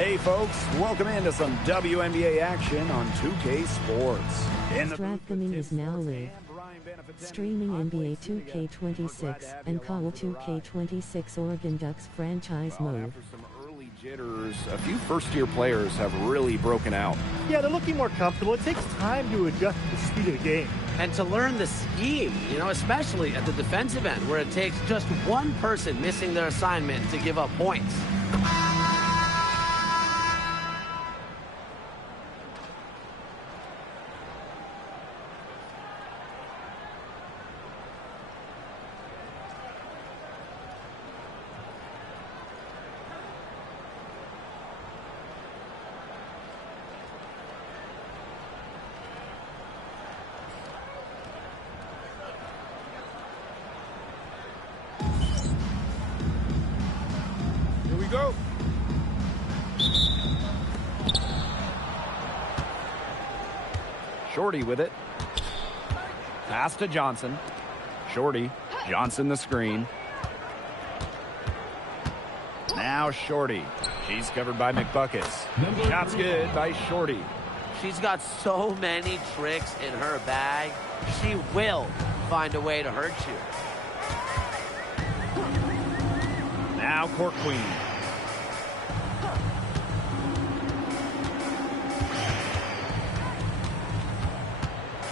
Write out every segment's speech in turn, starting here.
Hey folks, welcome into some WNBA action on 2K Sports. Strathaming is now live. Streaming NBA 2K26 and Ncaaw 2K26 Oregon Ducks franchise mode. After some early jitters, a few first-year players have really broken out. Yeah, they're looking more comfortable. It takes time to adjust to the speed of the game. And to learn the scheme, especially at the defensive end, where it takes just one person missing their assignment to give up points. Go. Shorty with it. Pass to Johnson. Shorty. Johnson the screen. Now Shorty. She's covered by McBuckets. Shot's good by Shorty. She's got so many tricks in her bag. She will find a way to hurt you. Now Court Queen.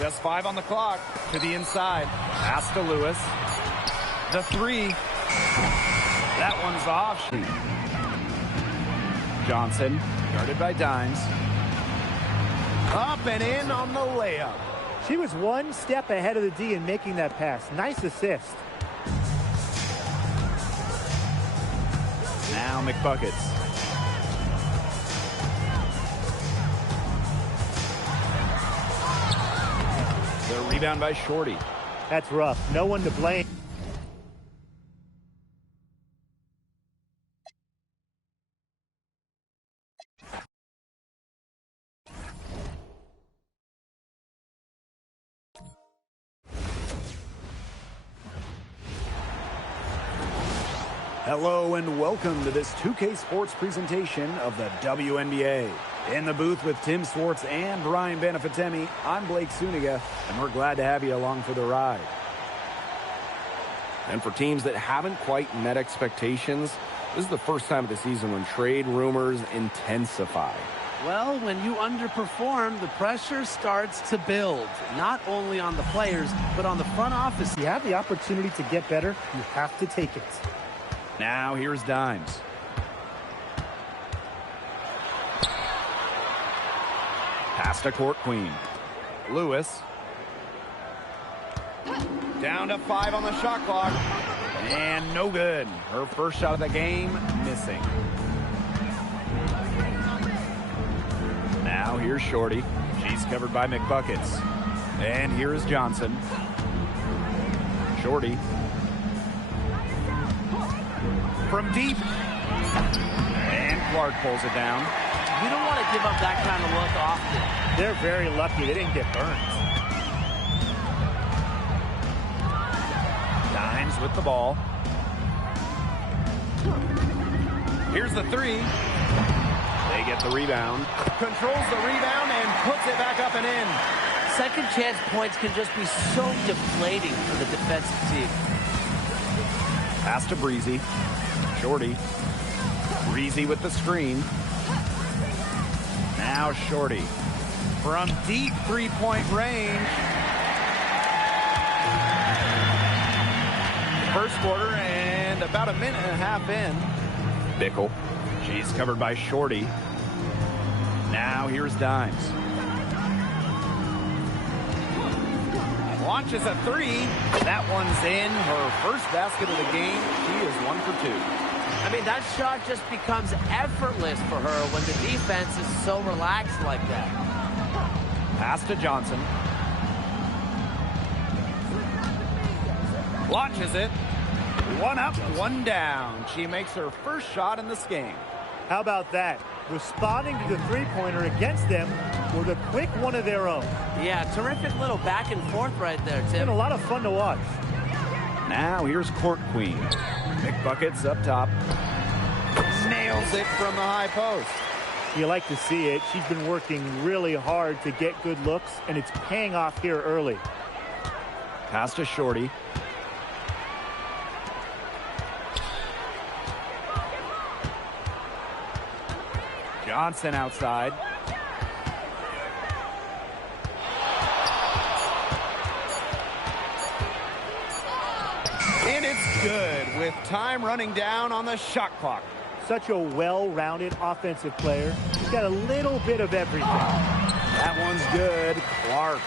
Just 5 on the clock. To the inside. Pass to Lewis. The 3. That one's off. Johnson. Guarded by Dimes. Up and in on the layup. She was one step ahead of the D in making that pass. Nice assist. Now McBuckets. The rebound by Shorty. That's rough. No one to blame. Hello and welcome to this 2K Sports presentation of the WNBA. In the booth with Tim Swartz and Brian Benefitemi, I'm Blake Suniga, and we're glad to have you along for the ride. And for teams that haven't quite met expectations, this is the first time of the season when trade rumors intensify. Well, when you underperform, the pressure starts to build, not only on the players, but on the front office. If you have the opportunity to get better, you have to take it. Now here's Dimes. Pass to Court Queen. Lewis. Down to 5 on the shot clock. And no good. Her first shot of the game, missing. Now here's Shorty. She's covered by McBuckets. And here's Johnson. Shorty. From deep. And Clark pulls it down. You don't want to give up that kind of look often. They're very lucky they didn't get burned. Dimes with the ball. Here's the 3. They get the rebound. Controls the rebound and puts it back up and in. Second chance points can just be so deflating for the defensive team. Pass to Breezy. Shorty. Breezy with the screen. Now Shorty. From deep three-point range. First quarter and about a minute and a half in. Bickle. She's covered by Shorty. Now here's Dimes. Launches a 3. That one's in. Her first basket of the game. She is 1 for 2. I mean, that shot just becomes effortless for her when the defense is so relaxed like that. Pass to Johnson. Launches it. 1 up, 1 down. She makes her first shot in this game. How about that? Responding to the three-pointer against them with a quick one of their own. Yeah, terrific little back and forth right there, Tim. And a lot of fun to watch. Now here's Court Queen. McBuckets up top. Nails it from the high post. You like to see it. She's been working really hard to get good looks, and it's paying off here early. Pass to Shorty. Johnson outside. And it's good with time running down on the shot clock. Such a well-rounded offensive player. He's got a little bit of everything. That one's good. Clark.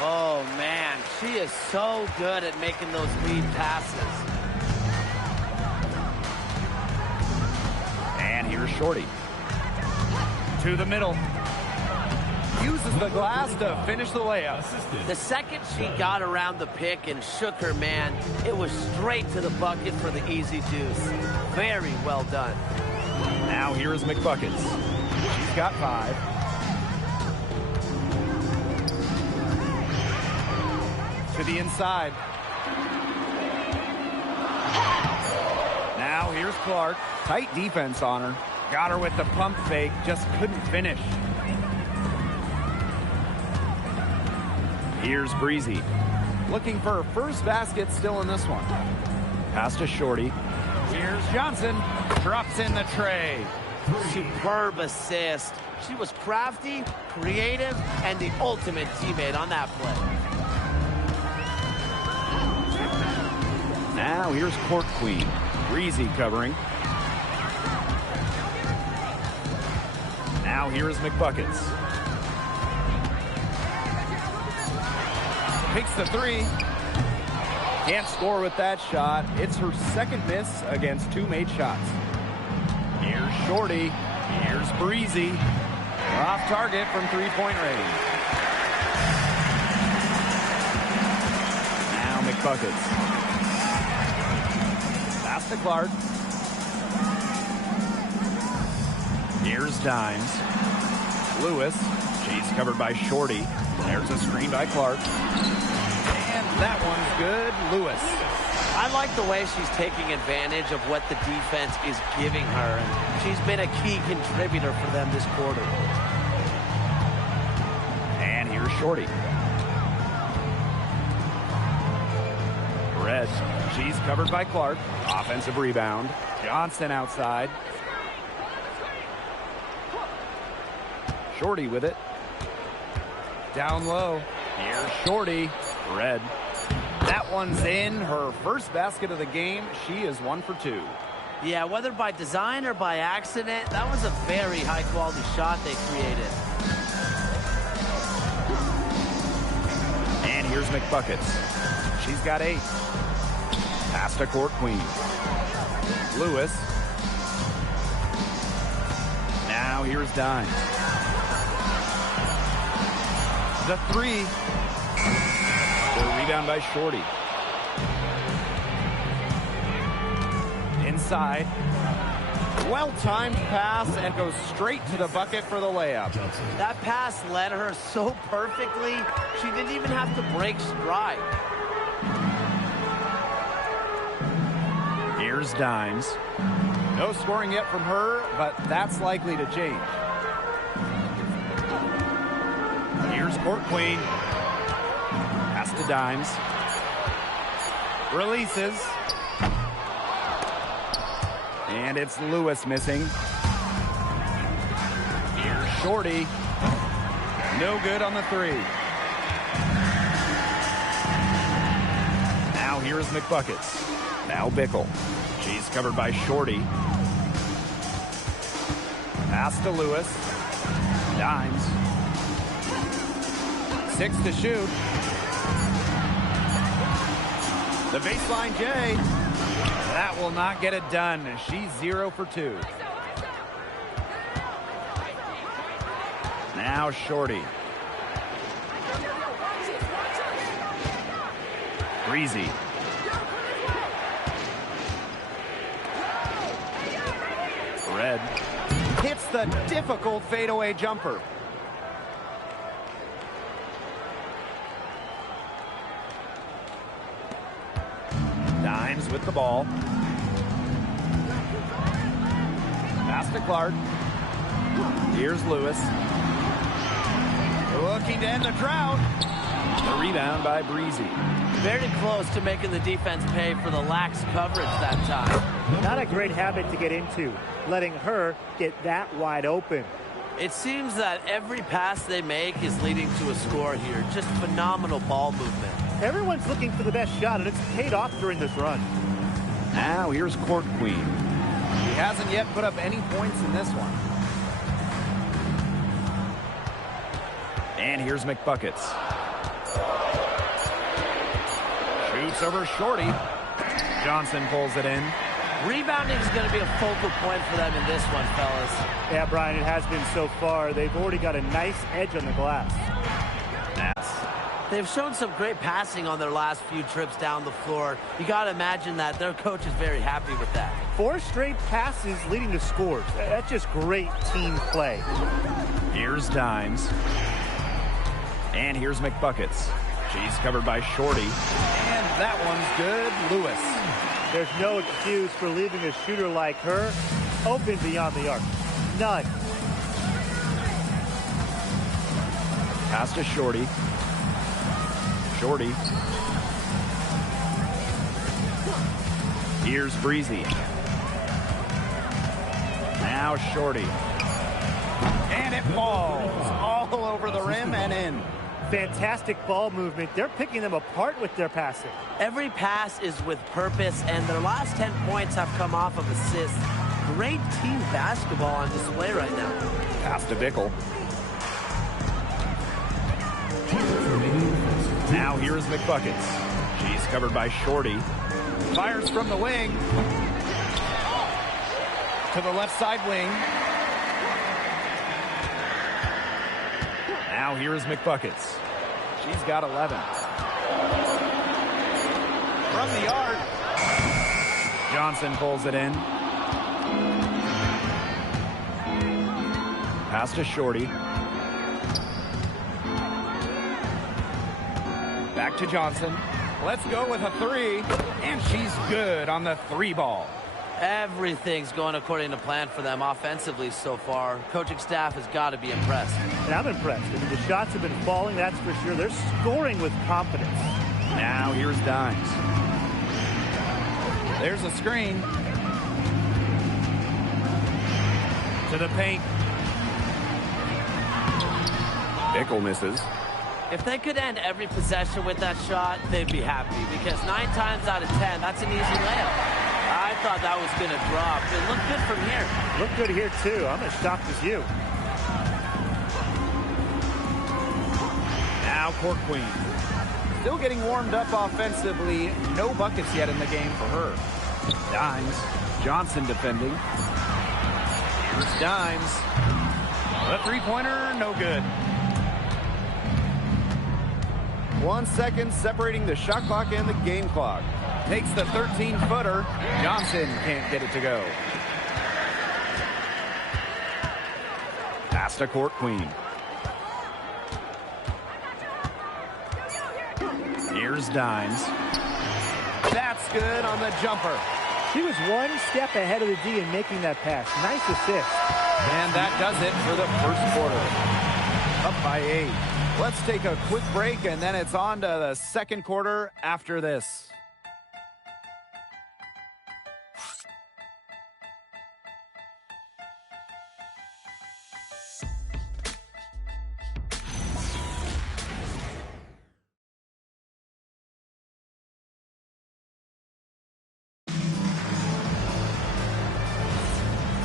Oh, man. She is so good at making those lead passes. And here's Shorty. To the middle. Uses the glass to finish the layup. The second she got around the pick and shook her man, it was straight to the bucket for the easy deuce. Very well done. Now here's McBuckets. She's got 5. To the inside. Now here's Clark. Tight defense on her. Got her with the pump fake, just couldn't finish. Here's Breezy. Looking for her first basket still in this one. Pass to Shorty. Here's Johnson. Drops in the tray. Superb assist. She was crafty, creative, and the ultimate teammate on that play. Now here's Court Queen. Breezy covering. Now here's McBuckets. Takes the 3. Can't score with that shot. It's her second miss against 2 made shots. Here's Shorty. Here's Breezy. We're off target from 3-point range. Now McBuckets. Pass to Clark. Here's Dimes. Lewis. She's covered by Shorty. There's a screen by Clark. And that one's good. Lewis. I like the way she's taking advantage of what the defense is giving her, and she's been a key contributor for them this quarter. And here's Shorty. Red. She's covered by Clark. Offensive rebound. Johnson outside. Shorty with it. Down low. Here's Shorty. Red. That one's in. Her first basket of the game. She is 1 for 2. Yeah, whether by design or by accident, that was a very high-quality shot they created. And here's McBuckets. She's got 8. Pass to Court Queen. Lewis. Now here's Dimes. The 3. The rebound by Shorty. Inside. Well-timed pass and goes straight to the bucket for the layup. That pass led her so perfectly, she didn't even have to break stride. Here's Dimes. No scoring yet from her, but that's likely to change. Here's Court Queen. Pass to Dimes. Releases. And it's Lewis missing. Here's Shorty. No good on the 3. Now here's McBuckets. Now Bickle. She's covered by Shorty. Pass to Lewis. Dimes. 6 to shoot. The baseline J. That will not get it done. She's 0 for 2. Now Shorty. Breezy. Red. Hits the difficult fadeaway jumper. Dimes with the ball. Pass to Clark. Here's Lewis. Looking to end the drought. The rebound by Breezy. Very close to making the defense pay for the lax coverage that time. Not a great habit to get into, letting her get that wide open. It seems that every pass they make is leading to a score here. Just phenomenal ball movement. Everyone's looking for the best shot, and it's paid off during this run. Now here's Court Queen. He hasn't yet put up any points in this one. And here's McBuckets. Shoots over Shorty. Johnson pulls it in. Rebounding is going to be a focal point for them in this one, fellas. Yeah, Brian, it has been so far. They've already got a nice edge on the glass. They've shown some great passing on their last few trips down the floor. You got to imagine that their coach is very happy with that. 4 straight passes leading to scores. That's just great team play. Here's Dimes. And here's McBuckets. She's covered by Shorty. And that one's good. Lewis. There's no excuse for leaving a shooter like her open beyond the arc. None. Pass to Shorty. Shorty. Here's Breezy. Now Shorty. And it falls all over the rim and in. Fantastic ball movement. They're picking them apart with their passing. Every pass is with purpose, and their last 10 points have come off of assists. Great team basketball on display right now. Pass to Bickle. Now here's McBuckets. She's covered by Shorty. Fires from the wing. To the left side wing. Now here's McBuckets. She's got 11. From the arc. Johnson pulls it in. Pass to Shorty. Back to Johnson. Let's go with a 3. And she's good on the 3 ball. Everything's going according to plan for them offensively so far. Coaching staff has got to be impressed. And I'm impressed. I mean, the shots have been falling, that's for sure. They're scoring with confidence. Now here's Dimes. There's a screen. To the paint. Bickle misses. If they could end every possession with that shot, they'd be happy, because 9 times out of 10, that's an easy layup. I thought that was going to drop. It looked good from here. Looked good here, too. I'm as shocked as you. Now Court Queen. Still getting warmed up offensively. No buckets yet in the game for her. Dimes. Johnson defending. Here's Dimes. The three-pointer, no good. 1 second separating the shot clock and the game clock. Takes the 13-footer. Johnson can't get it to go. Pass to Court Queen. Here's Dimes. That's good on the jumper. She was 1 step ahead of the D in making that pass. Nice assist. And that does it for the first quarter. Up by 8. Let's take a quick break, and then it's on to the second quarter after this.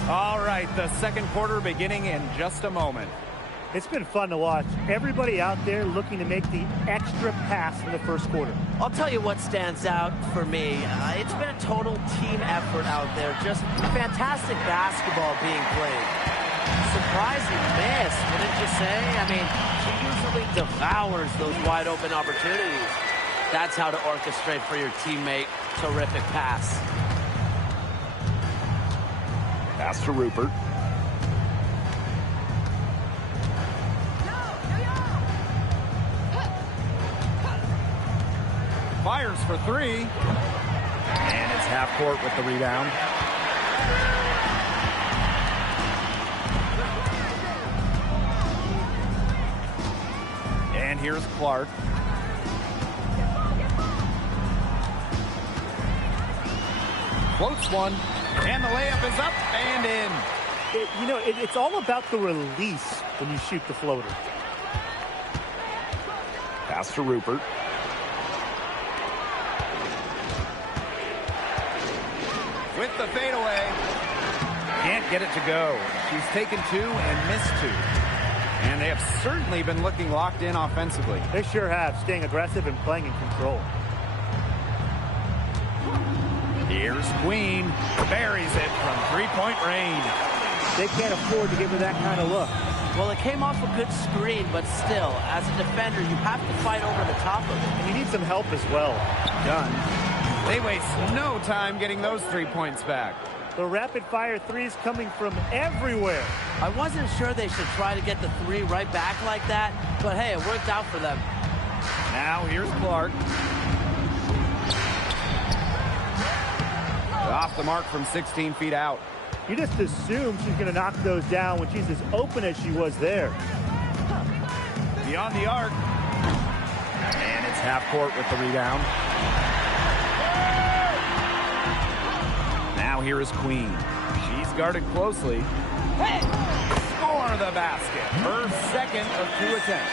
All right, the second quarter beginning in just a moment. It's been fun to watch. Everybody out there looking to make the extra pass in the first quarter. I'll tell you what stands out for me. It's been a total team effort out there. Just fantastic basketball being played. Surprising miss, wouldn't you say? I mean, she usually devours those wide open opportunities. That's how to orchestrate for your teammate. Terrific pass. Pass to Rupert. Fires for 3. And it's half court with the rebound. And here's Clark. Floats one, and the layup is up and in. It's all about the release when you shoot the floater. Pass to Rupert. With the fadeaway. Can't get it to go. She's taken 2 and missed 2. And they have certainly been looking locked in offensively. They sure have, staying aggressive and playing in control. Here's Queen. Buries it from three-point range. They can't afford to give her that kind of look. Well, it came off a good screen, but still, as a defender, you have to fight over the top of it. And you need some help as well. Done. They waste no time getting those 3 points back. The rapid-fire threes coming from everywhere. I wasn't sure they should try to get the 3 right back like that, but hey, it worked out for them. Now here's Clark. Off the mark from 16 feet out. You just assume she's going to knock those down when she's as open as she was there. Beyond the arc. And it's half court with the rebound. Now here is Queen. She's guarded closely. For the basket. Her second of 2 attempts.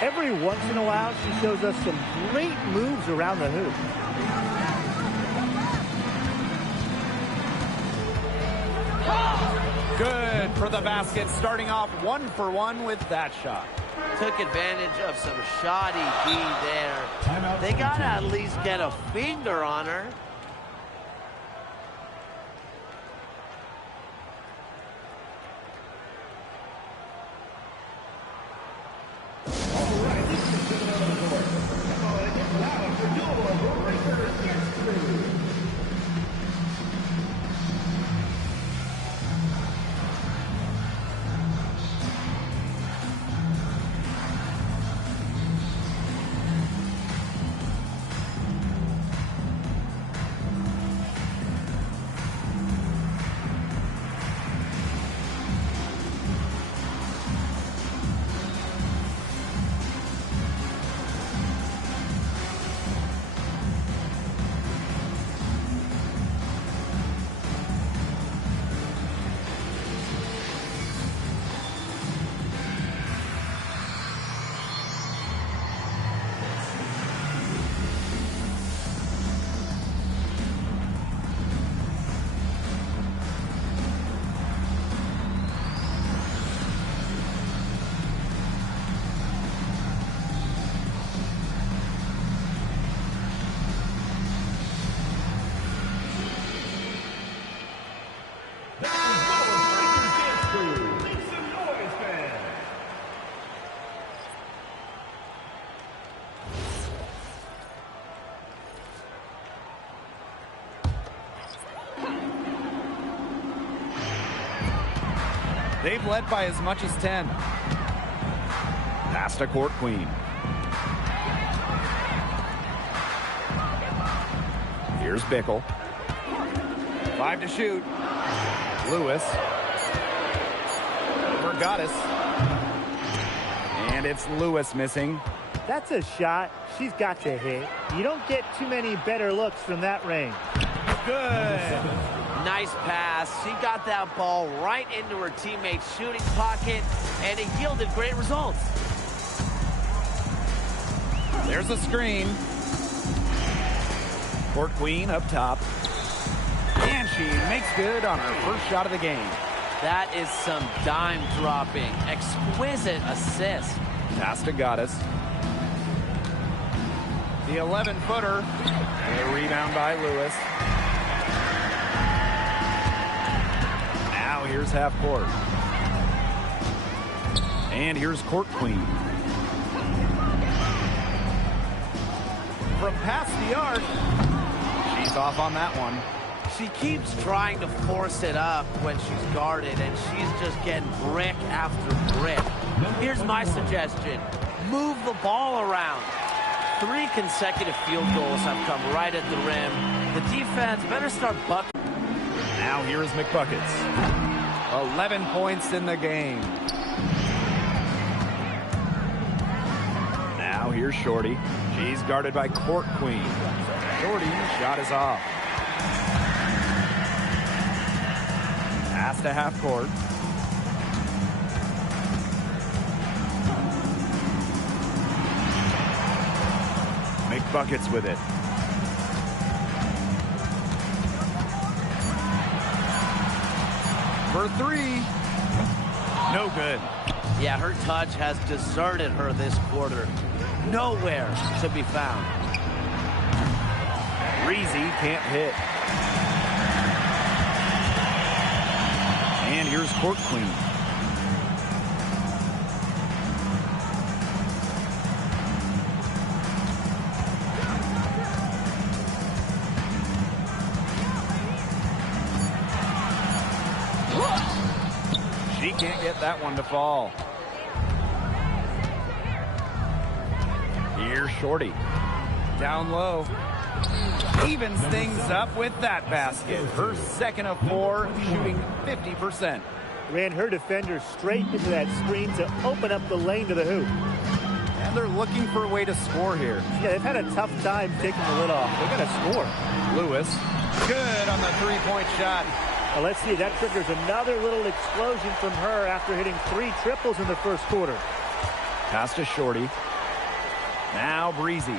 Every once in a while, she shows us some great moves around the hoop. Good for the basket, starting off 1 for 1 with that shot. Took advantage of some shoddy D there. They got to at least get a finger on her. They've led by as much as 10. Pass to court Queen. Here's Bickle. 5 to shoot. Lewis. For Goddess. And it's Lewis missing. That's a shot she's got to hit. You don't get too many better looks from that range. Good. Nice pass. She got that ball right into her teammate's shooting pocket, and it yielded great results. There's a screen. Court Queen up top. And she makes good on her first shot of the game. That is some dime dropping. Exquisite assist. Pass to Goddess. The 11-footer. And a rebound by Lewis. Now here's half court. And here's Court Queen. From past the arc. She's off on that one. She keeps trying to force it up when she's guarded, and she's just getting brick after brick. Here's my suggestion. Move the ball around. 3 consecutive field goals have come right at the rim. The defense better start bucking. Now here's McBuckets. 11 points in the game. Now here's Shorty. She's guarded by Court Queen. Shorty's shot is off. Pass to half court. Make buckets with it. For three. No good. Yeah, her touch has deserted her this quarter. Nowhere to be found. Breezy can't hit. And here's Court Queen. She can't get that one to fall. Here's Shorty. Down low. Evens things up with that basket. Her second of 4, shooting 50%. Ran her defender straight into that screen to open up the lane to the hoop. And they're looking for a way to score here. Yeah, they've had a tough time taking the lid off. They got to score. Lewis, good on the three-point shot. Now let's see, that triggers another little explosion from her after hitting 3 triples in the first quarter. Pass to Shorty. Now Breezy.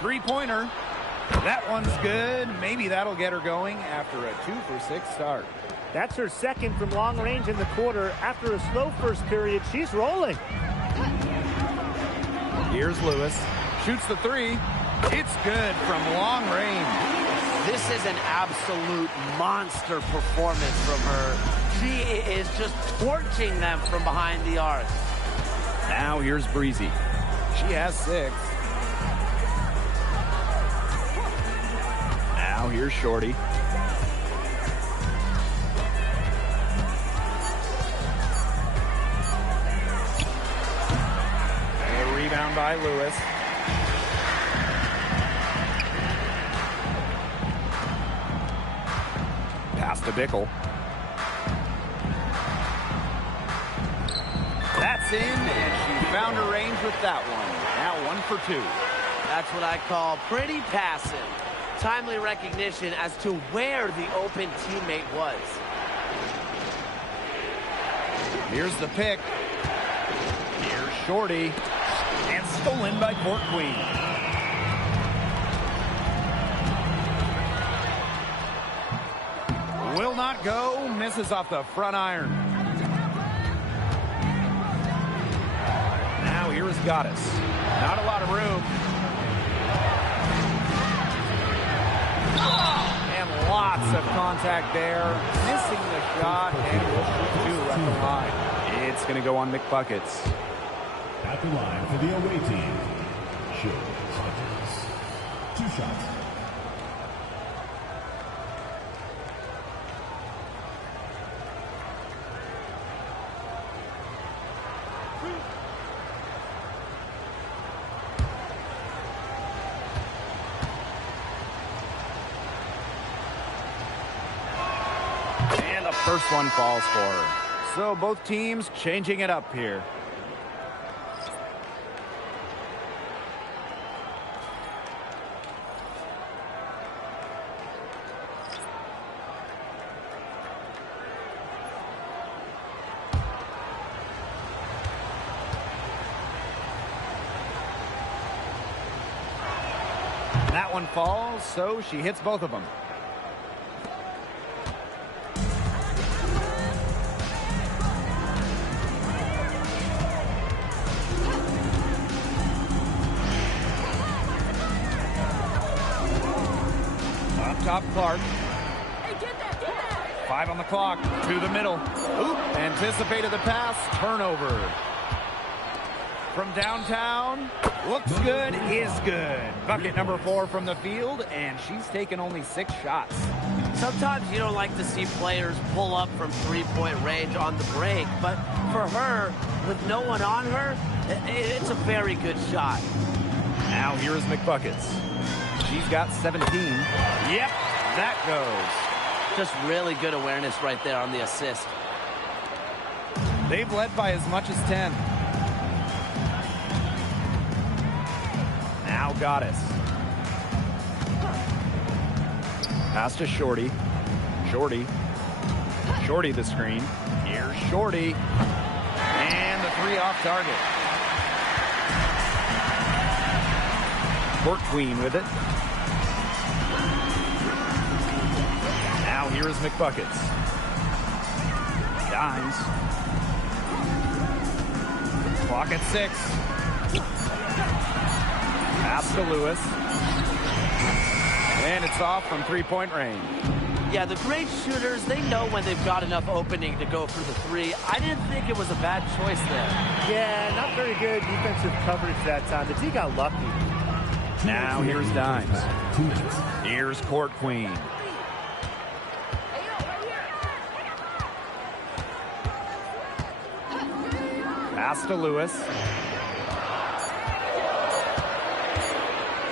Three-pointer. That one's good. Maybe that'll get her going after a 2-for-6 start. That's her second from long range in the quarter. After a slow first period, she's rolling. Here's Lewis. Shoots the three. It's good from long range. This is an absolute monster performance from her. She is just torching them from behind the arc. Now here's Breezy. She has 6. Now here's Shorty. A rebound by Lewis. Pass to Bickle. That's in, and she found her range with that one. Now 1 for 2. That's what I call pretty passive. Timely recognition as to where the open teammate was. Here's the pick. Here's Shorty. And stolen by Court Queen. Will not go. Misses off the front iron. Now here's Goddess. Not a lot of room. And lots of contact there. Missing the shot, and will shoot 2 at the line. It's going to go on McBuckets. At the line for the away team, Shields Hunters. 2 shots. First one falls for her. So both teams changing it up here. That one falls, so she hits both of them. Top Clark. Hey, get that. 5 on the clock. To the middle. Oop. Anticipated the pass. Turnover. From downtown. Looks good. Is good. Bucket number 4 from the field. And she's taken only 6 shots. Sometimes you don't like to see players pull up from 3-point range on the break. But for her, with no one on her, it's a very good shot. Now here's McBuckets. She's got 17. Yep, that goes. Just really good awareness right there on the assist. They've led by as much as 10. Now Goddess. Pass to Shorty. Shorty the screen. Here's Shorty. And the 3 off target. Court Queen with it. Now here is McBuckets. Dimes. Clock at 6. Pass to Lewis. And it's off from 3-point range. Yeah, the great shooters, they know when they've got enough opening to go for the 3. I didn't think it was a bad choice there. Yeah, not very good defensive coverage that time. The D got lucky. Now here's Dimes. Here's Court Queen. Pass to Lewis.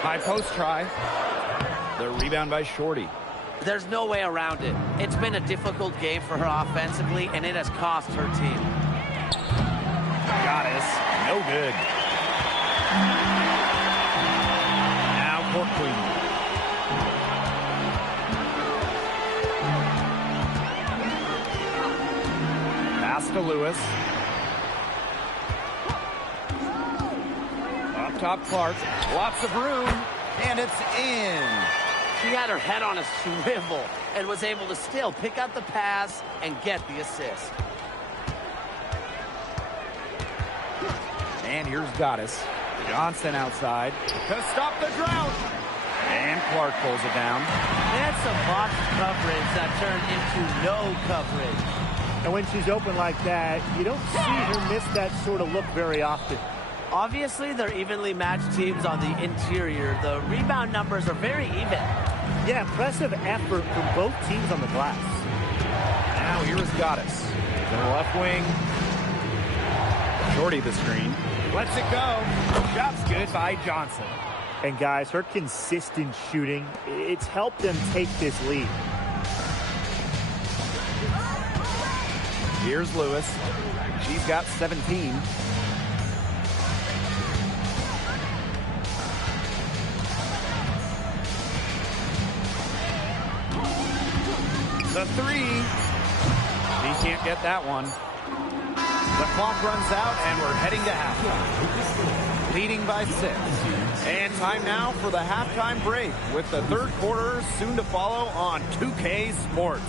High post try. The rebound by Shorty. There's no way around it. It's been a difficult game for her offensively, and it has cost her team. Goddess. No good. Now Court Queen. Pass to Lewis. Up top Clark. Lots of room. And it's in. She had her head on a swivel and was able to still pick up the pass and get the assist. And here's Goddess. Johnson outside to stop the drought. And Clark pulls it down. That's some box coverage that turned into no coverage. And when she's open like that, you don't see her miss that sort of look very often. Obviously, they're evenly matched teams on the interior. The rebound numbers are very even. Yeah, impressive effort from both teams on the glass. Now here is Goddess. To the left wing. Shorty the screen. Lets it go. Shot's good by Johnson. And guys, her consistent shooting, it's helped them take this lead. Here's Lewis. She's got 17. The 3. He can't get that one. The clock runs out, and we're heading to halftime. Leading by 6. And time now for the halftime break, with the third quarter soon to follow on 2K Sports.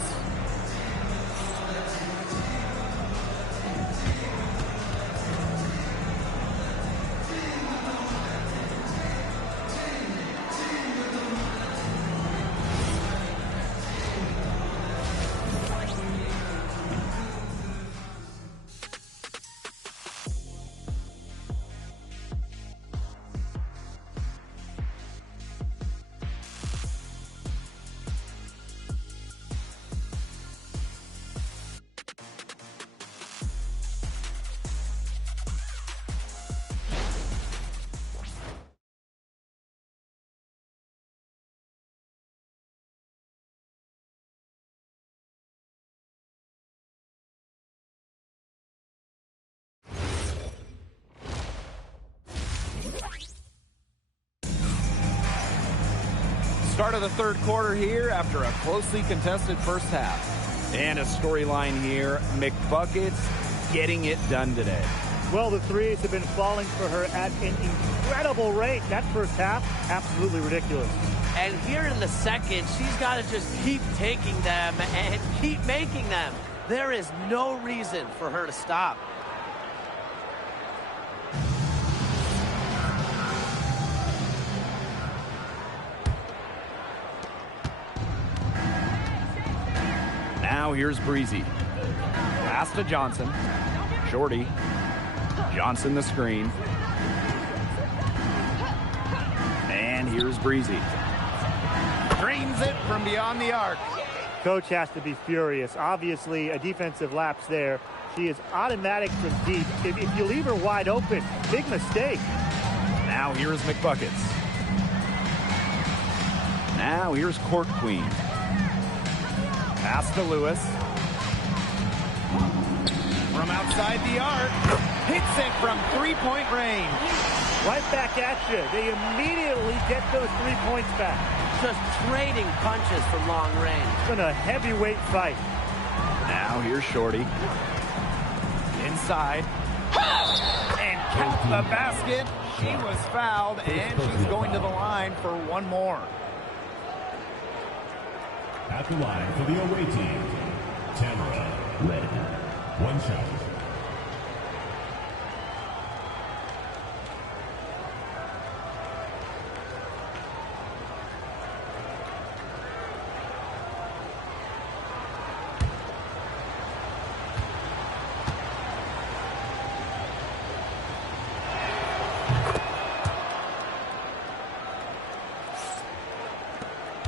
Start of the third quarter here after a closely contested first half. And a storyline here, McBuckets getting it done today. Well, the threes have been falling for her at an incredible rate. That first half, absolutely ridiculous. And here in the second, she's got to just keep taking them and keep making them. There is no reason for her to stop. Now here's Breezy. Pass to Johnson. Shorty. Johnson the screen. And here's Breezy. Drains it from beyond the arc. Coach has to be furious. Obviously, a defensive lapse there. She is automatic from deep. If you leave her wide open, big mistake. Now here's McBuckets. Now here's Court Queen. Pass to Lewis. From outside the arc. Hits it from three-point range. Right back at you. They immediately get those 3 points back. Just trading punches from long range. It's been a heavyweight fight. Now here's Shorty. Inside. And count the basket. She was fouled, and she's going to the line for one more. At the line for the away team, Tamara Red. One shot.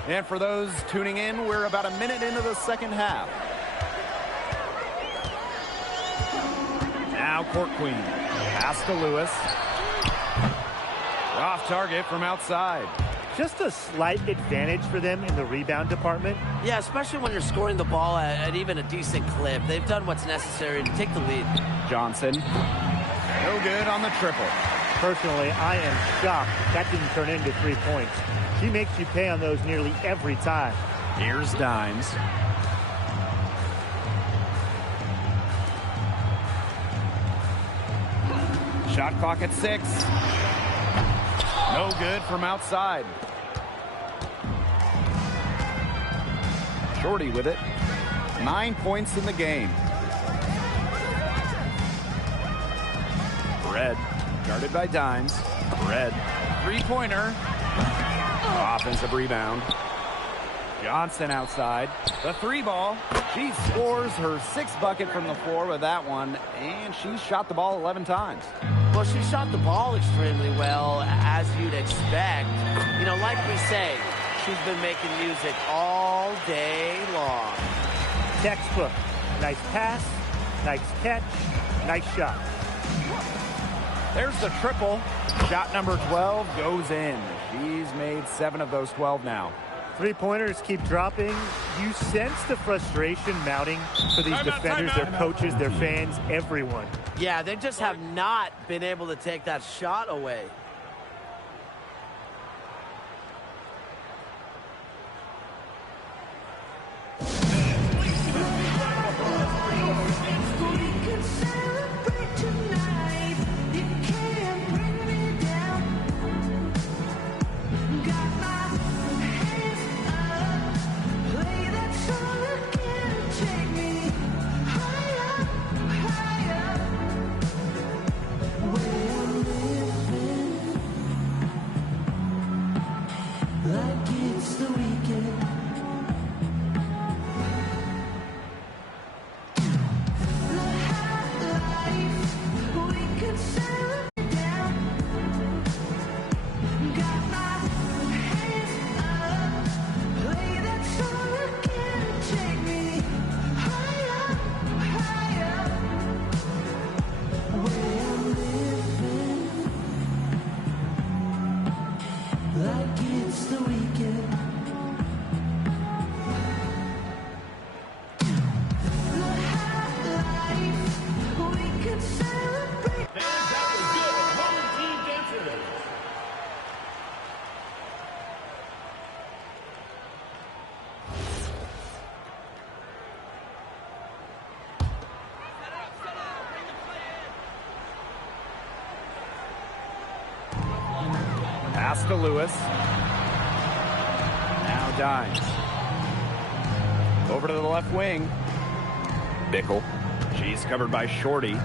And for those tuning in, we're about a minute into the second half. Now court queen. Pass to Lewis. Off target from outside. Just a slight advantage for them in the rebound department. Yeah, especially when you're scoring the ball at even a decent clip. They've done what's necessary to take the lead. Johnson. No good on the triple. Personally, I am shocked that didn't turn into 3 points. She makes you pay on those nearly every time. Here's Dimes. Shot clock at 6. No good from outside. Shorty with it. 9 points in the game. Red, guarded by Dimes. Red, three-pointer. Offensive rebound. Johnson outside. The three ball. She scores her 6th bucket from the floor with that one, and she's shot the ball 11 times. Well, she shot the ball extremely well, as you'd expect. You know, like we say, she's been making music all day long. Textbook. Nice pass, nice catch, nice shot. There's the triple. Shot number 12 goes in. She's made 7 of those 12 now. 3-pointers keep dropping. You sense the frustration mounting for these defenders, their coaches, their fans, everyone. Yeah, they just have not been able to take that shot away. Pass to Lewis. Now Dimes. Over to the left wing. Bickle. She's covered by Shorty.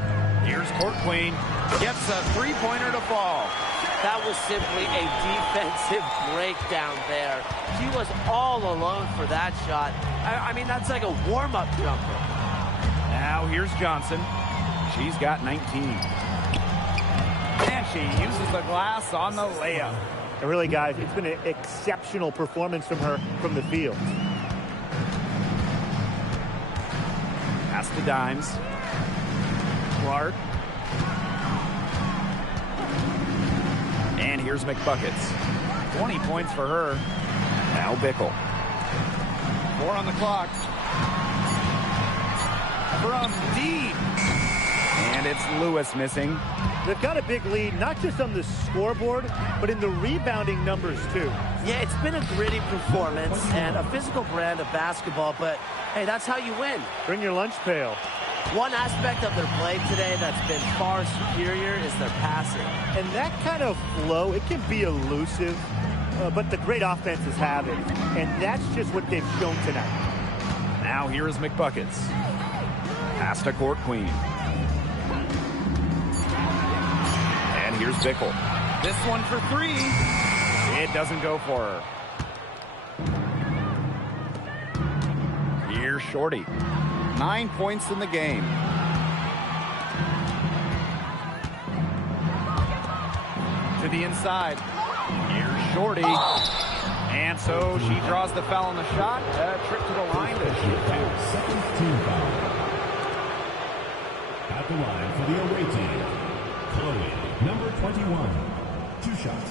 Here's court queen. Gets a three-pointer to fall. That was simply a defensive breakdown there. She was all alone for that shot. I mean, that's like a warm-up jumper. Now here's Johnson. She's got 19. And she uses the glass on the layup. And really, guys, it's been an exceptional performance from her from the field. Pass to Dimes. Clark. And here's McBuckets. 20 points for her. Now Bickle. 4 on the clock. from deep. And it's Lewis missing. They've got a big lead, not just on the scoreboard, but in the rebounding numbers, too. Yeah, it's been a gritty performance and a physical brand of basketball, but, hey, that's how you win. Bring your lunch pail. One aspect of their play today that's been far superior is their passing. And that kind of flow, it can be elusive, but the great offenses have it. And that's just what they've shown tonight. Now here is McBuckets. Pass to Court Queen. And here's Bickle. This one for three. It doesn't go for her. Here's Shorty. 9 points in the game. To the inside. Here's Shorty. And so she draws the foul on the shot. A trip to the line to shoot two. Second team foul. At the line for the away team, Chloe, number 21. 2 shots.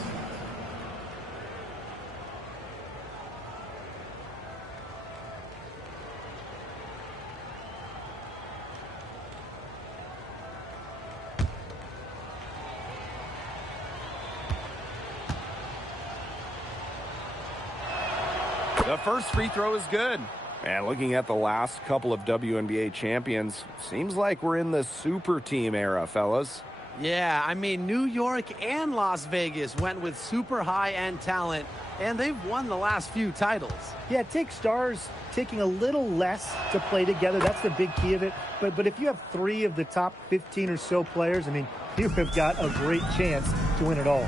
The first free throw is good. And looking at the last couple of WNBA champions, seems like we're in the super team era, fellas. Yeah, I mean, New York and Las Vegas went with super high-end talent, and they've won the last few titles. Yeah, it takes stars taking a little less to play together. That's the big key of it. But if you have 3 of the top 15 or so players, I mean, you have got a great chance to win it all.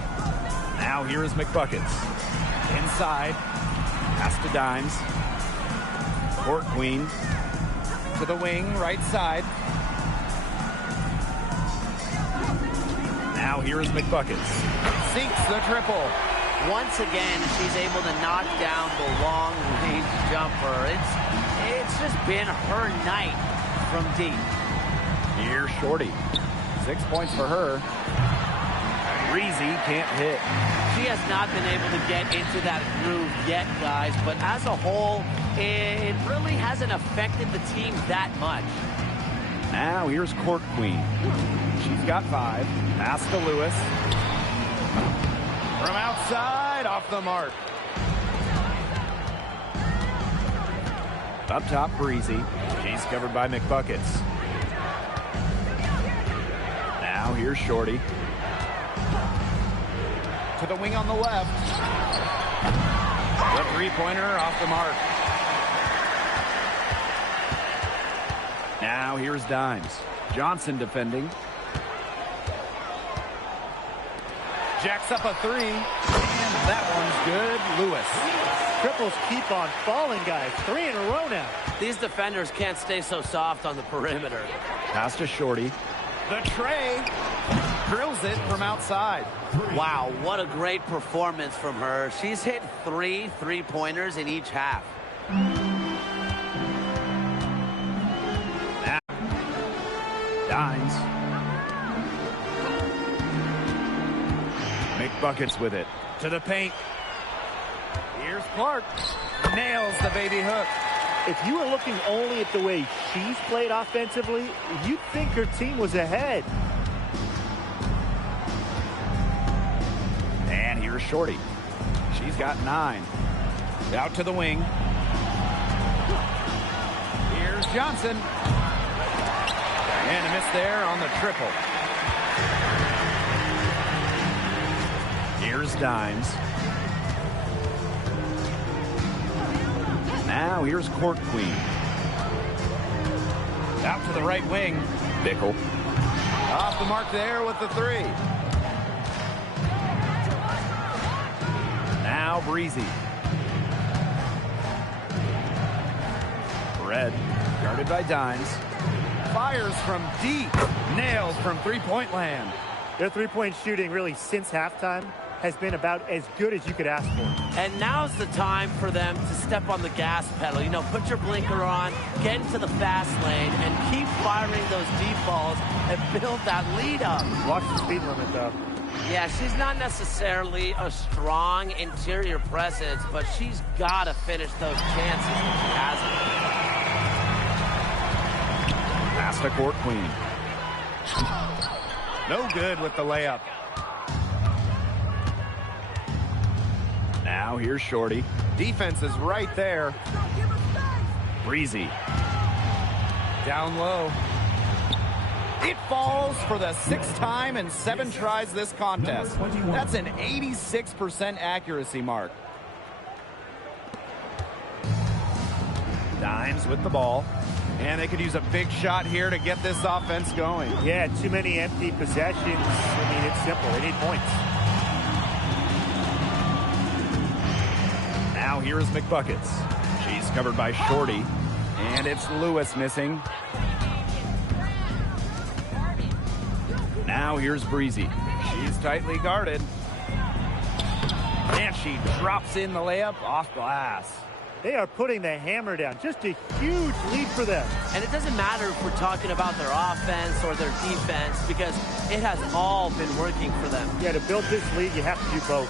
Now here is McBuckets. Inside. Pass to Dimes. Court Queen. To the wing, right side. Now here is McBuckets. Sinks the triple. Once again, she's able to knock down the long-range jumper. It's just been her night from deep. Here's Shorty. 6 points for her. Breezy can't hit. She has not been able to get into that groove yet, guys, but as a whole, it really hasn't affected the team that much. Now here's Court Queen. She's got 5. Pass to Lewis. From outside, off the mark. Up top, Breezy. She's covered by McBuckets. Now here's Shorty. To the wing on the left. The three-pointer off the mark. Now here's Dimes. Johnson defending. Jacks up a 3. And that one's good. Lewis. Triples keep on falling, guys. 3 in a row now. These defenders can't stay so soft on the perimeter. Pass to Shorty. The tray. Drills it from outside. Wow, what a great performance from her. She's hit 3 three-pointers in each half. Now, Dimes. McBuckets with it. To the paint. Here's Clark. Nails the baby hook. If you were looking only at the way she's played offensively, you'd think her team was ahead. And here's Shorty. She's got 9. Out to the wing. Here's Johnson. And a miss there on the triple. Here's Dimes. Now here's Court Queen. Out to the right wing. Bickle. Off the mark there with the 3. Now Breezy. Red, guarded by Dimes. Fires from deep. Nails from three-point land. Their three-point shooting really since halftime has been about as good as you could ask for. And now's the time for them to step on the gas pedal. You know, put your blinker on, get into the fast lane, and keep firing those deep balls and build that lead up. Watch the speed limit, though. Yeah, she's not necessarily a strong interior presence, but she's got to finish those chances when she has them. Pass to Court Queen. No good with the layup. Now here's Shorty. Defense is right there. Breezy. Down low. It falls for the 6th time in 7 tries this contest. That's an 86% accuracy mark. Dimes with the ball. And they could use a big shot here to get this offense going. Yeah, too many empty possessions. I mean, it's simple. They need points. Now here is McBuckets. She's covered by Shorty. And it's Lewis missing. Now here's Breezy. She's tightly guarded. And she drops in the layup off glass. They are putting the hammer down. Just a huge lead for them. And it doesn't matter if we're talking about their offense or their defense, because it has all been working for them. Yeah, to build this lead, you have to do both.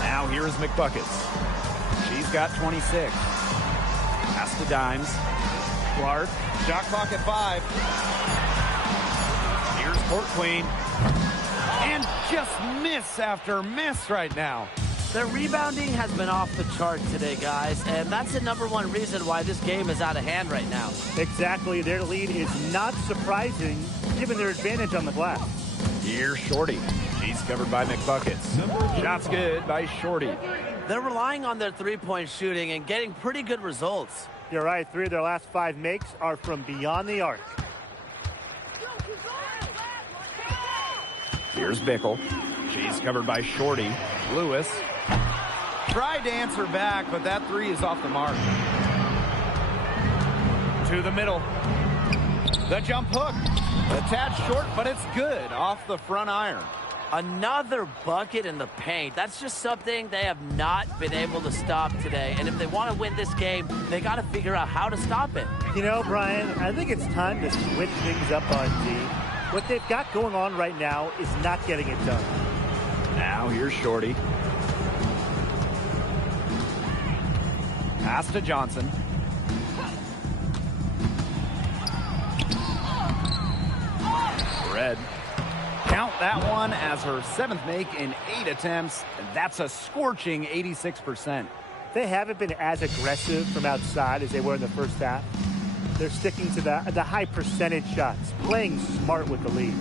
Now here's McBuckets. She's got 26. Pass to Dimes. Clark. Shot clock at 5. Here's Court Queen. And just miss after miss right now. Their rebounding has been off the chart today, guys, and that's the #1 reason why this game is out of hand right now. Exactly. Their lead is not surprising, given their advantage on the glass. Here's Shorty. She's covered by McBuckets. Shot's good by Shorty. They're relying on their three-point shooting and getting pretty good results. You're right. 3 of their last 5 makes are from beyond the arc. Here's Bickle. She's covered by Shorty. Lewis tried to answer back, but that 3 is off the mark. To the middle. The jump hook. A tad short, but it's good off the front iron. Another bucket in the paint. That's just something they have not been able to stop today. And if they want to win this game, they got to figure out how to stop it. You know, Brian, I think it's time to switch things up on D. What they've got going on right now is not getting it done. Now here's Shorty. Pass to Johnson. Red. Count that one as her 7th make in 8 attempts. And that's a scorching 86%. They haven't been as aggressive from outside as they were in the first half. They're sticking to the high percentage shots, playing smart with the lead.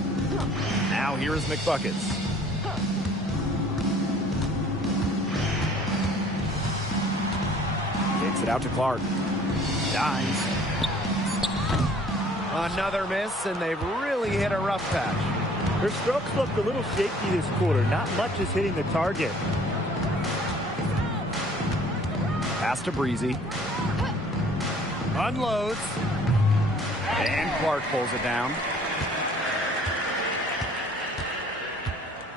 Now here's McBuckets. Takes it out to Clark. Dimes. Another miss, and they've really hit a rough patch. Her strokes looked a little shaky this quarter. Not much is hitting the target. Pass to Breezy. Unloads. And Clark pulls it down.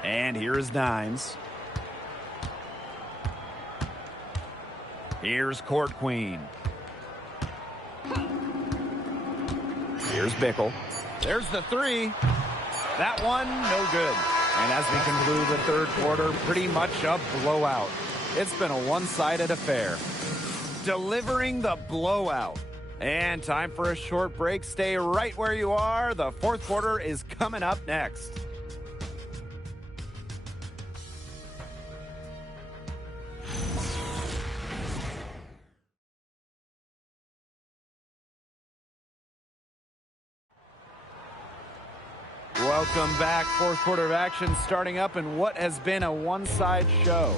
And here is Dimes. Here's Court Queen. Here's Bickle. There's the 3. That one, no good. And as we conclude the 3rd quarter, pretty much a blowout. It's been a one-sided affair. Delivering the blowout. And time for a short break. Stay right where you are. The 4th quarter is coming up next. Welcome back. 4th quarter of action starting up in what has been a one-side show.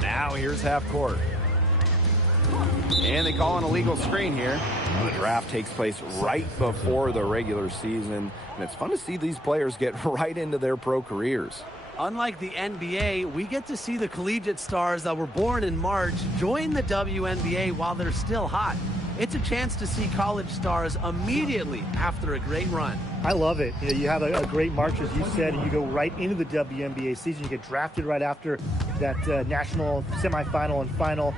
Now here's half court. And they call an illegal screen here. The draft takes place right before the regular season. And it's fun to see these players get right into their pro careers. Unlike the NBA, we get to see the collegiate stars that were born in March join the WNBA while they're still hot. It's a chance to see college stars immediately after a great run. I love it. You know, you have a great March, as you said, and you go right into the WNBA season. You get drafted right after that national semifinal and final.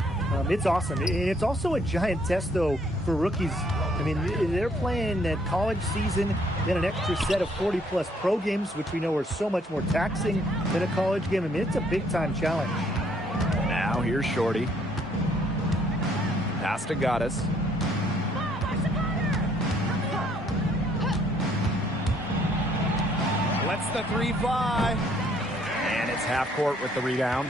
It's awesome. And it's also a giant test, though, for rookies. I mean, they're playing that college season, then an extra set of 40-plus pro games, which we know are so much more taxing than a college game. I mean, it's a big-time challenge. Now here's Shorty. Pass to Goddess. Lets the three fly. And it's half court with the rebound.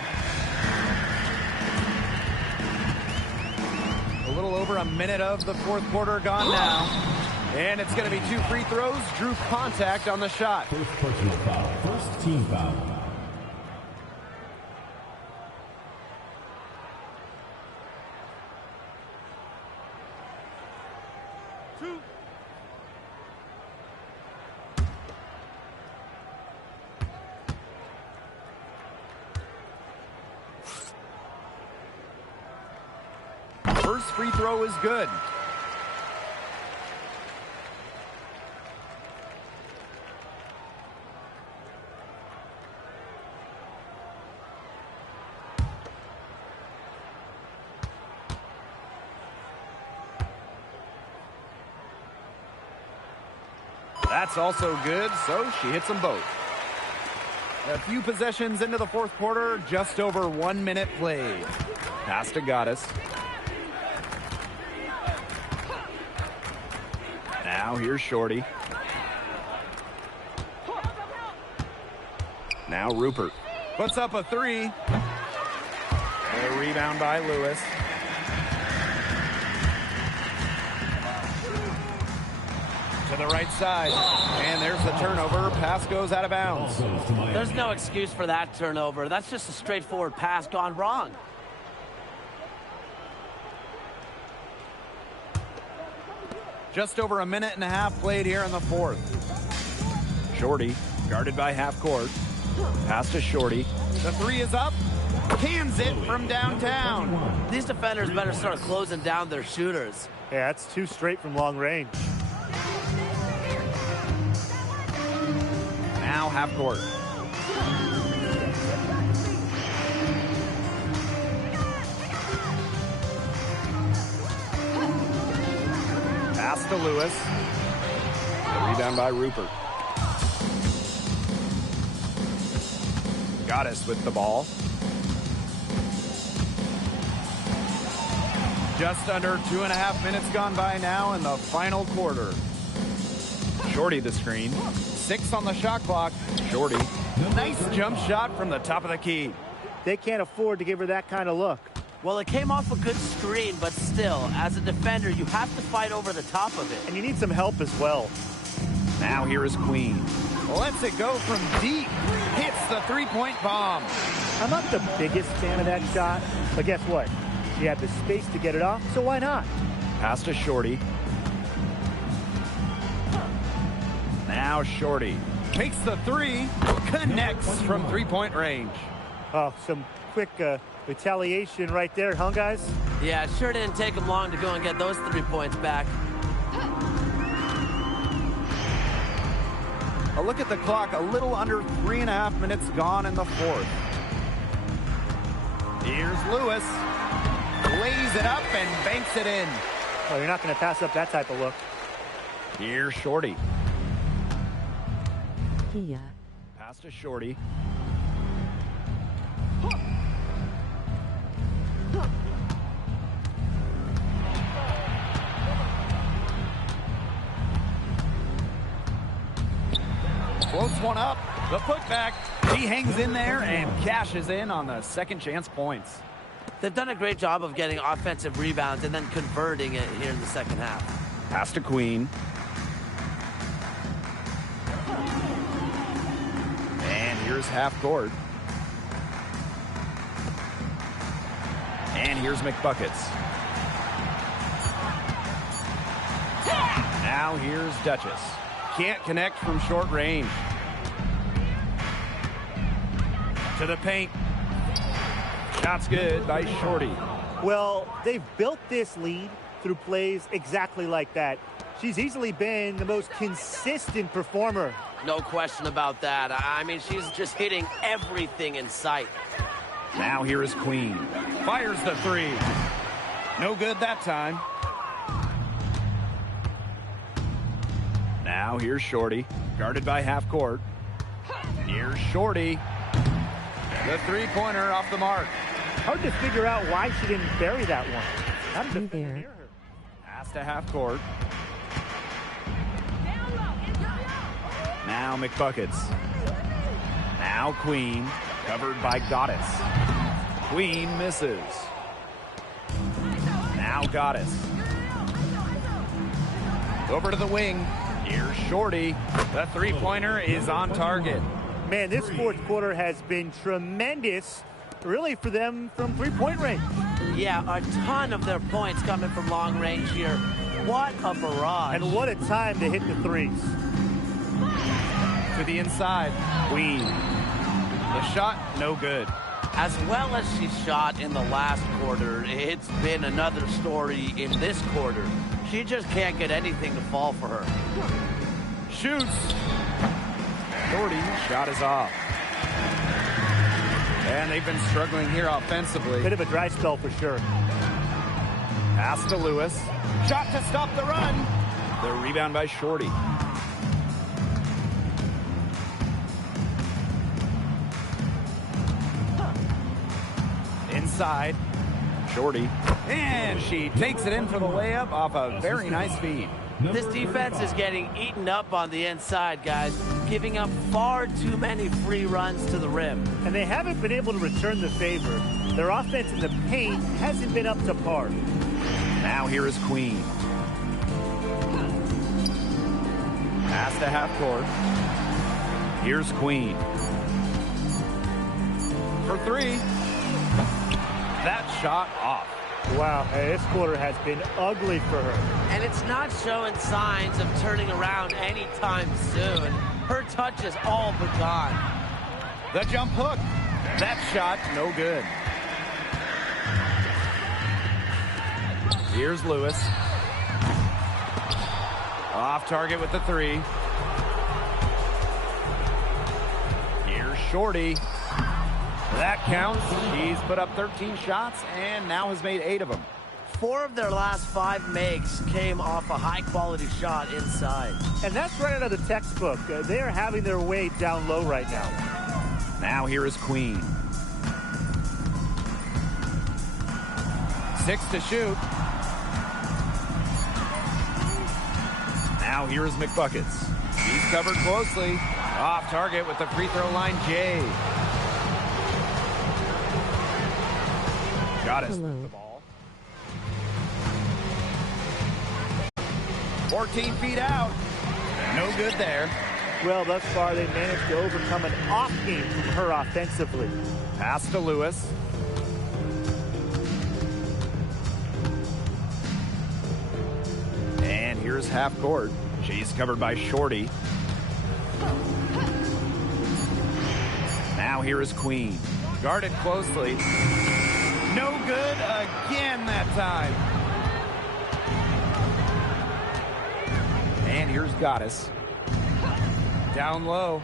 A little over a minute of the fourth quarter gone now. And it's going to be 2 free throws. Drew contact on the shot. First personal foul. First team foul. First free throw is good. That's also good, so she hits them both. A few possessions into the fourth quarter, just over 1 minute played. Pass to Goddess. Now here's Shorty. Now Rupert. Puts up a three. A rebound by Lewis. To the right side. And there's the turnover. Pass goes out of bounds. There's no excuse for that turnover. That's just a straightforward pass gone wrong. Just over a minute and a half played here in the fourth. Shorty, guarded by half court. Pass to Shorty. The three is up. Cans it from downtown. These defenders better start closing down their shooters. Yeah, that's 2 straight from long range. Now half court. Pass to Lewis. The rebound by Rupert. Goddess with the ball. Just under 2.5 minutes gone by now in the final quarter. Shorty the screen. 6 on the shot clock. Shorty. Nice jump shot from the top of the key. They can't afford to give her that kind of look. Well, it came off a good screen, but still, as a defender, you have to fight over the top of it. And you need some help as well. Now here is Queen. Lets it go from deep. Hits the three-point bomb. I'm not the biggest fan of that shot, but guess what? She had the space to get it off, so why not? Pass to Shorty. Now Shorty takes the three, connects from three-point range. Oh, some quick retaliation right there, huh, guys? Yeah, it sure didn't take them long to go and get those 3 points back. A look at the clock, a little under 3.5 minutes gone in the fourth. Here's Lewis. Lays it up and banks it in. Oh, you're not going to pass up that type of look. Here's Shorty. Kia. Pass to Shorty. Floats one up. The putback. He hangs in there and cashes in on the second chance points. They've done a great job of getting offensive rebounds and then converting it here in the second half. Pass to Queen. And here's half court. And here's McBuckets. Now here's Duchess. Can't connect from short range. To the paint. Shot's good by Shorty. Well, they've built this lead through plays exactly like that. She's easily been the most consistent performer. No question about that. I mean, she's just hitting everything in sight. Now here is Queen. Fires the three. No good that time. Now here's Shorty. Guarded by half court. Here's Shorty. The three-pointer off the mark. Hard to figure out why she didn't bury that one. How did Be defender there. near her? Pass to half court. Now McBuckets. Now Queen, covered by Goddess. Queen misses. Now Goddess. Over to the wing. Here's Shorty. The three-pointer is on target. Man, this fourth quarter has been tremendous, really, for them from three-point range. Yeah, a ton of their points coming from long range here. What a barrage. And what a time to hit the threes. To the inside. Queen. The shot, no good. As well as she shot in the last quarter, it's been another story in this quarter. She just can't get anything to fall for her. Shoots. Shorty, shot is off. And they've been struggling here offensively. Bit of a dry spell for sure. Pass to Lewis. Shot to stop the run. The rebound by Shorty. Inside. Shorty. And she takes it in for the layup off a very nice feed. This defense is getting eaten up on the inside, guys, giving up far too many free runs to the rim. And they haven't been able to return the favor. Their offense in the paint hasn't been up to par. Now here is Queen. Pass to half court. Here's Queen. For three. That shot off. Wow, this quarter has been ugly for her. And it's not showing signs of turning around anytime soon. Her touch is all but gone. The jump hook. That shot, no good. Here's Lewis. Off target with the three. Here's Shorty. That counts. She's put up 13 shots and now has made 8 of them. 4 of their last 5 makes came off a high-quality shot inside. And that's right out of the textbook. They are having their way down low right now. Now here is Queen. 6 to shoot. Now here is McBuckets. He's covered closely. Off target with the free throw line, Jay. Got it. The ball. 14 feet out. No good there. Well, thus far, they managed to overcome an off game from her offensively. Pass to Lewis. And here's half court. She's covered by Shorty. Now here is Queen. Guarded closely. No good again that time. And here's Goddess. Down low.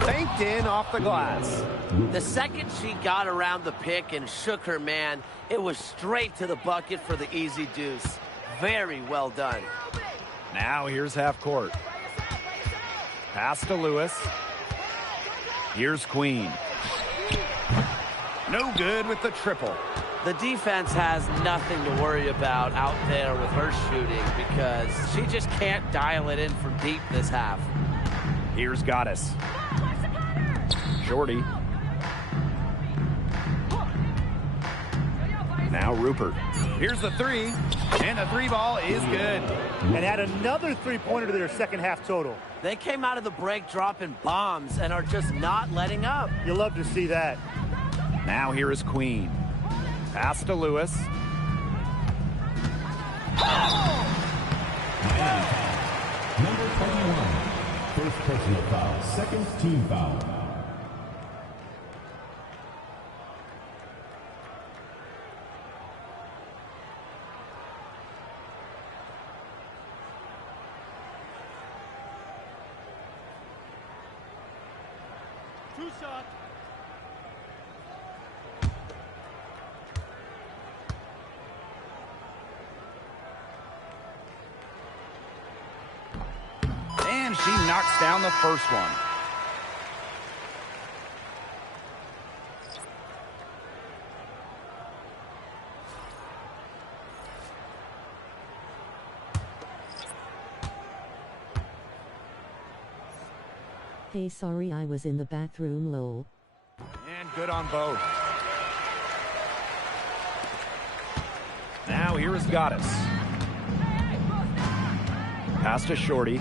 Banked in off the glass. The second she got around the pick and shook her man, it was straight to the bucket for the easy deuce. Very well done. Now here's half court. Pass to Lewis. Here's Queen. No good with the triple. The defense has nothing to worry about out there with her shooting because she just can't dial it in from deep this half. Here's Goddess. Shorty. Now Rupert. Here's the three. And the three ball is good. And had another three-pointer to their second half total. They came out of the break dropping bombs and are just not letting up. You'll love to see that. Now here is Queen. Pass to Lewis. Number 21. First personal foul. Second team foul. Two shots. And she knocks down the first one. Hey, sorry, I was in the bathroom, lol. And good on both. Now here is Goddess. Pass to Shorty.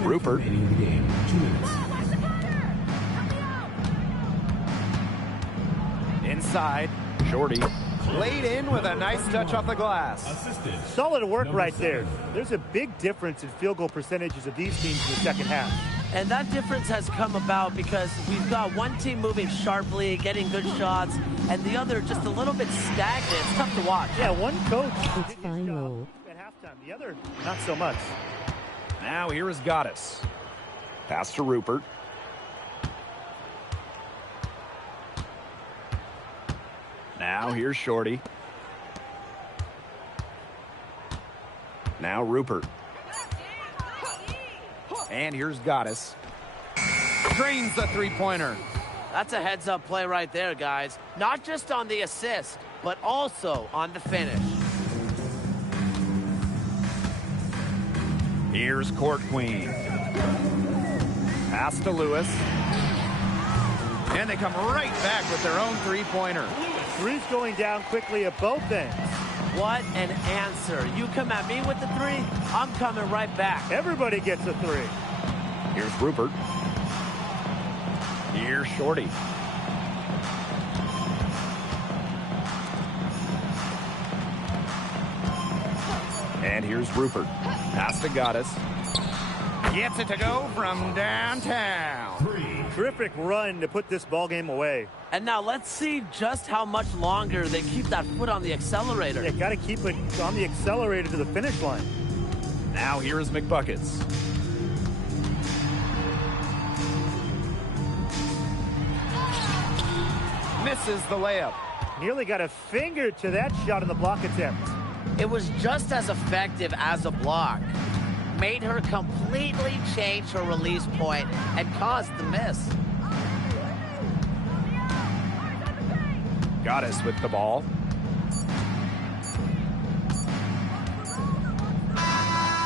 Rupert. In the game. 2 minutes. Inside. Shorty. Laid in with a nice touch off the glass. Assisted. Solid work Number right there. 7. There's a big difference in field goal percentages of these teams in the second half. And that difference has come about because we've got one team moving sharply, getting good shots, and the other just a little bit stagnant. It's tough to watch. Yeah, one coach It's did his fine, job lol. at halftime. The other, not so much. Now here is Goddess. Pass to Rupert. Now here's Shorty. Now Rupert. And here's Goddess. Drains the three-pointer. That's a heads-up play right there, guys. Not just on the assist, but also on the finish. Here's Court Queen. Pass to Lewis. And they come right back with their own three-pointer. Three's going down quickly at both ends. What an answer. You come at me with the three, I'm coming right back. Everybody gets a three. Here's Rupert. Here's Shorty. And here's Rupert. Pass to Goddess. Gets it to go from downtown. 3. Terrific run to put this ball game away. And now let's see just how much longer they keep that foot on the accelerator. They got to keep it on the accelerator to the finish line. Now here is McBuckets. Misses the layup. Nearly got a finger to that shot in the block attempt. It was just as effective as a block. Made her completely change her release point and caused the miss. Goddess with the ball.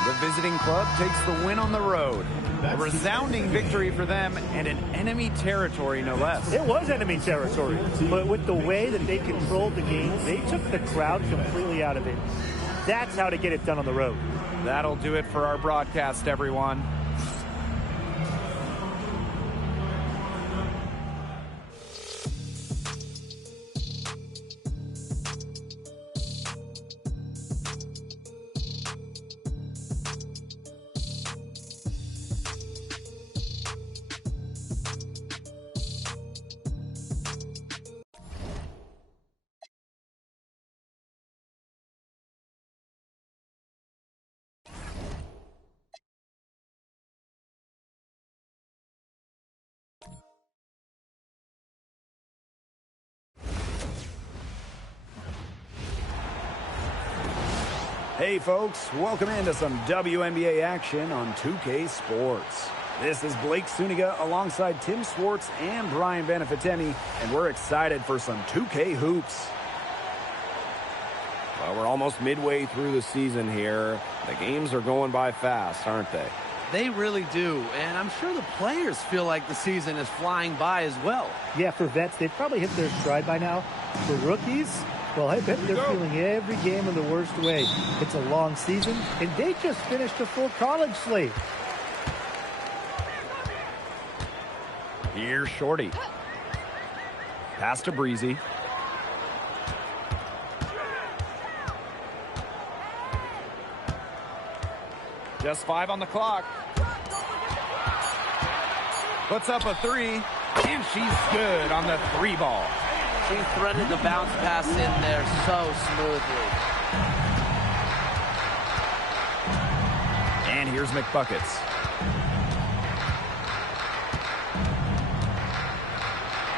The visiting club takes the win on the road. A resounding victory for them and in enemy territory, no less. It was enemy territory, but with the way that they controlled the game, they took the crowd completely out of it. That's how to get it done on the road. That'll do it for our broadcast, everyone. Hey folks, welcome into some WNBA action on 2K Sports. This is Blake Suniga alongside Tim Swartz and Brian Benefitemi, and we're excited for some 2K hoops. Well, we're almost midway through the season here. The games are going by fast, aren't they? They really do, and I'm sure the players feel like the season is flying by as well. Yeah, for vets, they've probably hit their stride by now. For rookies, well, I bet they're feeling every game in the worst way. It's a long season, and they just finished a full college slate. Here's Shorty. Pass to Breezy. Just 5 on the clock. Puts up a three, and she's good on the three ball. She threaded the bounce pass in there so smoothly. And here's McBuckets.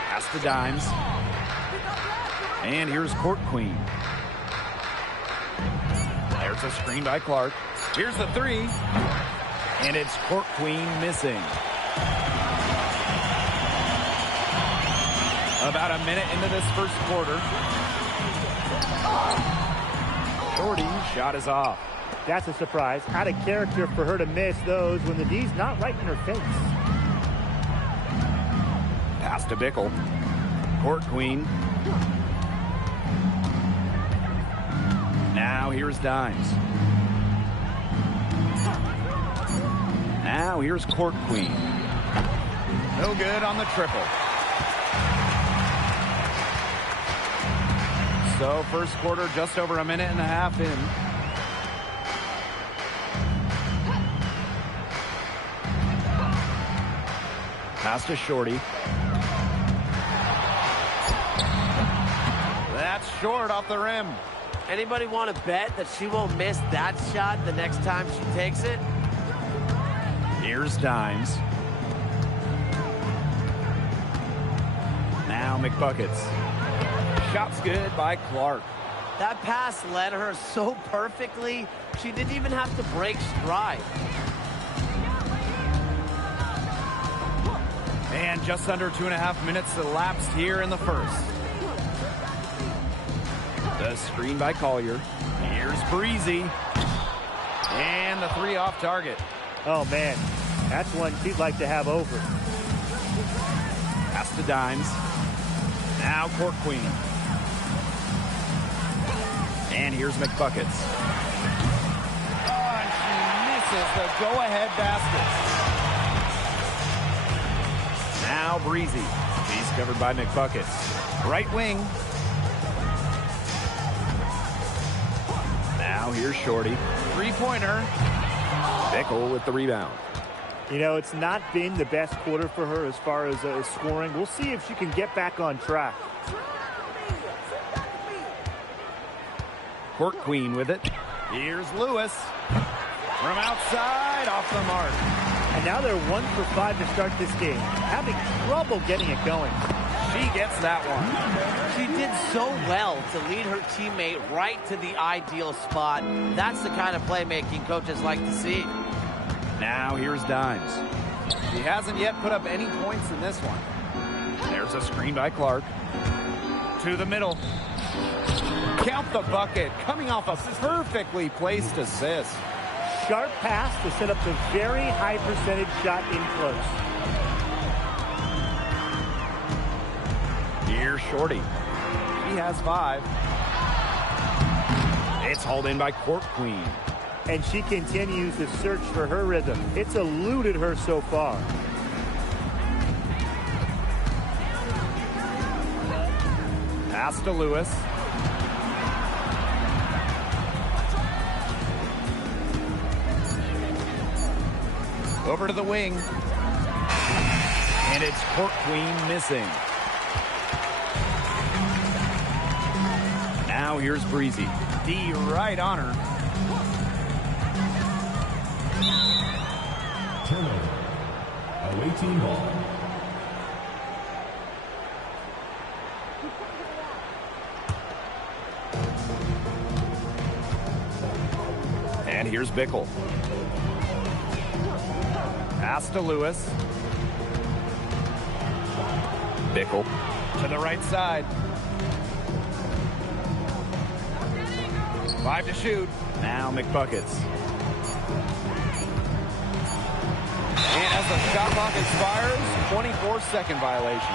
Pass to Dimes. And here's Court Queen. There's a screen by Clark. Here's the three. And it's Court Queen missing. About a minute into this first quarter. Shorty shot is off. That's a surprise. Out of character for her to miss those when the D's not right in her face. Pass to Bickle. Court Queen. Now here's Dimes. Now here's Court Queen. No good on the triple. So first quarter just over a minute and a half in. Pass to Shorty. That's short off the rim. Anybody want to bet that she won't miss that shot the next time she takes it? Here's Dimes. Now McBuckets. Shot's good by Clark. That pass led her so perfectly, she didn't even have to break stride. And just under 2.5 minutes elapsed here in the first. The screen by Collier. Here's Breezy. And the three off target. Oh, man. That's one she'd like to have over. Pass to Dimes. Now Court Queen. And here's McBuckets. Oh, and she misses the go-ahead basket. Now Breezy. She's covered by McBuckets. Right wing. Now here's Shorty. Three-pointer. Bickle with the rebound. You know, it's not been the best quarter for her as far as scoring. We'll see if she can get back on track. Court Queen with it. Here's Lewis. From outside, off the mark. And now they're 1 for 5 to start this game. Having trouble getting it going. She gets that one. She did so well to lead her teammate right to the ideal spot. That's the kind of playmaking coaches like to see. Now here's Dimes. She hasn't yet put up any points in this one. There's a screen by Clark. To the middle. Count the bucket. Coming off a perfectly placed assist. Sharp pass to set up the very high percentage shot in close. Here's Shorty. She has 5. It's hauled in by Court Queen. And she continues to search for her rhythm. It's eluded her so far. Pass to Lewis. Over to the wing. And it's Court Queen missing. Now here's Breezy. D right on her. Turnover. Away team ball. And here's Bickle. Pass to Lewis. Bickle to the right side. 5 to shoot. Now McBuckets. And as the shot clock expires, 24-second violation.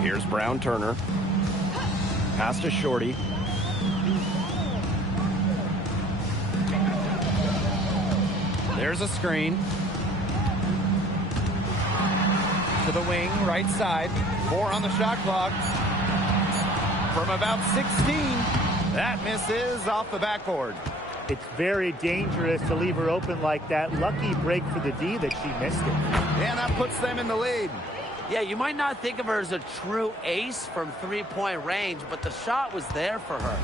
Here's Brown Turner. Pass to Shorty. There's a screen. To the wing, right side. 4 on the shot clock. From about 16. That misses off the backboard. It's very dangerous to leave her open like that. Lucky break for the D that she missed it. And that puts them in the lead. Yeah, you might not think of her as a true ace from three-point range, but the shot was there for her.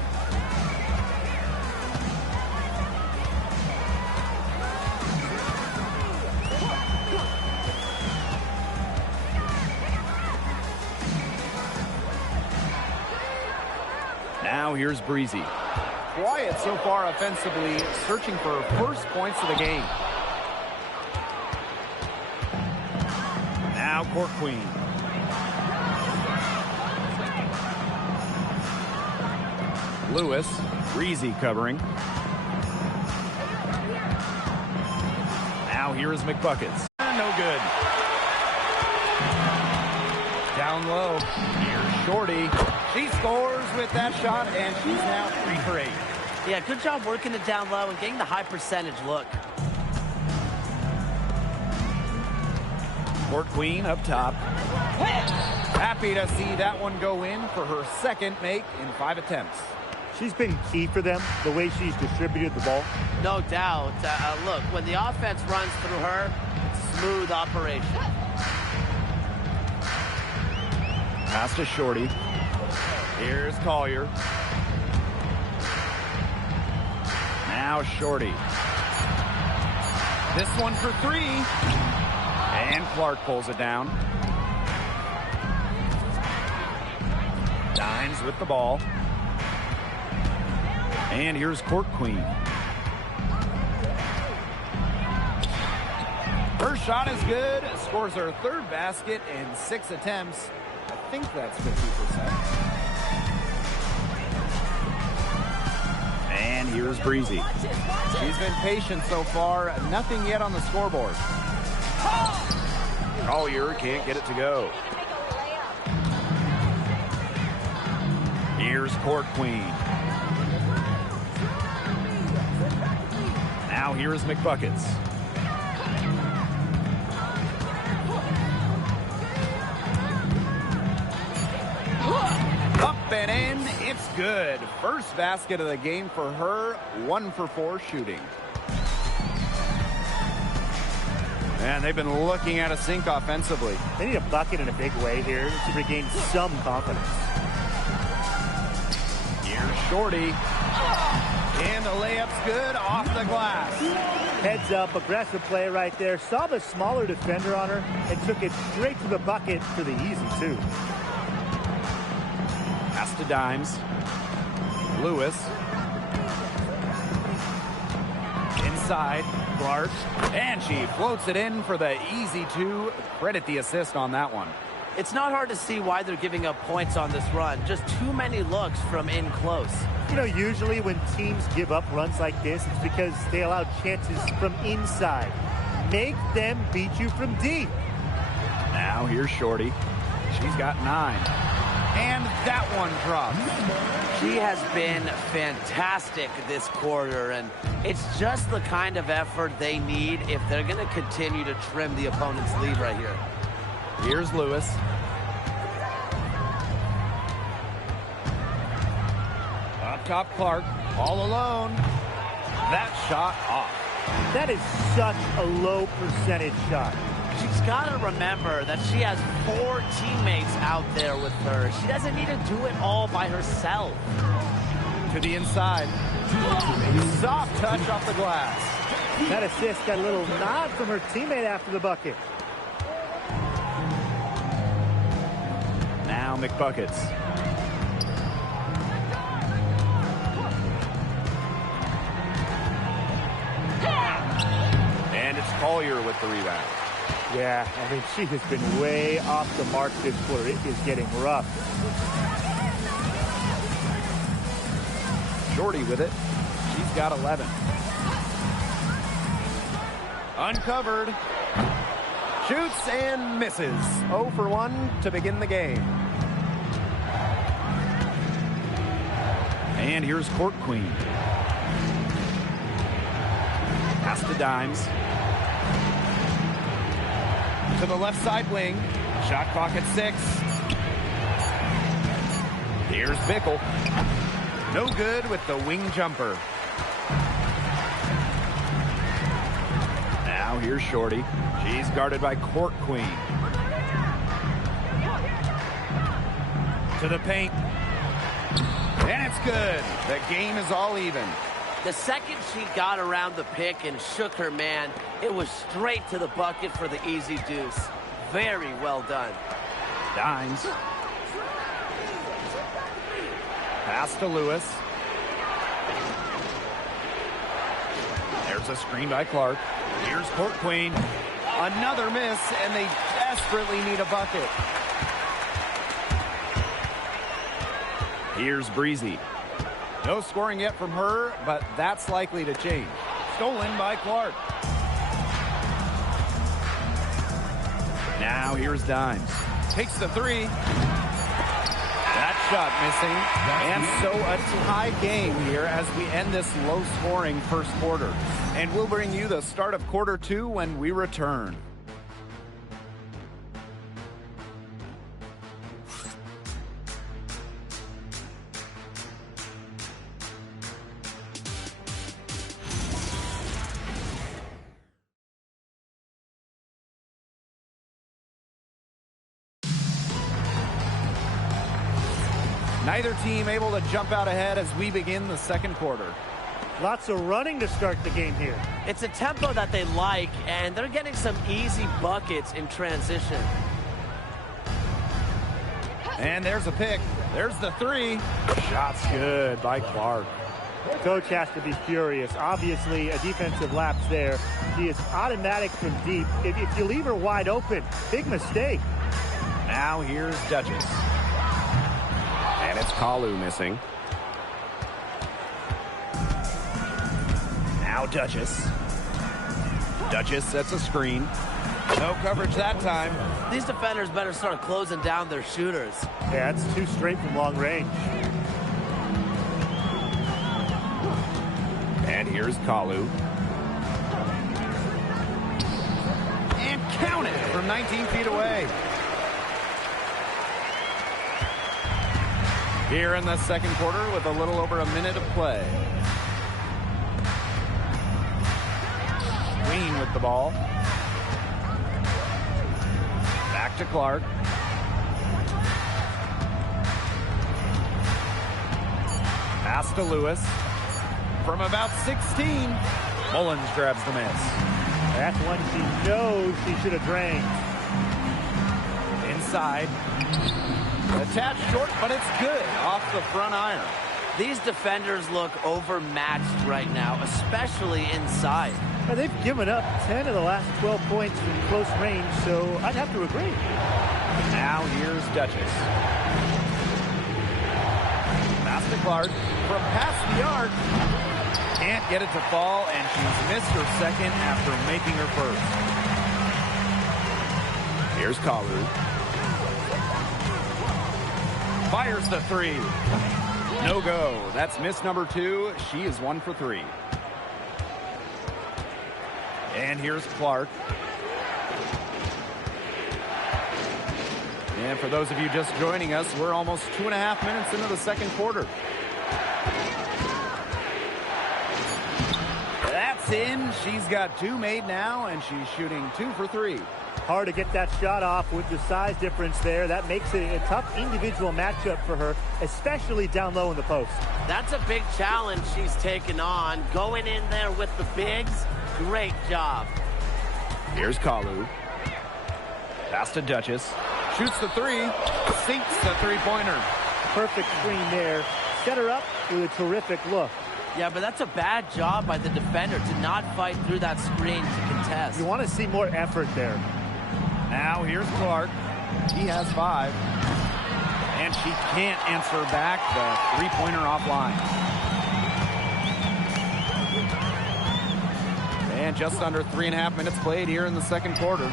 Now here's Breezy. quiet so far offensively, searching for first points of the game. Now Court Queen. Lewis, Breezy covering. Now here is McBuckets. No good. Down low. Here's Shorty. She scores with that shot, and she's now 3 for 8. Yeah, good job working it down low and getting the high percentage look. Court Queen up top. Happy to see that one go in for her second make in 5 attempts. She's been key for them, the way she's distributed the ball. No doubt. Look, when the offense runs through her, smooth operation. Pass to Shorty. Here's Collier. Now Shorty. This one for 3. And Clark pulls it down. Dimes with the ball. And here's Court Queen. Her shot is good. Scores her 3rd basket in 6 attempts. I think that's 50%. And here's Breezy. She's been patient so far. Nothing yet on the scoreboard. Collier can't get it to go. Here's Court Queen. Now here is McBuckets. Up and in. It's good. First basket of the game for her. 1 for 4 shooting. And they've been looking at a sink offensively. They need a bucket in a big way here to regain some confidence. Here's Shorty. And the layup's good off the glass. Heads up, aggressive play right there. Saw the smaller defender on her and took it straight to the bucket for the easy 2. Pass to Dimes. Lewis. Inside, Clark. And she floats it in for the easy 2. Credit the assist on that one. It's not hard to see why they're giving up points on this run. Just too many looks from in close. You know, usually when teams give up runs like this, it's because they allow chances from inside. Make them beat you from deep. Now here's Shorty. She's got 9. And that one drops. She has been fantastic this quarter, and it's just the kind of effort they need if they're going to continue to trim the opponent's lead right here. Here's Lewis. Up top, Clark. All alone. That shot off. That is such a low percentage shot. She's got to remember that she has 4 teammates out there with her. She doesn't need to do it all by herself. To the inside. Soft touch off the glass. That assist got a little nod from her teammate after the bucket. Now McBuckets. And it's Collier with the rebound. Yeah, I mean, she has been way off the mark this quarter. It is getting rough. Shorty with it. She's got 11. Uncovered. Shoots and misses. 0 for 1 to begin the game. And here's Court Queen. Pass to Dimes. To the left side wing. Shot clock at 6. Here's Bickle. No good with the wing jumper. Now here's Shorty. She's guarded by Court Queen. To the paint. And it's good. The game is all even. The second she got around the pick and shook her man, it was straight to the bucket for the easy deuce. Very well done. Dimes. Pass to Lewis. There's a screen by Clark. Here's Court Queen. Another miss, and they desperately need a bucket. Here's Breezy. No scoring yet from her, but that's likely to change. Stolen by Clark. Now here's Dimes. Takes the three. That shot missing. And so a tie game here as we end this low-scoring first quarter. And we'll bring you the start of quarter two when we return. Neither team able to jump out ahead as we begin the second quarter. Lots of running to start the game here. It's a tempo that they like, and they're getting some easy buckets in transition. And there's a pick. There's the three. Shot's good by Clark. Coach has to be furious. Obviously, a defensive lapse there. He is automatic from deep. If you leave her wide open, big mistake. Now here's Duchess. And it's Kalu missing. Now Duchess. Duchess sets a screen. No coverage that time. These defenders better start closing down their shooters. Yeah, it's too straight from long range. And here's Kalu. And count it from 19 feet away. Here in the second quarter with a little over a minute of play. Queen with the ball. Back to Clark. Pass to Lewis. From about 16, Mullins grabs the miss. That's one she knows she should have drained. Inside. Attached short, but it's good off the front iron. These defenders look overmatched right now, especially inside. Well, they've given up 10 of the last 12 points from close range, so I'd have to agree. Now here's Duchess. Pass to Clark from past the arc. Can't get it to fall, and she's missed her second after making her first. Here's Kalu. Fires the three. No go. That's miss number 2. She is 1 for 3. And here's Clark. And for those of you just joining us, we're almost 2.5 minutes into the second quarter. That's in. She's got 2 made now, and she's shooting 2 for 3. Hard to get that shot off with the size difference there. That makes it a tough individual matchup for her, especially down low in the post. That's a big challenge she's taken on. Going in there with the bigs, great job. Here's Kalu. Pass to Duchess. Shoots the 3. Sinks the three-pointer. Perfect screen there. Set her up with a terrific look. Yeah, but that's a bad job by the defender to not fight through that screen to contest. You want to see more effort there. Now here's Clark. He has 5. And she can't answer back the three-pointer offline. And just under 3.5 minutes played here in the second quarter.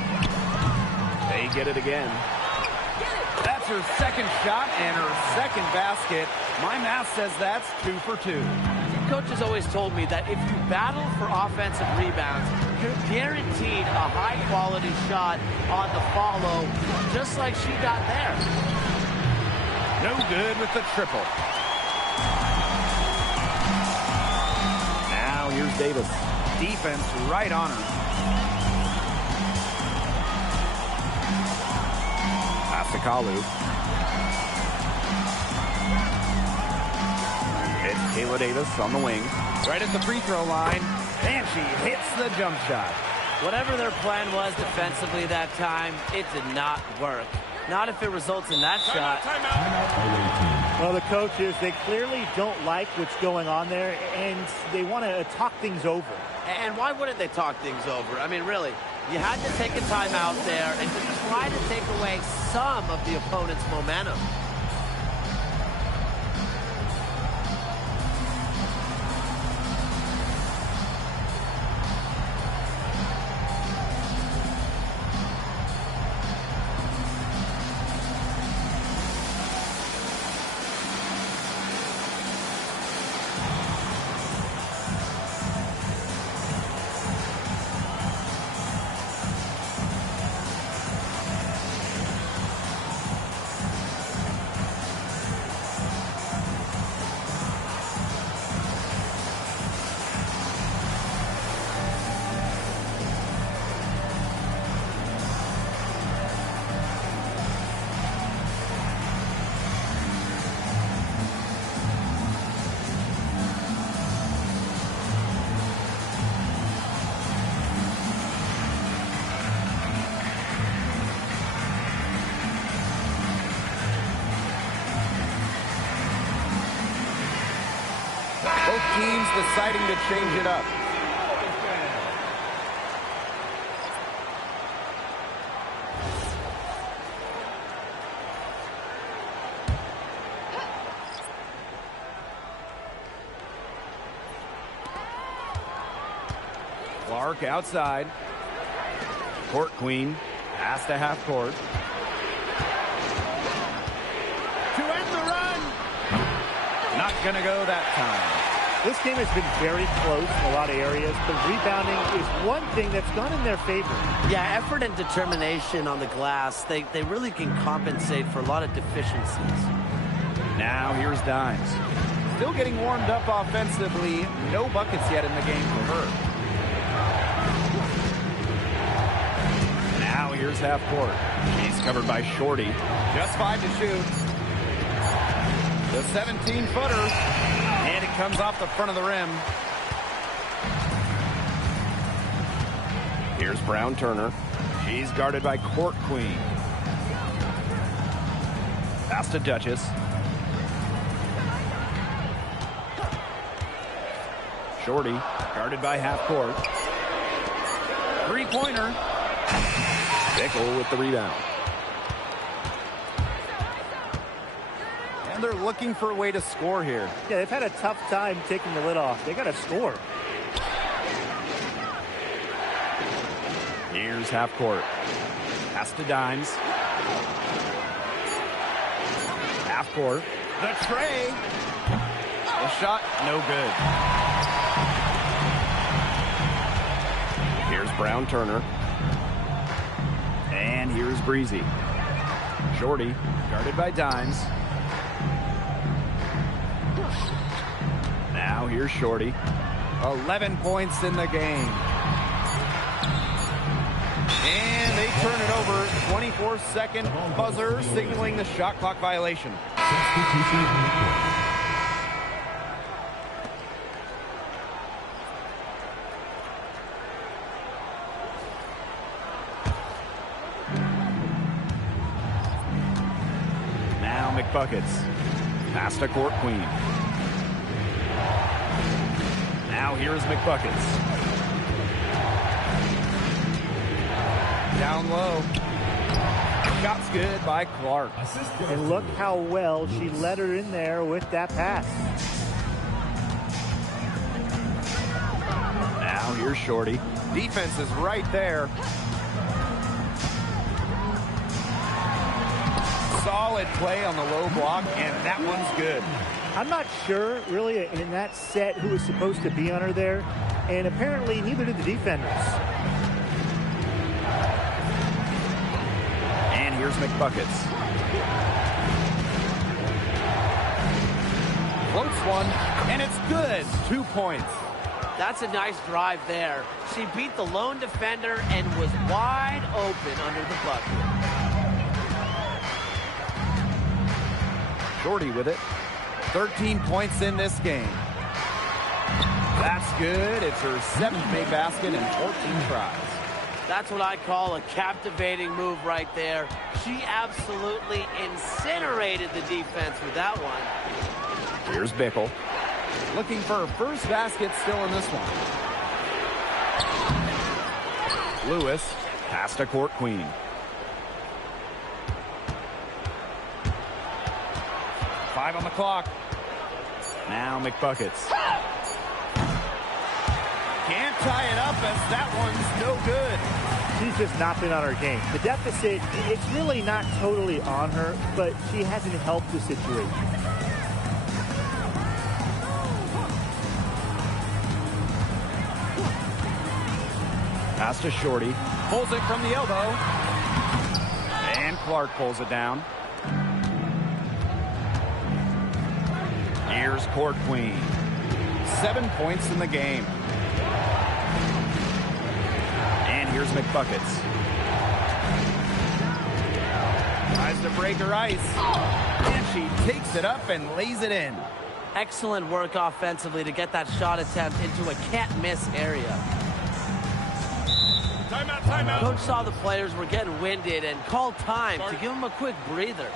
They get it again. That's her second shot and her second basket. My math says that's 2 for 2. Coach has always told me that if you battle for offensive rebounds, you're guaranteed a high-quality shot on the follow, just like she got there. No good with the triple. Now here's Davis. Defense right on her. Pass to Kalu. It's Kayla Davis on the wing. Right at the free throw line. And she hits the jump shot. Whatever their plan was defensively that time, it did not work. Not if it results in that shot. Well, the coaches, they clearly don't like what's going on there, and they want to talk things over. And why wouldn't they talk things over? I mean, really, you had to take a timeout there and to try to take away some of the opponent's momentum. Both teams deciding to change it up. Clark outside. Court Queen. Pass to half court. To end the run. Not going to go that time. This game has been very close in a lot of areas, but rebounding is one thing that's gone in their favor. Yeah, effort and determination on the glass, they really can compensate for a lot of deficiencies. Now here's Dimes. Still getting warmed up offensively. No buckets yet in the game for her. Now here's half court. She's covered by Shorty. Just 5 to shoot. The 17-footer. And it comes off the front of the rim. Here's Brown Turner. She's guarded by Court Queen. Pass to Duchess. Shorty guarded by half court. Three-pointer. Bickle with the rebound. And they're looking for a way to score here. Yeah, they've had a tough time taking the lid off. They got to score. Here's half court. Pass to Dimes. Half court. The tray. The shot, no good. Here's Brown Turner. And here's Breezy. Shorty, guarded by Dimes. Now here's Shorty. 11 points in the game. And they turn it over. 24-second buzzer signaling the shot clock violation. Now McBuckets. Pass to Court Queen. Now here's McBuckets. Down low. Shot's good by Clark. And look how well she let her in there with that pass. Now here's Shorty. Defense is right there. Solid play on the low block, and that one's good. I'm not sure, really, in that set who was supposed to be on her there, and apparently neither did the defenders. And here's McBuckets. Floats one, and it's good. 2 points. That's a nice drive there. She beat the lone defender and was wide open under the bucket. Shorty with it. 13 points in this game. That's good. It's her 7th made basket in 14 tries. That's what I call a captivating move right there. She absolutely incinerated the defense with that one. Here's Bickle. Looking for her first basket still in this one. Lewis, pass to Court Queen. Five on the clock. Now McBuckets. Can't tie it up as that one's no good. She's just not been on her game. The deficit, it's really not totally on her, but she hasn't helped the situation. Pass to Shorty. Pulls it from the elbow. And Clark pulls it down. Here's Court Queen. 7 points in the game. And here's McBuckets. Tries to break her ice. And she takes it up and lays it in. Excellent work offensively to get that shot attempt into a can't-miss area. Timeout, timeout. Coach saw the players were getting winded and called time to give them a quick breather.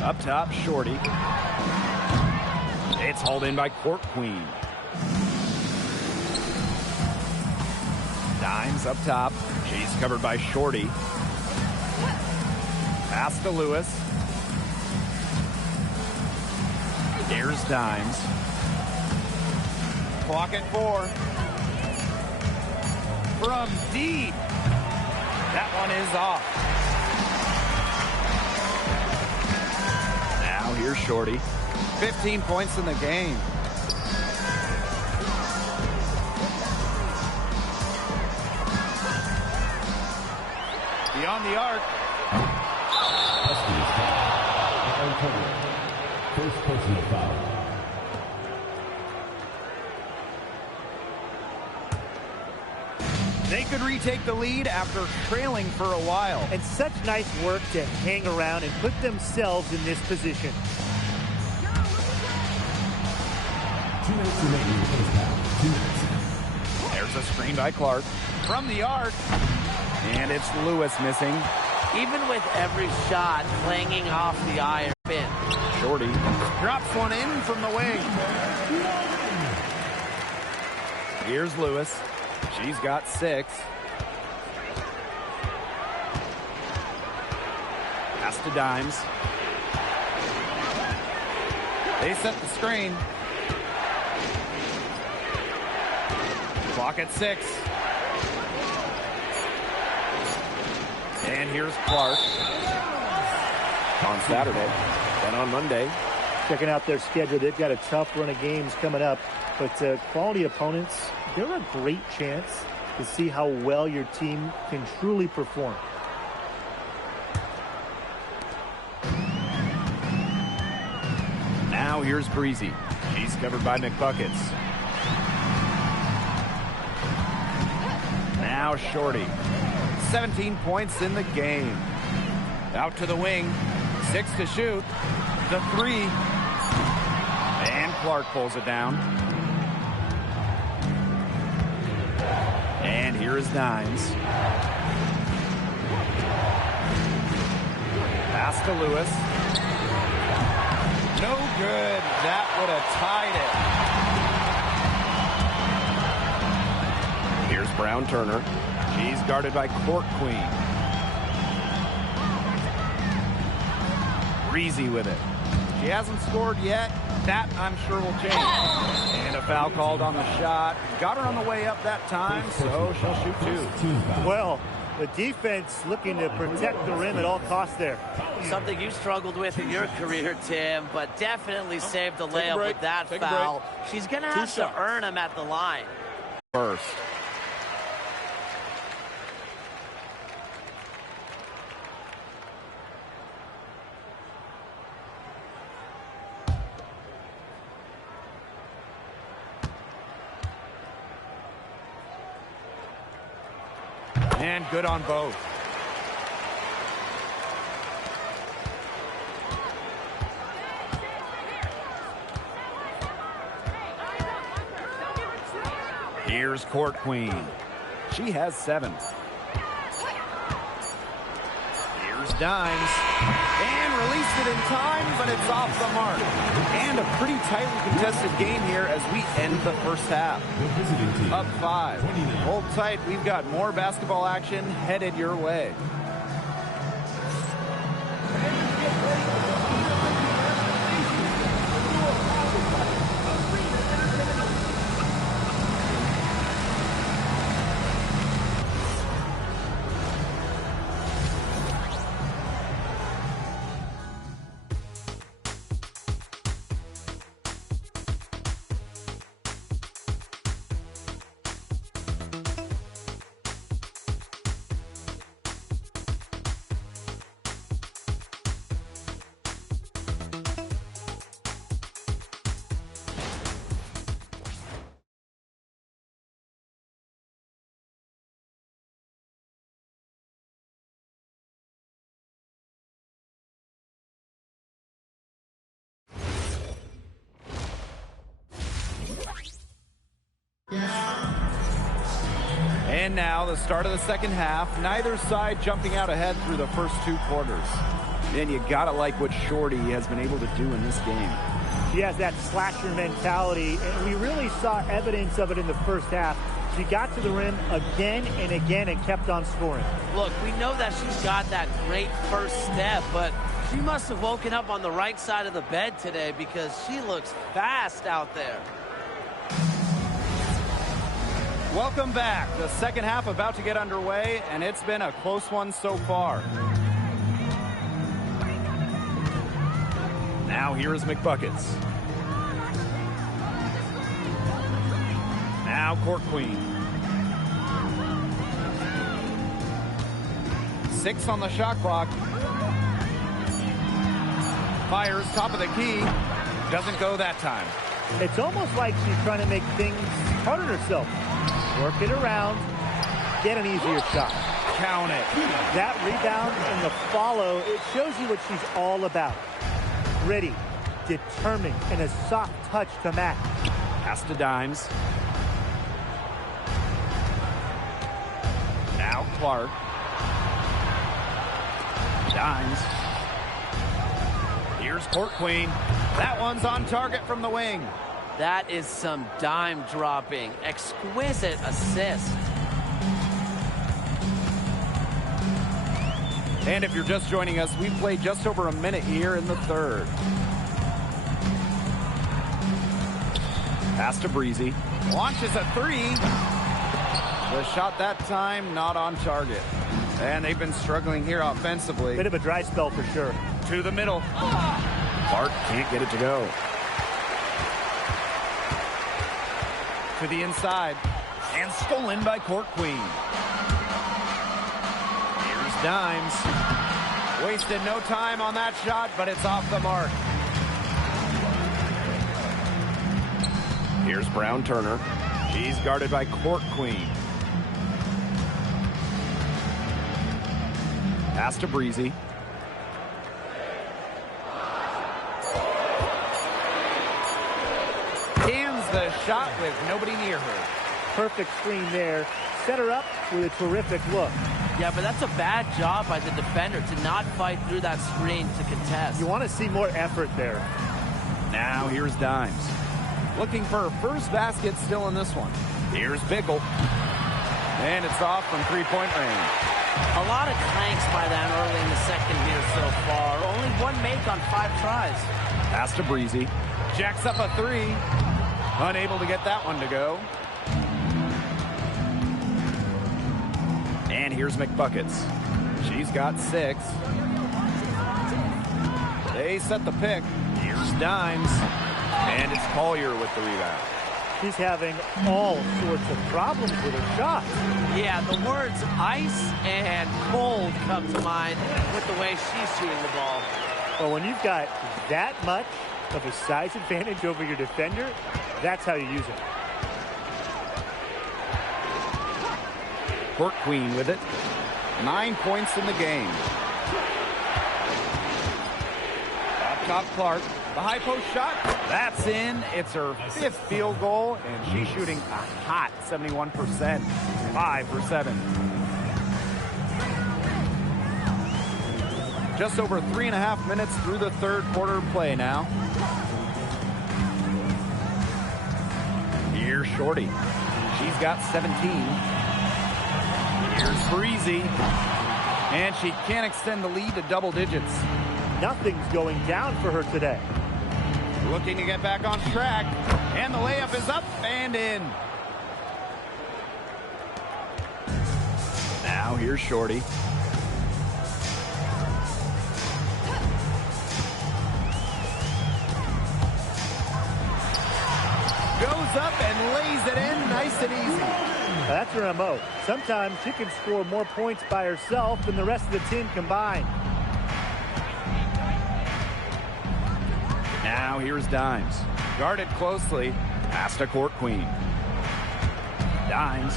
Up top, Shorty. It's hauled in by Court Queen. Dimes up top. She's covered by Shorty. Pass to Lewis. Here's Dimes. Clock at 4. From deep. That one is off. Now here's Shorty. 15 points in the game. Beyond the arc. First personal foul. They could retake the lead after trailing for a while. And such nice work to hang around and put themselves in this position. 2 minutes remaining in the first half. 2 minutes. There's a screen by Clark. From the arc. And it's Lewis missing. Even with every shot clanging off the iron fin. Shorty drops one in from the wing. Here's Lewis. She's got 6. Pass to Dimes. They set the screen. Clock at 6. And here's Clark. On Saturday, then on Monday. Checking out their schedule, they've got a tough run of games coming up, but quality opponents, they're a great chance to see how well your team can truly perform. Now here's Breezy. She's covered by McBuckets. Now Shorty. 17 points in the game. Out to the wing. 6 to shoot. The 3. And Clark pulls it down. And here is Dimes. Pass to Lewis. No good. That would have tied it. Here's Brown Turner. She's guarded by Court Queen. Breezy with it. She hasn't scored yet. That, I'm sure, will change. And a foul called on the shot. Got her on the way up that time, so she'll shoot 2. Well, the defense looking to protect the rim at all costs there. Something you struggled with in your career, Tim, but definitely saved the layup with that foul. She's going to have to earn him at the line. First. And good on both. Here's Court Queen. She has 7. Here's Dimes. And released it in time, but it's off the mark. And a pretty tightly contested game here as we end the first half. Up 5. Hold tight. We've got more basketball action headed your way. And now the start of the second half. Neither side jumping out ahead through the first 2 quarters. And you gotta like what Shorty has been able to do in this game. She has that slasher mentality, and we really saw evidence of it in the first half. She got to the rim again and again and kept on scoring. Look, we know that she's got that great first step, but she must have woken up on the right side of the bed today because she looks fast out there. Welcome back. The second half about to get underway, and it's been a close one so far. Now here is McBuckets. Now Court Queen. 6 on the shot clock. Fires top of the key. Doesn't go that time. It's almost like she's trying to make things hard on herself. Work it around, get an easier shot. Count it. That rebound and the follow, it shows you what she's all about. Ready, determined, and a soft touch to match. Pass to Dimes. Now Clark. Dimes. Here's Court Queen. That one's on target from the wing. That is some dime dropping. Exquisite assist. And if you're just joining us, we've played just over a minute here in the third. Pass to Breezy. Launches a 3. The shot that time not on target. And they've been struggling here offensively. Bit of a dry spell for sure. To the middle. Clark can't get it to go. To the inside. And stolen by Court Queen. Here's Dimes. Wasted no time on that shot, but it's off the mark. Here's Brown Turner. She's guarded by Court Queen. Pass to Breezy. Cans the shot with nobody near her. Perfect screen there. Set her up with a terrific look. Yeah, but that's a bad job by the defender to not fight through that screen to contest. You want to see more effort there. Now here's Dimes. Looking for her first basket still in this one. Here's Bickle. And it's off from three-point range. A lot of clanks by them early in the second here so far. Only one make on 5 tries. Pass to Breezy. Jacks up a three. Unable to get that one to go. And here's McBuckets. She's got 6. They set the pick. Here's Dimes. And it's Collier with the rebound. She's having all sorts of problems with her shot. Yeah, the words ice and cold come to mind with the way she's shooting the ball. Well, when you've got that much of a size advantage over your defender, that's how you use it. Court Queen with it. 9 points in the game. Up top, Clark. The high post shot. That's in. It's her 5th field goal, and she's shooting a hot 71%. 5 for 7. Just over 3.5 minutes through the third quarter play now. Here's Shorty. She's got 17. Here's Breezy. And she can't extend the lead to double digits. Nothing's going down for her today. Looking to get back on track. And the layup is up and in. Now here's Shorty. Goes up and lays it in nice and easy. That's her MO. Sometimes she can score more points by herself than the rest of the team combined. Now here's Dimes. Guarded closely. Pass to Court Queen. Dimes.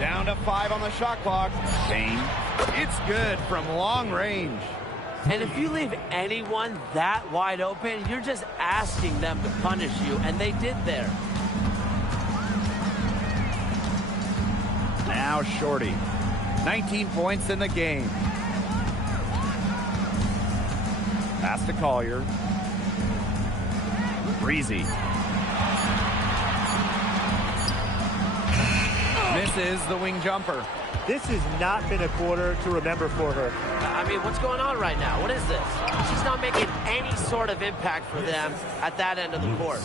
Down to 5 on the shot clock. Kane. It's good from long range. And if you leave anyone that wide open, you're just asking them to punish you, and they did there. Now Shorty. 19 points in the game. Pass to Collier. Breezy. Misses the wing jumper. This has not been a quarter to remember for her. I mean, what's going on right now? What is this? She's not making any sort of impact for them at that end of the court.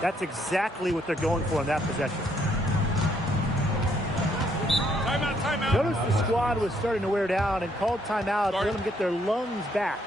That's exactly what they're going for in that possession. Timeout. Notice the squad was starting to wear down and called timeout to let them get their lungs back.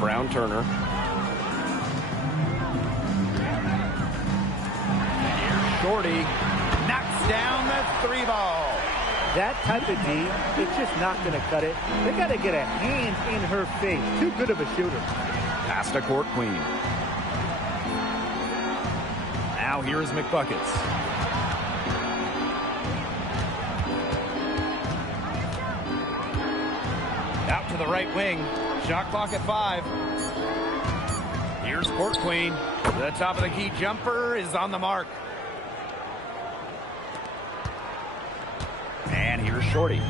Brown Turner. Shorty knocks down the 3-ball. That type of D, it's just not going to cut it. They got to get a hand in her face. Too good of a shooter. Pass to Court Queen. Now here's McBuckets. Out to the right wing. Shot clock at 5. Here's Court Queen. The top of the key jumper is on the mark. And here's Shorty.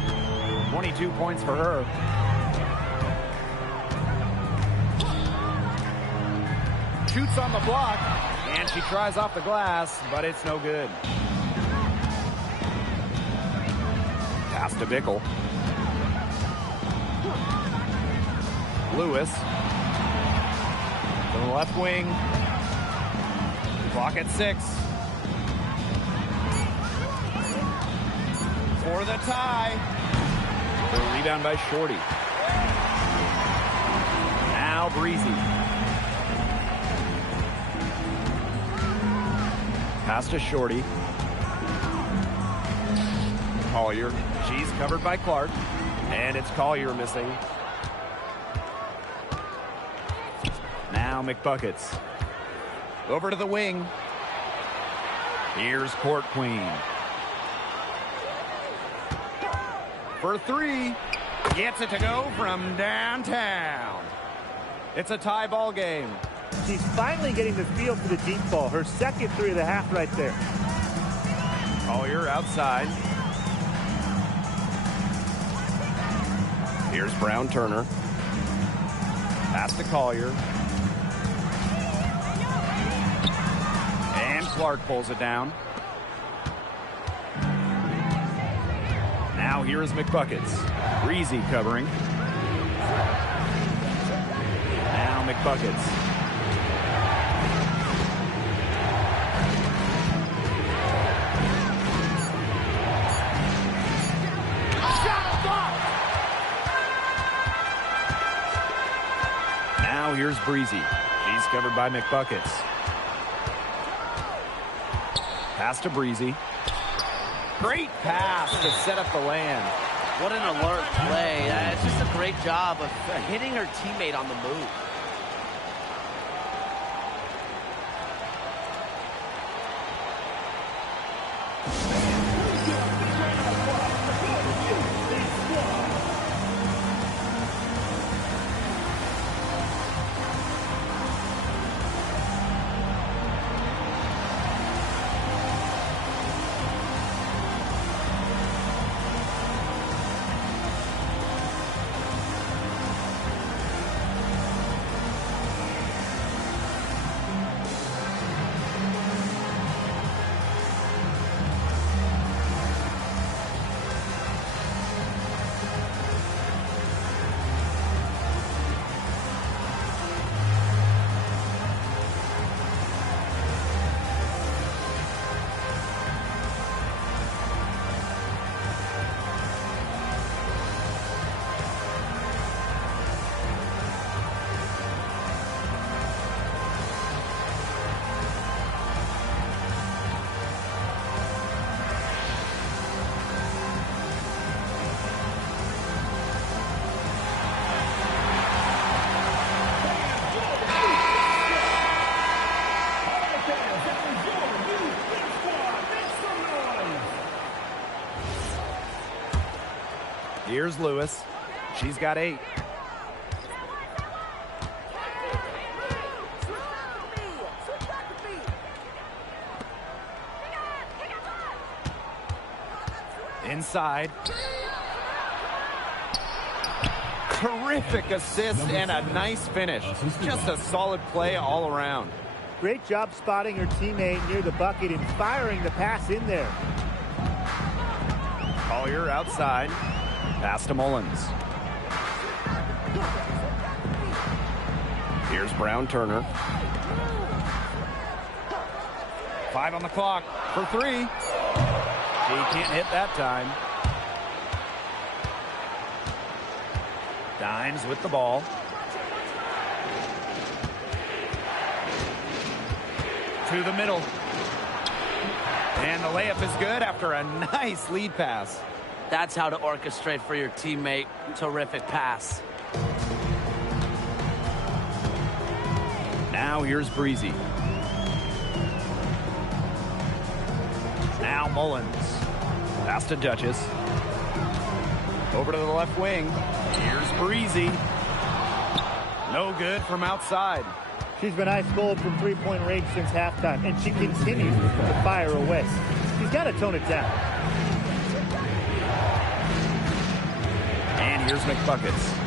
22 points for her. Shoots on the block, and she tries off the glass, but it's no good. Pass to Bickle. Lewis. To the left wing. Clock at 6. For the tie. The rebound by Shorty. Now Breezy. Pass to Shorty. Collier. She's covered by Clark. And it's Collier missing. Now McBuckets. Over to the wing. Here's Court Queen. For 3. Gets it to go from downtown. It's a tie ball game. She's finally getting the feel for the deep ball. Her second 3 of the half right there. Collier outside. Here's Brown Turner. Pass to Collier. And Clark pulls it down. Now here is McBuckets. Breezy covering. Now McBuckets. Now here's Breezy. She's covered by McBuckets. Pass to Breezy. Great pass to set up the land. What an alert play. It's just a great job of hitting her teammate on the move. Here's Lewis. She's got 8. Inside. Terrific assist and a nice finish. Just a solid play all around. Great job spotting her teammate near the bucket and firing the pass in there. Collier outside. Pass to Mullins. Here's Brown Turner. 5 on the clock for 3. She can't hit that time. Dimes with the ball. To the middle. And the layup is good after a nice lead pass. That's how to orchestrate for your teammate. Terrific pass. Now here's Breezy. Now Mullins. Pass to Duchess. Over to the left wing. Here's Breezy. No good from outside. She's been ice cold from three-point range since halftime, and she continues to fire away. She's got to tone it down. And here's McBuckets.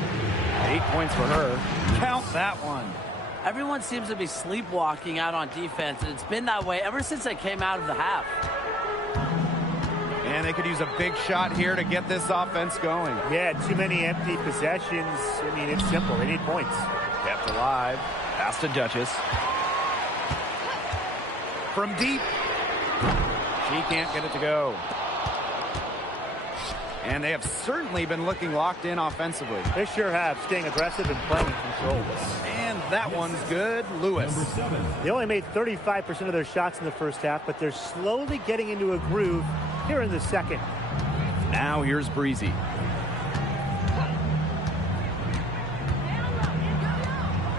8 points for her. Count that one. Everyone seems to be sleepwalking out on defense, and it's been that way ever since they came out of the half. And they could use a big shot here to get this offense going. Yeah, too many empty possessions. I mean, it's simple. They need points. Kept alive. Pass to Duchess. From deep. She can't get it to go. And they have certainly been looking locked in offensively. They sure have, staying aggressive and playing in control. And that one's good. Lewis. They only made 35% of their shots in the first half, but they're slowly getting into a groove here in the second. Now here's Breezy.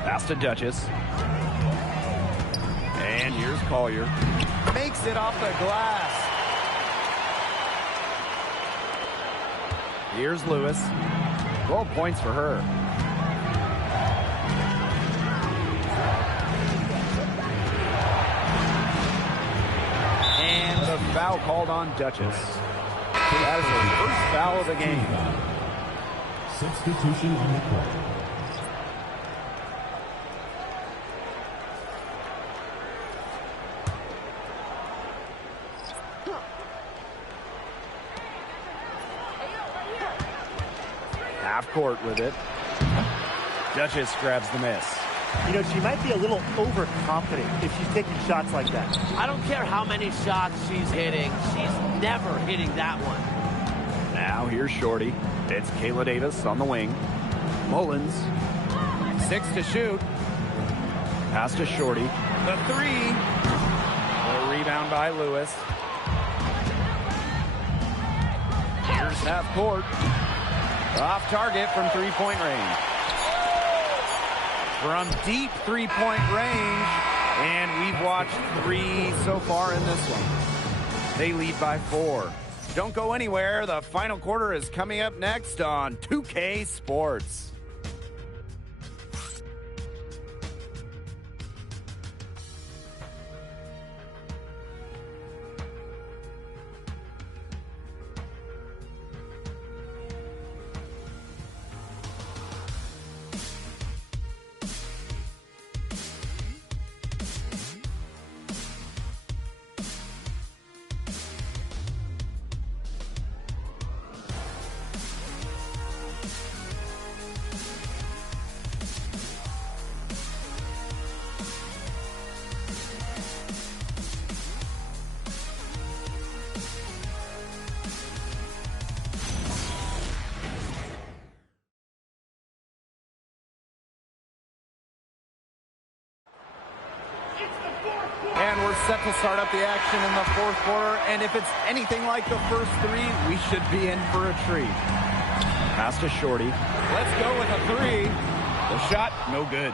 Pass to Duchess. And here's Collier. Makes it off the glass. Here's Lewis. 12 points for her. And the foul called on Duchess. That is the first foul of the game. Substitution on the court. Half court with it. Duchess grabs the miss. You know, she might be a little overconfident if she's taking shots like that. I don't care how many shots she's hitting. She's never hitting that one. Now here's Shorty. It's Kayla Davis on the wing. Mullins. 6 to shoot. Pass to Shorty. The 3. A rebound by Lewis. Here's half court. Off target from three-point range. From deep three-point range. And we've watched 3 so far in this one. They lead by 4. Don't go anywhere. The final quarter is coming up next on 2K Sports. And we're set to start up the action in the fourth quarter. And if it's anything like the first 3, we should be in for a treat. Pass to Shorty. Let's go with a 3. The shot, no good.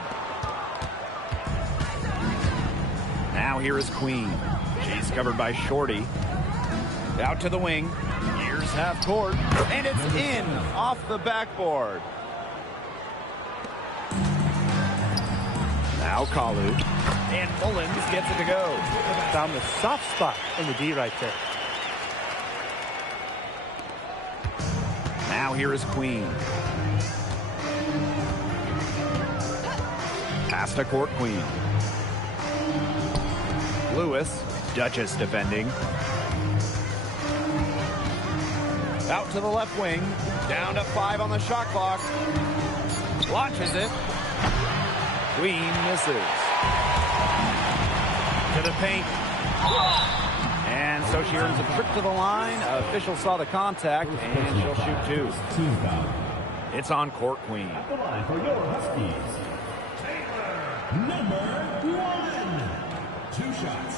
Now here is Queen. She's covered by Shorty. Out to the wing. Here's half court. And it's in off the backboard. Now Kalu. And Mullins gets it to go. Found the soft spot in the D right there. Now here is Queen. Pass to court Queen. Lewis. Duchess defending. Out to the left wing. Down to 5 on the shot clock. Launches it. Queen misses. To the paint. And so she earns a trip to the line. Official saw the contact, and she'll shoot 2. Team foul. It's on court Queen. At the line for your Huskies. Number 1. 2 shots.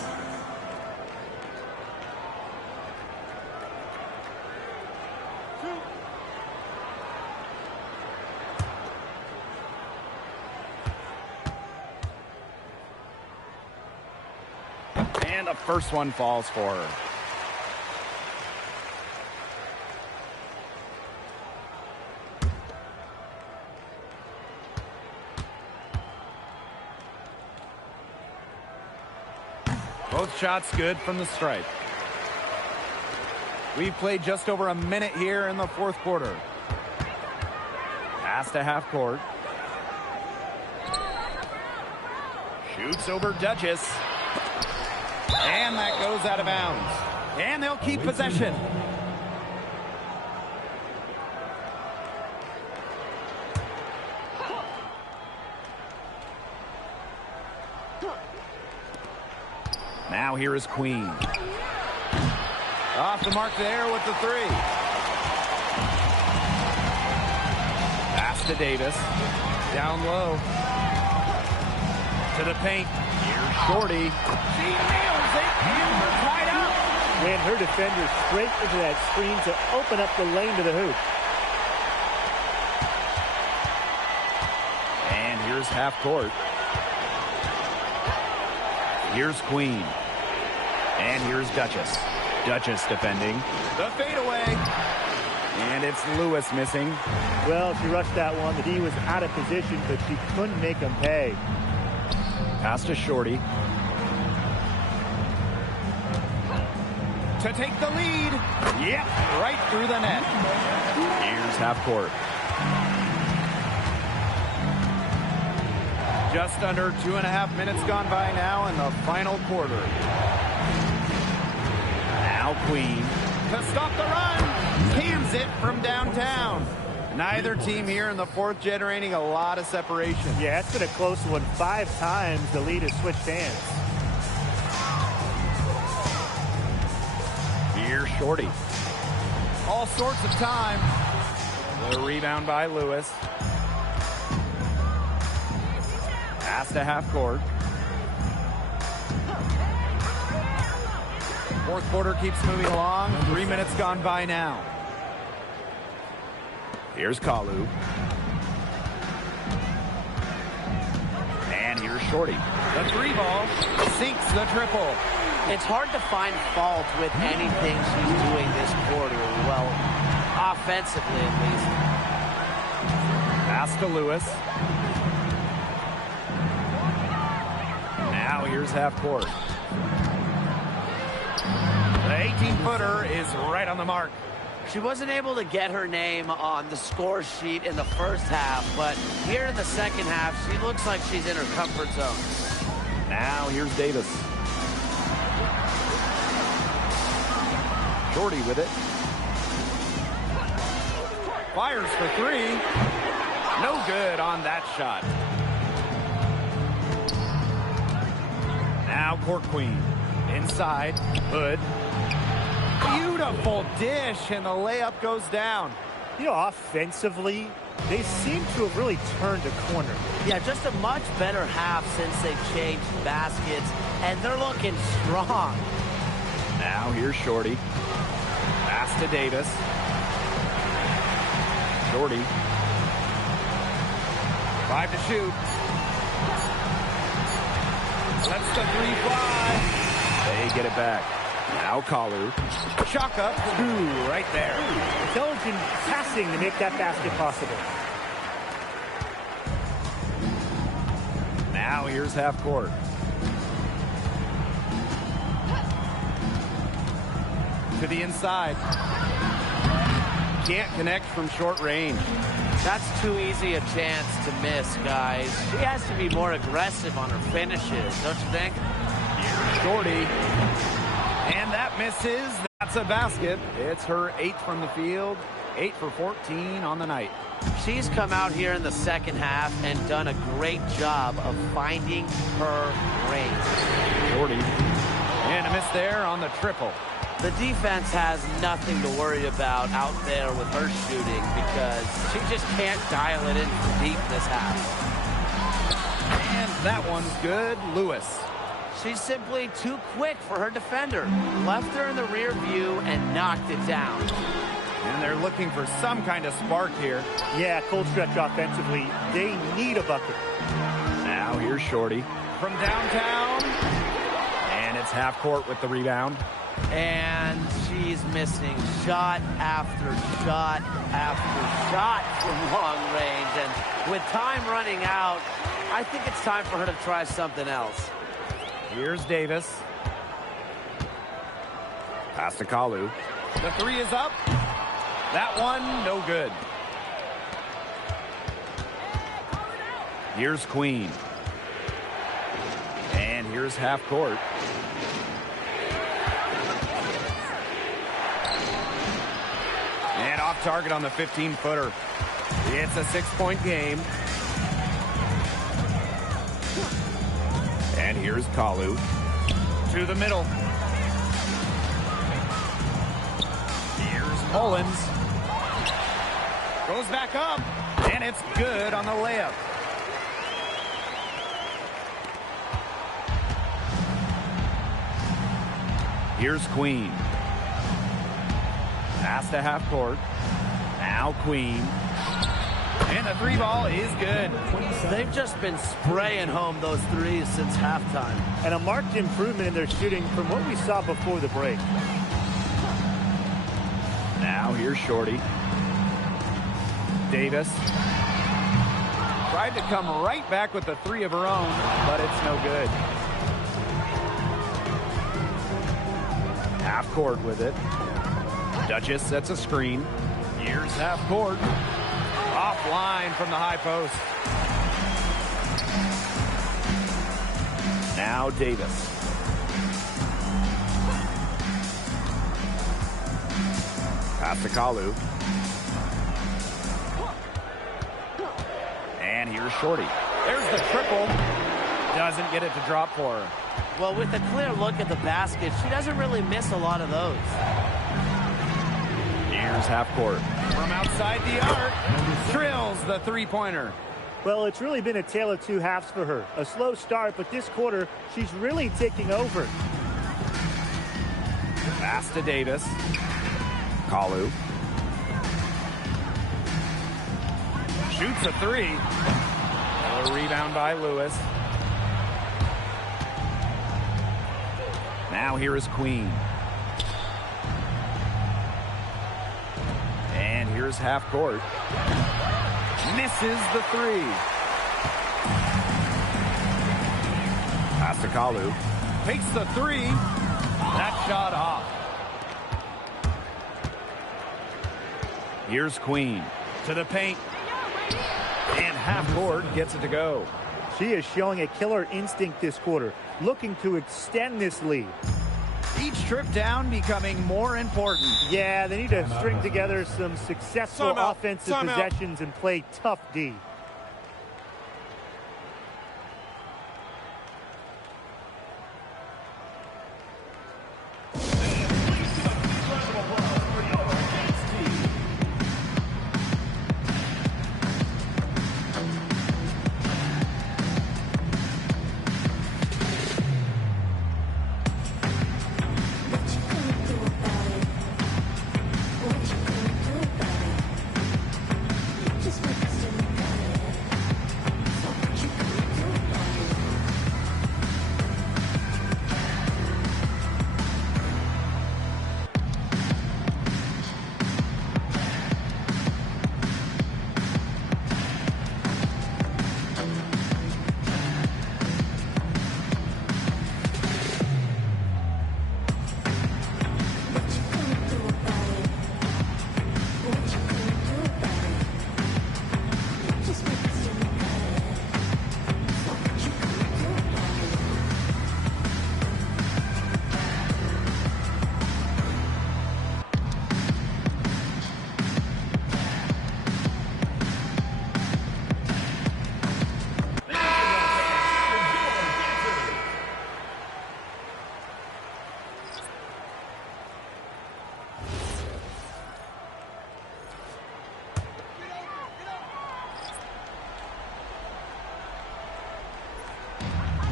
And the first one falls for her. Both shots good from the stripe. We've played just over a minute here in the fourth quarter. Pass to half court. Shoots over Duchess. And that goes out of bounds. And they'll keep possession. Now here is Queen. Off the mark there with the three. Pass to Davis. Down low. To the paint. Here's Shorty. She nails it. And we're tied up. Ran her defender straight into that screen to open up the lane to the hoop. And here's half court. Here's Queen. And here's Duchess. Duchess defending. The fadeaway. And it's Lewis missing. Well, she rushed that one. The D was out of position, but she couldn't make them pay. Pass to Shorty. To take the lead. Yep, right through the net. Here's half court. Just under 2.5 minutes gone by now in the final quarter. Now Queen to stop the run. Cams it from downtown. Neither team here in the fourth generating a lot of separation. Yeah, it's been a close one. 5 times the lead has switched hands. Here's Shorty. All sorts of time. The rebound by Lewis. Pass to half court. Fourth quarter keeps moving along. 3 minutes gone by now. Here's Ncaaw. And here's Shorty. The three ball sinks the triple. It's hard to find fault with anything she's doing this quarter. Well, offensively at least. Pass to Lewis. Now here's half court. The 18-footer is right on the mark. She wasn't able to get her name on the score sheet in the first half, but here in the second half, she looks like she's in her comfort zone. Now here's Davis. Shorty with it. Fires for three. No good on that shot. Now Court Queen. Inside. Hood. Beautiful dish, and the layup goes down. You know, offensively, they seem to have really turned a corner. Yeah, just a much better half since they changed baskets, and they're looking strong. Now here's Shorty. Pass to Davis. Shorty. 5 to shoot. Lets the three fly. They get it back. Now Ncaaw. Chalk up 2 right there. Intelligent passing to make that basket possible. Now here's half court. To the inside. Can't connect from short range. That's too easy a chance to miss, guys. She has to be more aggressive on her finishes, don't you think? Here's Shorty. And that misses. That's a basket. It's her 8th from the field. 8 for 14 on the night. She's come out here in the second half and done a great job of finding her range. Shorty. And a miss there on the triple. The defense has nothing to worry about out there with her shooting because she just can't dial it in from deep this half. And that one's good. Lewis. She's simply too quick for her defender. Left her in the rear view and knocked it down. And they're looking for some kind of spark here. Yeah, cold stretch offensively. They need a bucket. Now here's Shorty from downtown. And It's half court with the rebound. And she's missing shot after shot after shot from long range. And with time running out, I think it's time for her to try something else. Here's Davis. Pass to Kalu. The three is up. That one, no good. Here's Queen. And here's half court. And off target on the 15-footer. It's a 6-point game. And here's Kalu. To the middle. Here's Mullins. Goes back up. And it's good on the layup. Here's Queen. Pass to half court. Now Queen. And the three ball is good. They've just been spraying home those threes since halftime. And a marked improvement in their shooting from what we saw before the break. Now here's Shorty. Davis. Tried to come right back with the three of her own, but it's no good. Half court with it. Duchess sets a screen. Here's half court. Offline from the high post. Now Davis. Pass to Kalu. And here's Shorty. There's the triple. Doesn't get it to drop for her. Well, with a clear look at the basket, she doesn't really miss a lot of those. Here's half court. From outside the arc, drills the three-pointer. Well, it's really been a tale of two halves for her. A slow start, but this quarter, she's really taking over. Pass to Davis. Kalu. Shoots a three. A rebound by Lewis. Now here is Queen. And here's half court. Misses the three. Pass to Kalu. Takes the three. That shot off. Here's Queen. To the paint. And half court gets it to go. She is showing a killer instinct this quarter, looking to extend this lead. Each trip down becoming more important. Yeah, they need to string together some successful offensive possessions and play tough D.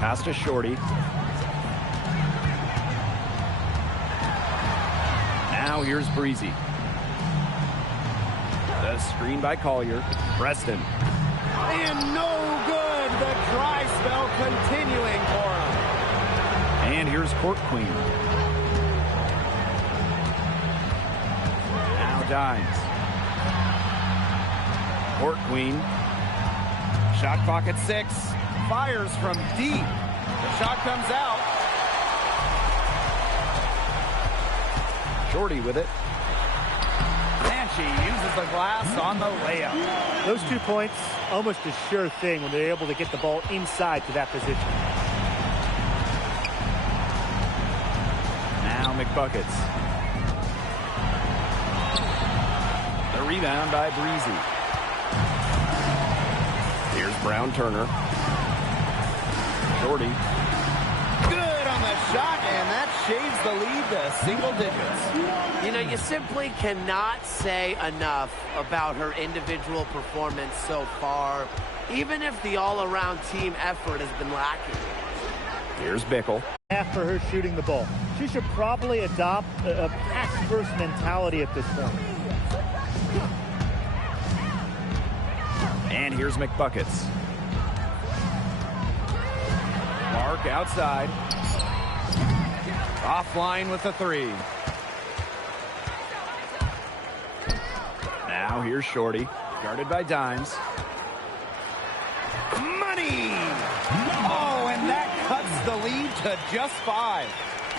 Pass to Shorty. Now here's Breezy. The screen by Collier. Preston. And no good. The dry spell continuing for him. And here's Court Queen. Now Dimes. Court Queen. Shot clock at 6. Fires from deep. The shot comes out. Shorty with it. And she uses the glass on the layup. Those 2 points, almost a sure thing when they're able to get the ball inside to that position. Now McBuckets. The rebound by Breezy. Here's Brown Turner. Shorty. Good on the shot, and that shaves the lead to single digits. You know, you simply cannot say enough about her individual performance so far, even if the all-around team effort has been lacking. Here's Bickle. For her shooting the ball, she should probably adopt a pass-first mentality at this point. And here's McBuckets. Clark outside. Offline with the 3. Now here's Shorty, guarded by Dimes. Money! Oh, and that cuts the lead to just 5.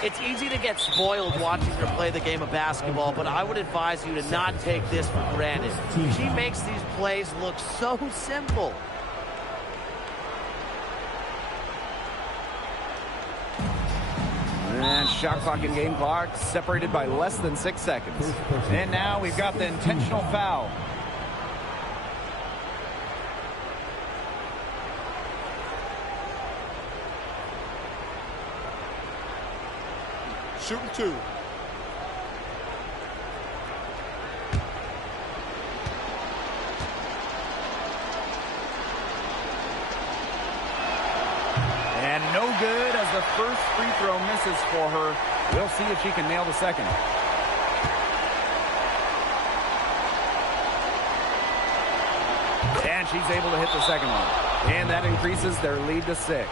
It's easy to get spoiled watching her play the game of basketball, but I would advise you to not take this for granted. She makes these plays look so simple. And shot clock and game clock separated by less than 6 seconds. And now we've got the intentional foul. Shooting 2. And no good as the first free throw misses for her. We'll see if she can nail the second. And she's able to hit the second one. And that increases their lead to 6.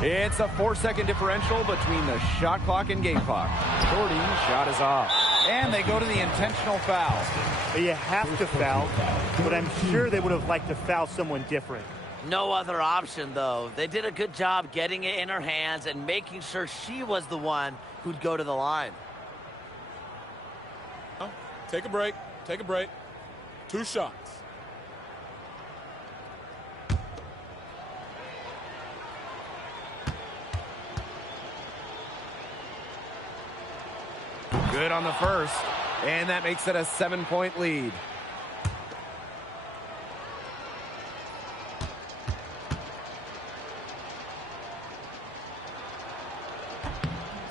It's a 4-second differential between the shot clock and game clock. Shorty's shot is off. And they go to the intentional foul. You have to foul, but I'm sure they would have liked to foul someone different. No other option, though. They did a good job getting it in her hands and making sure she was the one who'd go to the line. Take a break. Take a break. 2 shots. Good on the first, and that makes it a 7-point lead.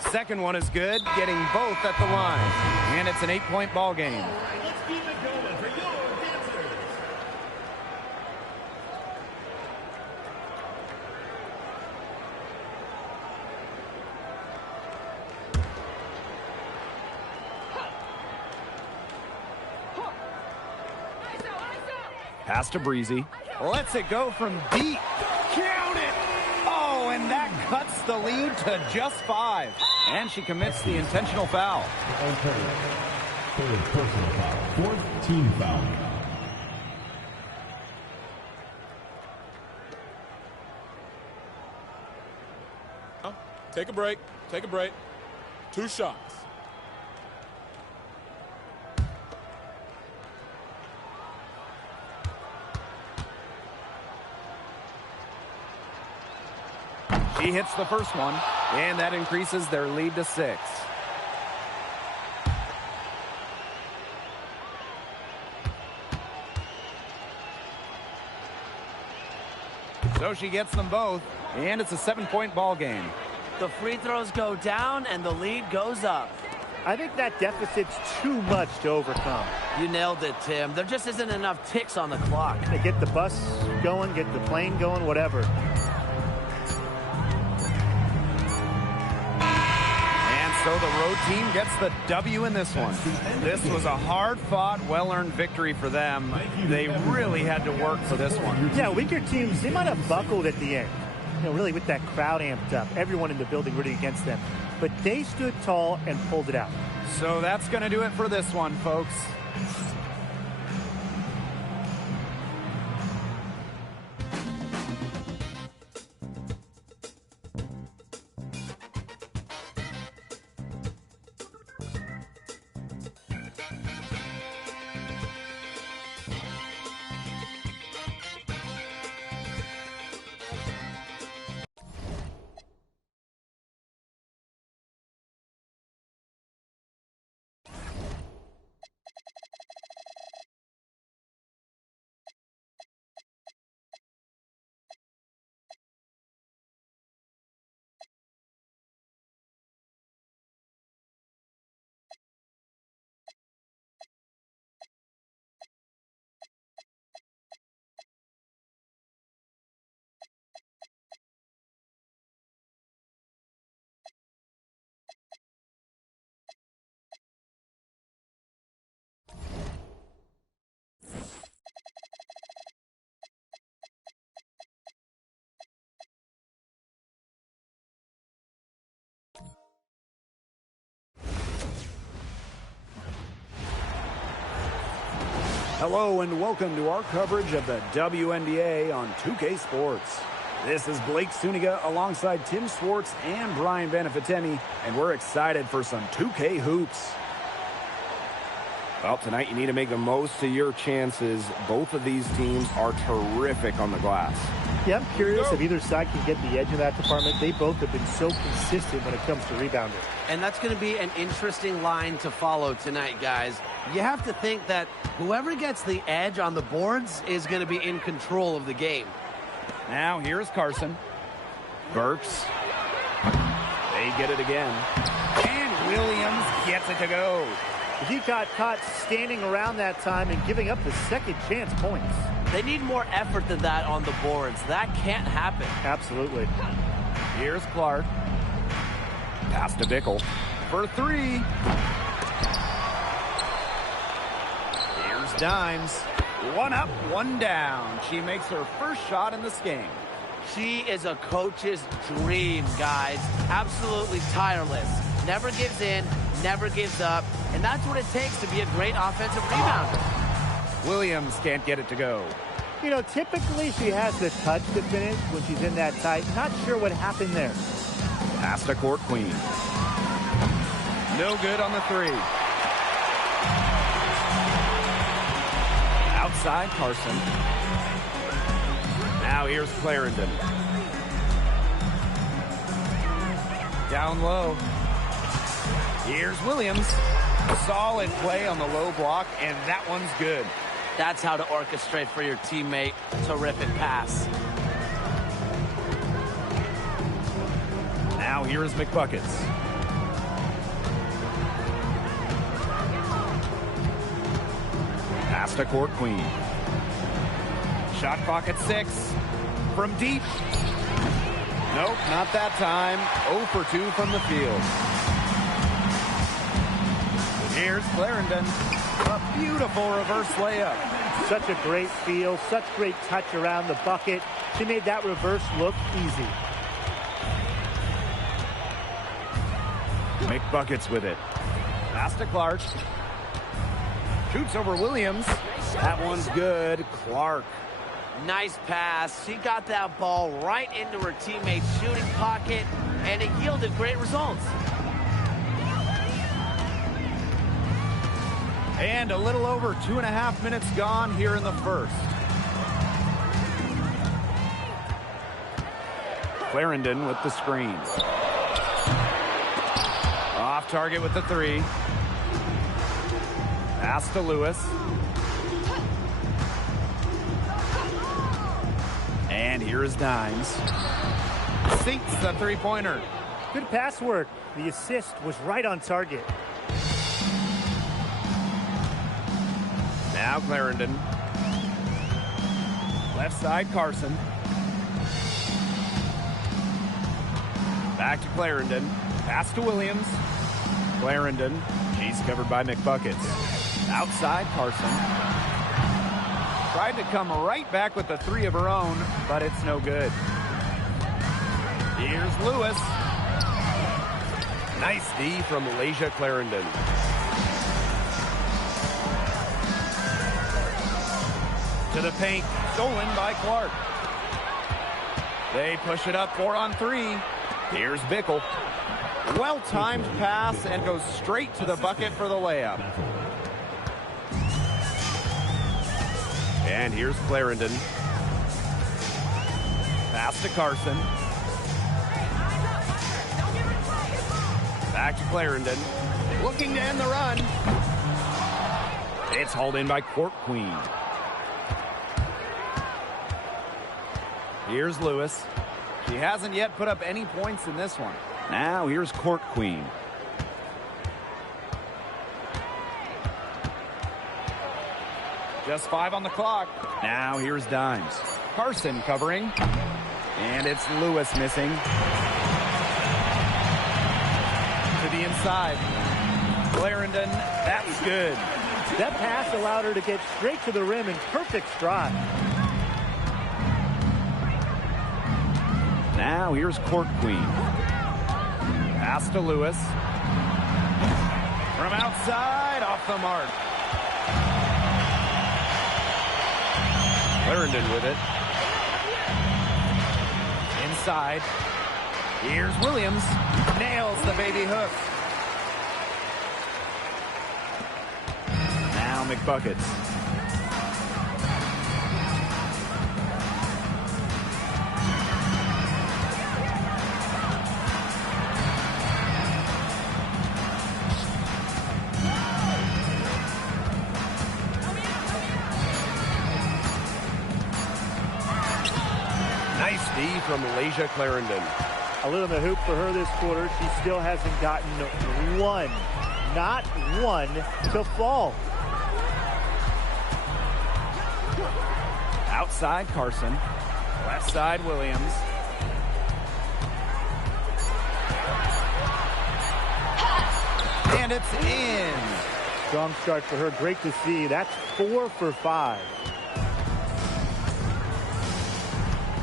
Second one is good, getting both at the line, and it's an 8-point ball game. Let's keep it going for your dancers. Pass to Breezy. Lets it go from deep. Count it! Oh, and that cuts the lead to just 5. And she commits the intentional foul. Third personal foul. 4th team foul. Take a break. Take a break. 2 shots. She hits the first one, and that increases their lead to 6. So she gets them both, and it's a 7-point ball game. The free throws go down, and the lead goes up. I think that deficit's too much to overcome. You nailed it, Tim. There just isn't enough ticks on the clock. They get the bus going, get the plane going, whatever. And so the road team gets the W in this one. This was a hard-fought, well-earned victory for them. They really had to work for this one. Yeah, weaker teams, they might have buckled at the end. You know, really with that crowd amped up, everyone in the building rooting against them. But they stood tall and pulled it out. So that's going to do it for this one, folks. Hello and welcome to our coverage of the WNBA on 2K Sports. This is Blake Suniga alongside Tim Swartz and Brian Benefitemi, and we're excited for some 2K hoops. Well, tonight you need to make the most of your chances. Both of these teams are terrific on the glass. Yeah, I'm curious if either side can get the edge of that department. They both have been so consistent when it comes to rebounding. And that's going to be an interesting line to follow tonight, guys. You have to think that whoever gets the edge on the boards is going to be in control of the game. Now here's Carson. Burks. They get it again. And Williams gets it to go. He got caught standing around that time and giving up the second chance points. They need more effort than that on the boards. That can't happen. Absolutely. Here's Clark. Pass to Bickle for three. Here's Dimes. One up, one down. She makes her first shot in this game. She is a coach's dream, guys. Absolutely tireless. Never gives in, never gives up. And that's what it takes to be a great offensive rebounder. Williams can't get it to go. You know, typically she has the touch to finish when she's in that tight. Not sure what happened there. Pass to Court Queen. No good on the three. Outside Carson. Now here's Clarendon. Down low. Here's Williams. Solid play on the low block, and that one's good. That's how to orchestrate for your teammate. Terrific pass. Now here is McBuckets. Pass to Court Queen. Shot clock at 6. From deep. Nope, not that time. 0 for 2 from the field. Here's Clarendon. A beautiful reverse layup. Such a great feel, such great touch around the bucket. She made that reverse look easy. McBuckets with it. Pass to Clark. Shoots over Williams. That one's good. Clark. Nice pass. She got that ball right into her teammate's shooting pocket, and it yielded great results. And a little over 2.5 minutes gone here in the first. Clarendon with the screen. Off target with the three. Pass to Lewis. And And here is Dimes. Sinks the three-pointer. Good pass work. The assist was right on target. Now Clarendon. Left side, Carson. Back to Clarendon. Pass to Williams. Clarendon. He's covered by McBuckets. Outside, Carson. Tried to come right back with the three of her own, but it's no good. Here's Lewis. Nice D from Malaysia Clarendon. To the paint, stolen by Clark. They push it up 4-on-3. Here's Bickle. Well-timed pass and goes straight to the bucket for the layup. And here's Clarendon. Pass to Carson. Back to Clarendon. Looking to end the run. It's hauled in by Court Queen. Here's Lewis. She hasn't yet put up any points in this one. Now here's Court Queen. Just 5 on the clock. Now here's Dimes. Carson covering. And it's Lewis missing. To the inside. Clarendon, that's good. That pass allowed her to get straight to the rim in perfect stride. Now here's Court Queen. Pass to Lewis. From outside, off the mark. Clarendon with it. Inside. Here's Williams. Nails the baby hook. Now McBuckets. Nice D from Malaysia Clarendon. A little in the hoop for her this quarter. She still hasn't gotten one, not one, to fall. Outside Carson. Left side Williams. And it's in. Strong start for her. Great to see. That's 4 for 5.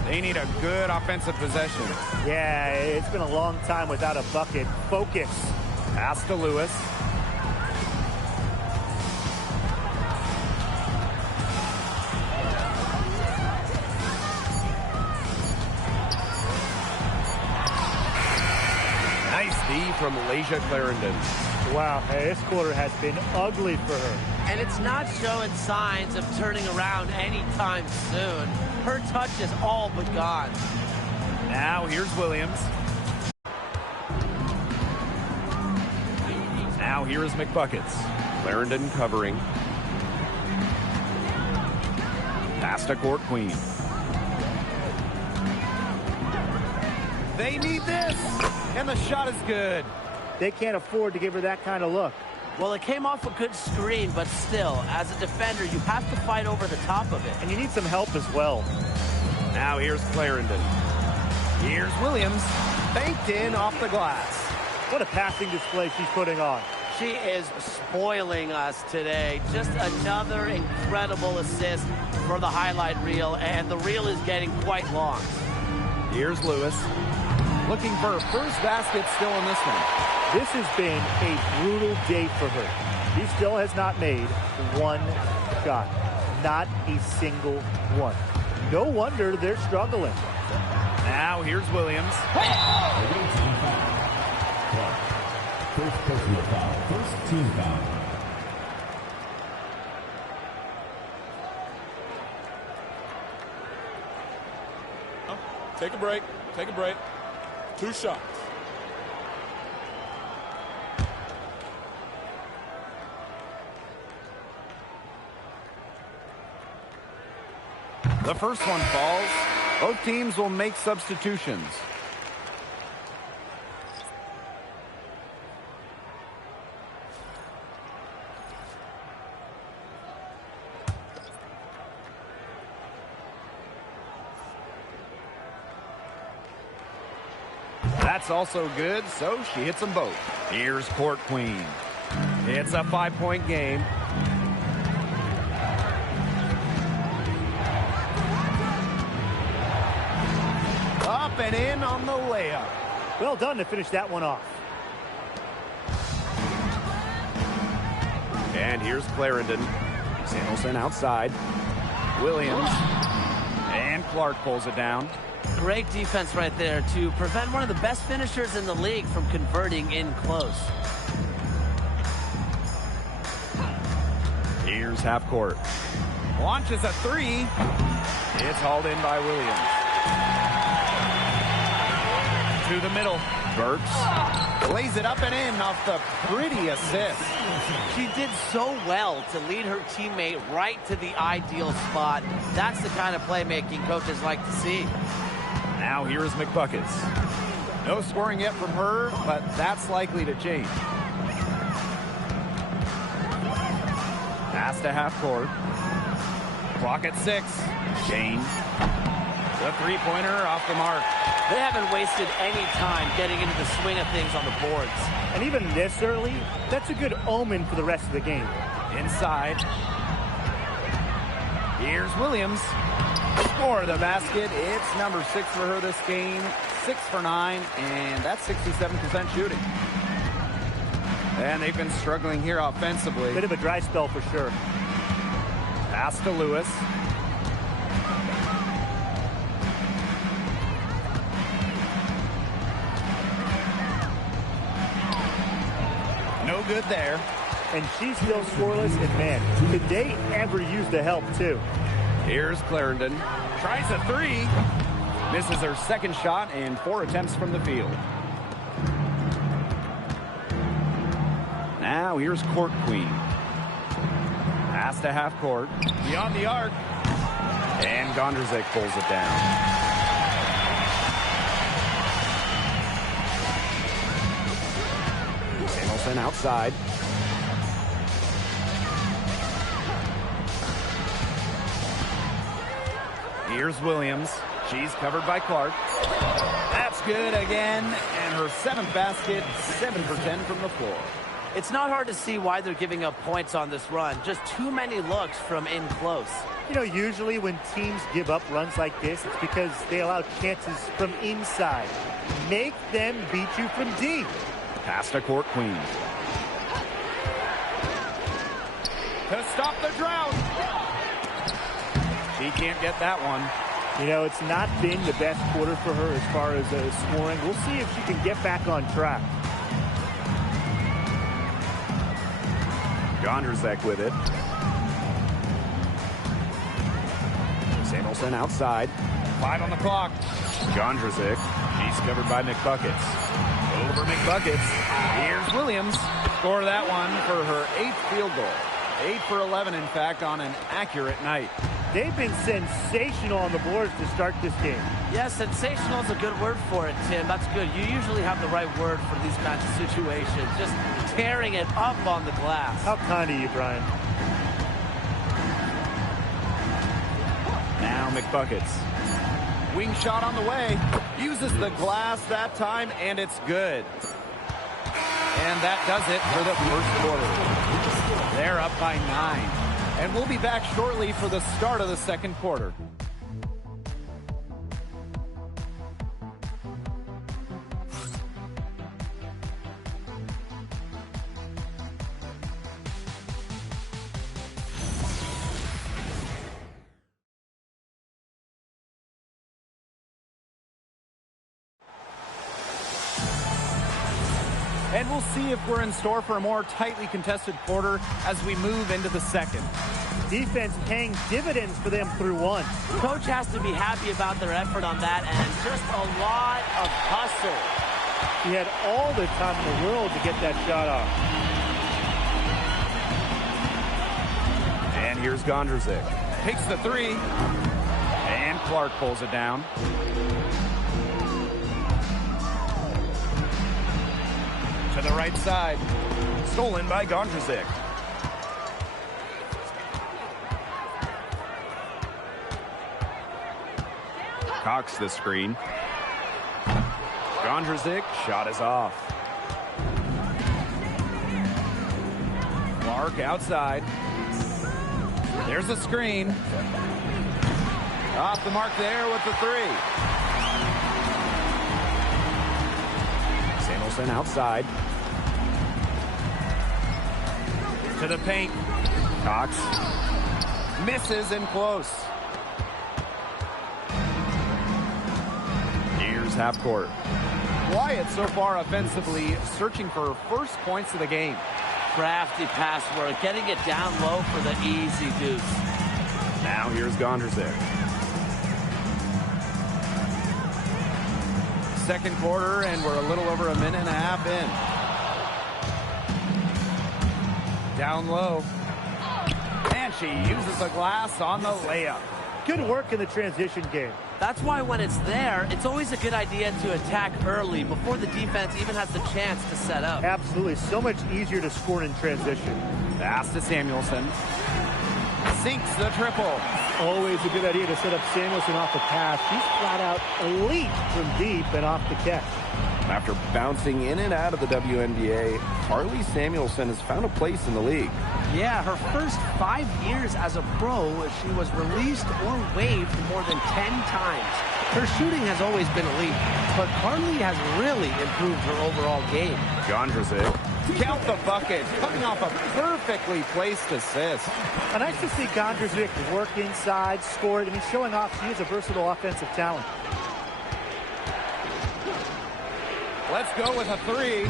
They need a good offensive possession. Yeah, it's been a long time without a bucket. Focus. Pass to Lewis. Nice D from Malaysia Clarendon. Wow, hey, this quarter has been ugly for her. And it's not showing signs of turning around anytime soon. Her touch is all but gone. Now here's Williams. Now here is McBuckets. Clarendon covering. Pass to Court Queen. They need this, and the shot is good. They can't afford to give her that kind of look. Well, it came off a good screen, but still, as a defender, you have to fight over the top of it. And you need some help as well. Now here's Clarendon. Here's Williams. Banked in off the glass. What a passing display she's putting on. She is spoiling us today. Just another incredible assist for the highlight reel, and the reel is getting quite long. Here's Lewis. Looking for her first basket still in this one. This has been a brutal day for her. She still has not made one shot. Not a single one. No wonder they're struggling. Now here's Williams. First personal foul. First team foul. Take a break. Take a break. 2 shots. The first one falls. Both teams will make substitutions. That's also good, so she hits them both. Here's Court Queen. It's a 5-point game. Up and in on the layup. Well done to finish that one off. And here's Clarendon. Samuelson outside. Williams. And Clark pulls it down. Great defense right there to prevent one of the best finishers in the league from converting in close. Here's half court. Launches a three. It's hauled in by Williams. To the middle. Burks lays it up and in off the pretty assist. She did so well to lead her teammate right to the ideal spot. That's the kind of playmaking coaches like to see. Now here's McBuckets. No scoring yet from her, but that's likely to change. Pass to half court. Clock at 6. Shane. The three-pointer off the mark. They haven't wasted any time getting into the swing of things on the boards. And even this early, that's a good omen for the rest of the game. Inside. Here's Williams. For the basket. It's number 6 for her this game. 6 for 9, and that's 67% shooting. And they've been struggling here offensively. Bit of a dry spell for sure. Pass to Lewis. No good there. And she's still scoreless, and man, did they ever use the help too? Here's Clarendon. Tries a three. Misses her second shot and 4 attempts from the field. Now here's Court Queen. Pass to half court. Beyond the arc. And Gondrzik pulls it down. Samuelson outside. Here's Williams. She's covered by Clark. That's good again. And her 7th basket, 7 for 10 from the floor. It's not hard to see why they're giving up points on this run. Just too many looks from in close. You know, usually when teams give up runs like this, it's because they allow chances from inside. Make them beat you from deep. Pass to Court Queen. To stop the drought. She can't get that one. You know, it's not been the best quarter for her as far as scoring. We'll see if she can get back on track. Gondrzik with it. Samuelson outside. 5 on the clock. Gondrzik. She's covered by McBuckets. Over McBuckets. Here's Williams. Score that one for her 8th field goal. 8 for 11, in fact, on an accurate night. They've been sensational on the boards to start this game. Yeah, sensational is a good word for it, Tim. That's good. You usually have the right word for these kinds of situations. Just tearing it up on the glass. How kind of you, Brian. Now McBuckets. Wing shot on the way. Uses the glass that time, and it's good. And that does it for the first quarter. They're up by 9. And we'll be back shortly for the start of the second quarter. And we'll see if we're in store for a more tightly contested quarter as we move into the second. Defense paying dividends for them through 1. Coach has to be happy about their effort on that end. Just a lot of hustle. He had all the time in the world to get that shot off. And here's Gondrzik. Takes the three. And Clark pulls it down. To the right side. Stolen by Gondrzik. Cox the screen. Gondrzik, shot is off. Clark outside. There's a screen. Off the mark there with the three. Samuelson outside. To the paint. Cox misses in close. Here's half court. Wyatt so far offensively searching for first points of the game. Crafty pass work, getting it down low for the easy deuce. Now here's Gondrzik. Second quarter, and we're a little over a minute and a half in. Down low. And she uses the glass on the layup. Good work in the transition game. That's why when it's there, it's always a good idea to attack early before the defense even has the chance to set up. Absolutely. So much easier to score in transition. Pass to Samuelson. Sinks the triple. Always a good idea to set up Samuelson off the pass. She's flat out elite from deep and off the catch. After bouncing in and out of the WNBA, Harley Samuelson has found a place in the league. Yeah, her first 5 years as a pro, she was released or waived more than 10 times. Her shooting has always been elite, but Harley has really improved her overall game. Gondrzik. Count the bucket, coming off a perfectly placed assist. And nice to see Gondrzik work inside, score it. I mean, showing off she is a versatile offensive talent. Let's go with a three.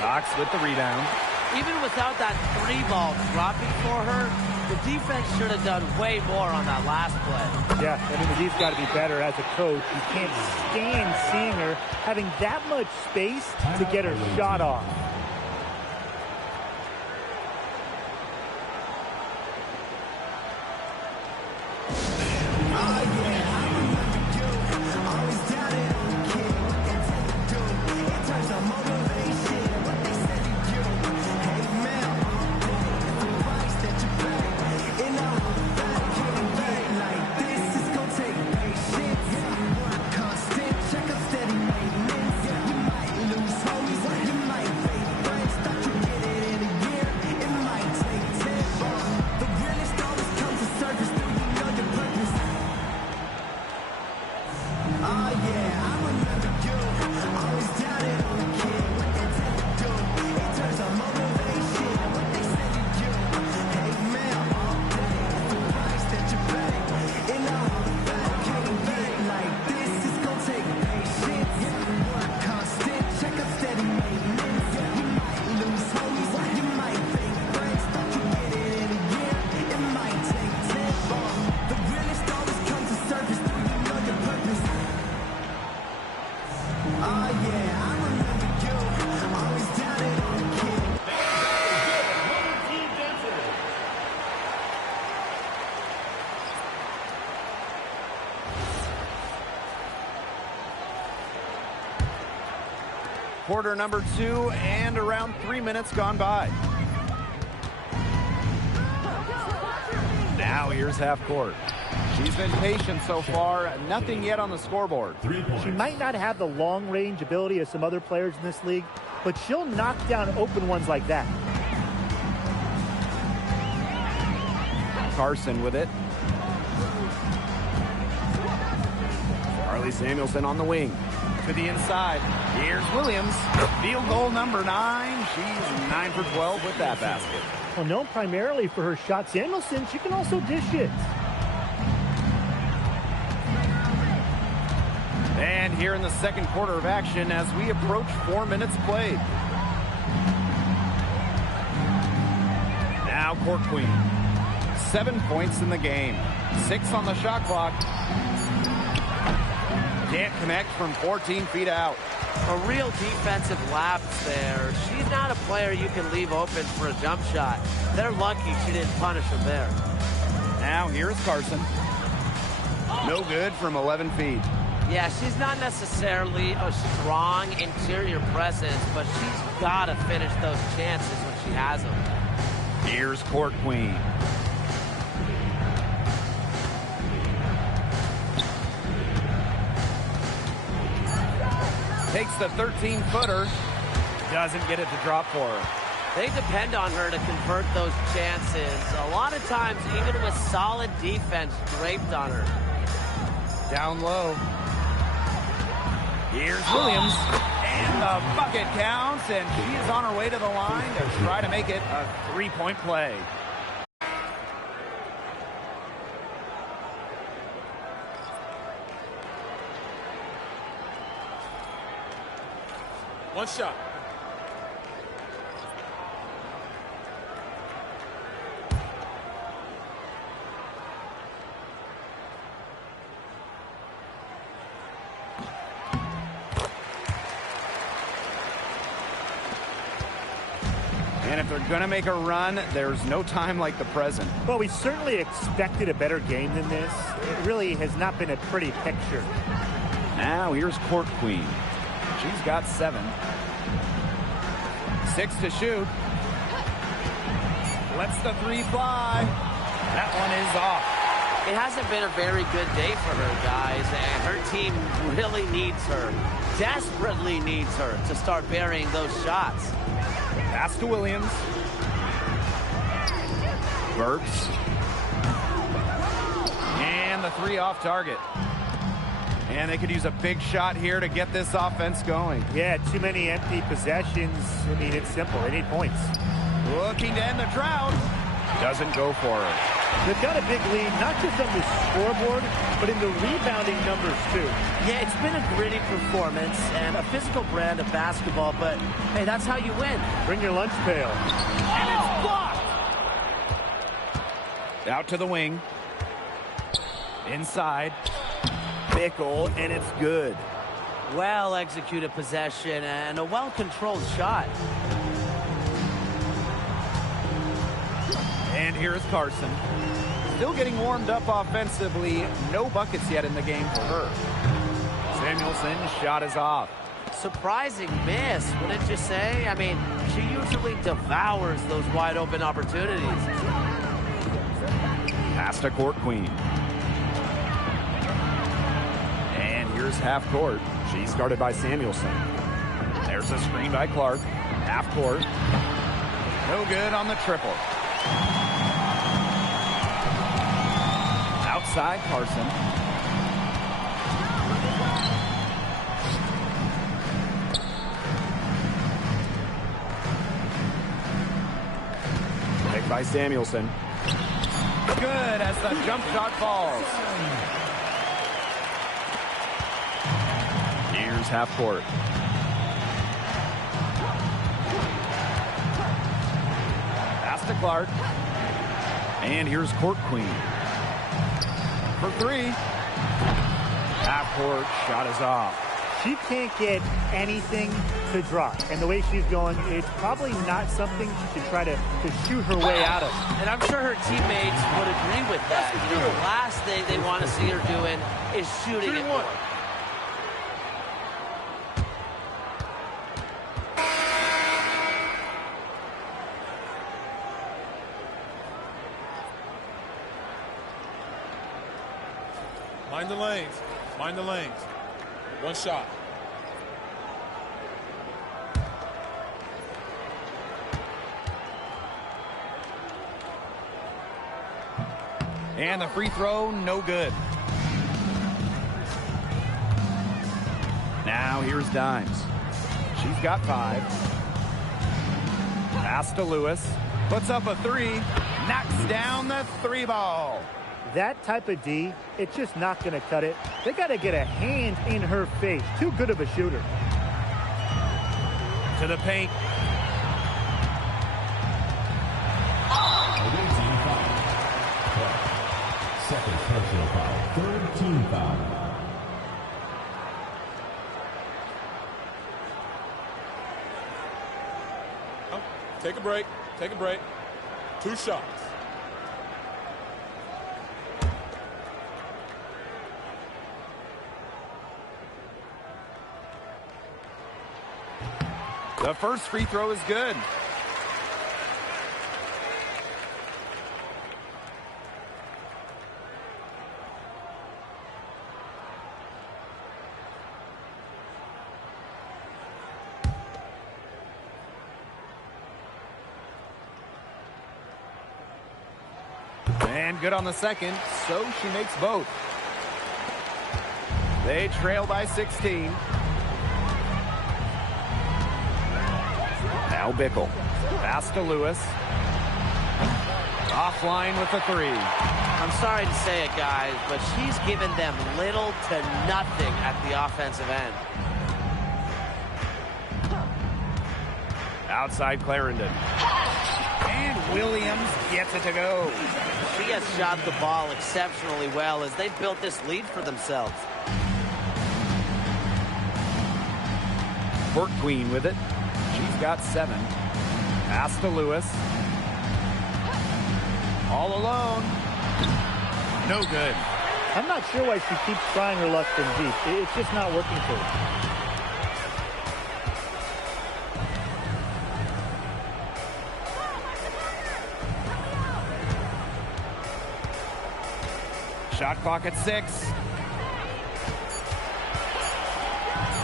Cox with the rebound. Even without that three ball dropping for her, the defense should have done way more on that last play. Yeah, I mean, he's got to be better as a coach. You can't stand seeing her having that much space to get her shot off. Quarter number 2 and around 3 minutes gone by. Now here's half court. She's been patient so far. Nothing yet on the scoreboard. She might not have the long range ability of some other players in this league, but she'll knock down open ones like that. Carson with it. Harley Samuelson on the wing. To the inside. Here's Williams. Field goal number 9. She's 9 for 12 with that basket. Well, known primarily for her shot, Samuelson, she can also dish it. And here in the second quarter of action as we approach 4 minutes played. Now court queen. 7 points in the game. 6 on the shot clock. Can't connect from 14 feet out. A real defensive lapse there. She's not a player you can leave open for a jump shot. They're lucky she didn't punish him there. Now here's Carson. No good from 11 feet. Yeah, she's not necessarily a strong interior presence, but she's got to finish those chances when she has them. Here's Court Queen. Takes the 13-footer. Doesn't get it to drop for her. They depend on her to convert those chances. A lot of times, even with solid defense draped on her. Down low. Here's Williams. And the bucket counts, and she is on her way to the line to try to make it a 3-point play. One shot. And if they're going to make a run, there's no time like the present. Well, we certainly expected a better game than this. It really has not been a pretty picture. Now here's Court Queen. She's got 7. 6 to shoot. Lets the 3 fly. That one is off. It hasn't been a very good day for her, guys, and her team really needs her, desperately needs her to start burying those shots. Pass to Williams. Burks. And the 3 off target. And they could use a big shot here to get this offense going. Yeah, too many empty possessions. I mean, it's simple. They need points. Looking to end the drought. Doesn't go for it. They've got a big lead, not just on the scoreboard, but in the rebounding numbers, too. Yeah, it's been a gritty performance and a physical brand of basketball, but, hey, that's how you win. Bring your lunch pail. And it's blocked! Out to the wing. Inside. Bickle, and it's good. Well-executed possession and a well-controlled shot. And here's Carson. Still getting warmed up offensively. No buckets yet in the game for her. Samuelson's shot is off. Surprising miss, wouldn't you say? I mean, she usually devours those wide-open opportunities. Pass to Court Queen. And here's half court. She's guarded by Samuelson. There's a screen by Clark. Half court. No good on the triple. Outside Carson. Picked by Samuelson. Good as the jump shot falls. Here's half court. Pass to Clark. And here's Court Queen. For 3. Half court shot is off. She can't get anything to drop. And the way she's going, it's probably not something she can try to shoot her way out of. And I'm sure her teammates would agree with that. You know, the last thing they want to see her doing is shooting it more. Mind the lanes. Mind the lanes. One shot. And the free throw, no good. Now here's Dimes. She's got 5. Pass to Lewis. Puts up a 3. Knocks down the 3 ball. That type of D, it's just not going to cut it. They got to get a hand in her face. Too good of a shooter. To the paint. Second personal foul. Third team foul. Take a break. Take a break. 2 shots. The first free throw is good. And good on the second, so she makes both. They trail by 16. Now Bickle. Pass to Lewis. Offline with the three. I'm sorry to say it, guys, but she's given them little to nothing at the offensive end. Outside Clarendon. And Williams gets it to go. She has shot the ball exceptionally well as they built this lead for themselves. Court Queen with it. She's got 7. Pass to Lewis. All alone. No good. I'm not sure why she keeps trying her luck from deep. It's just not working for her. Shot clock at 6.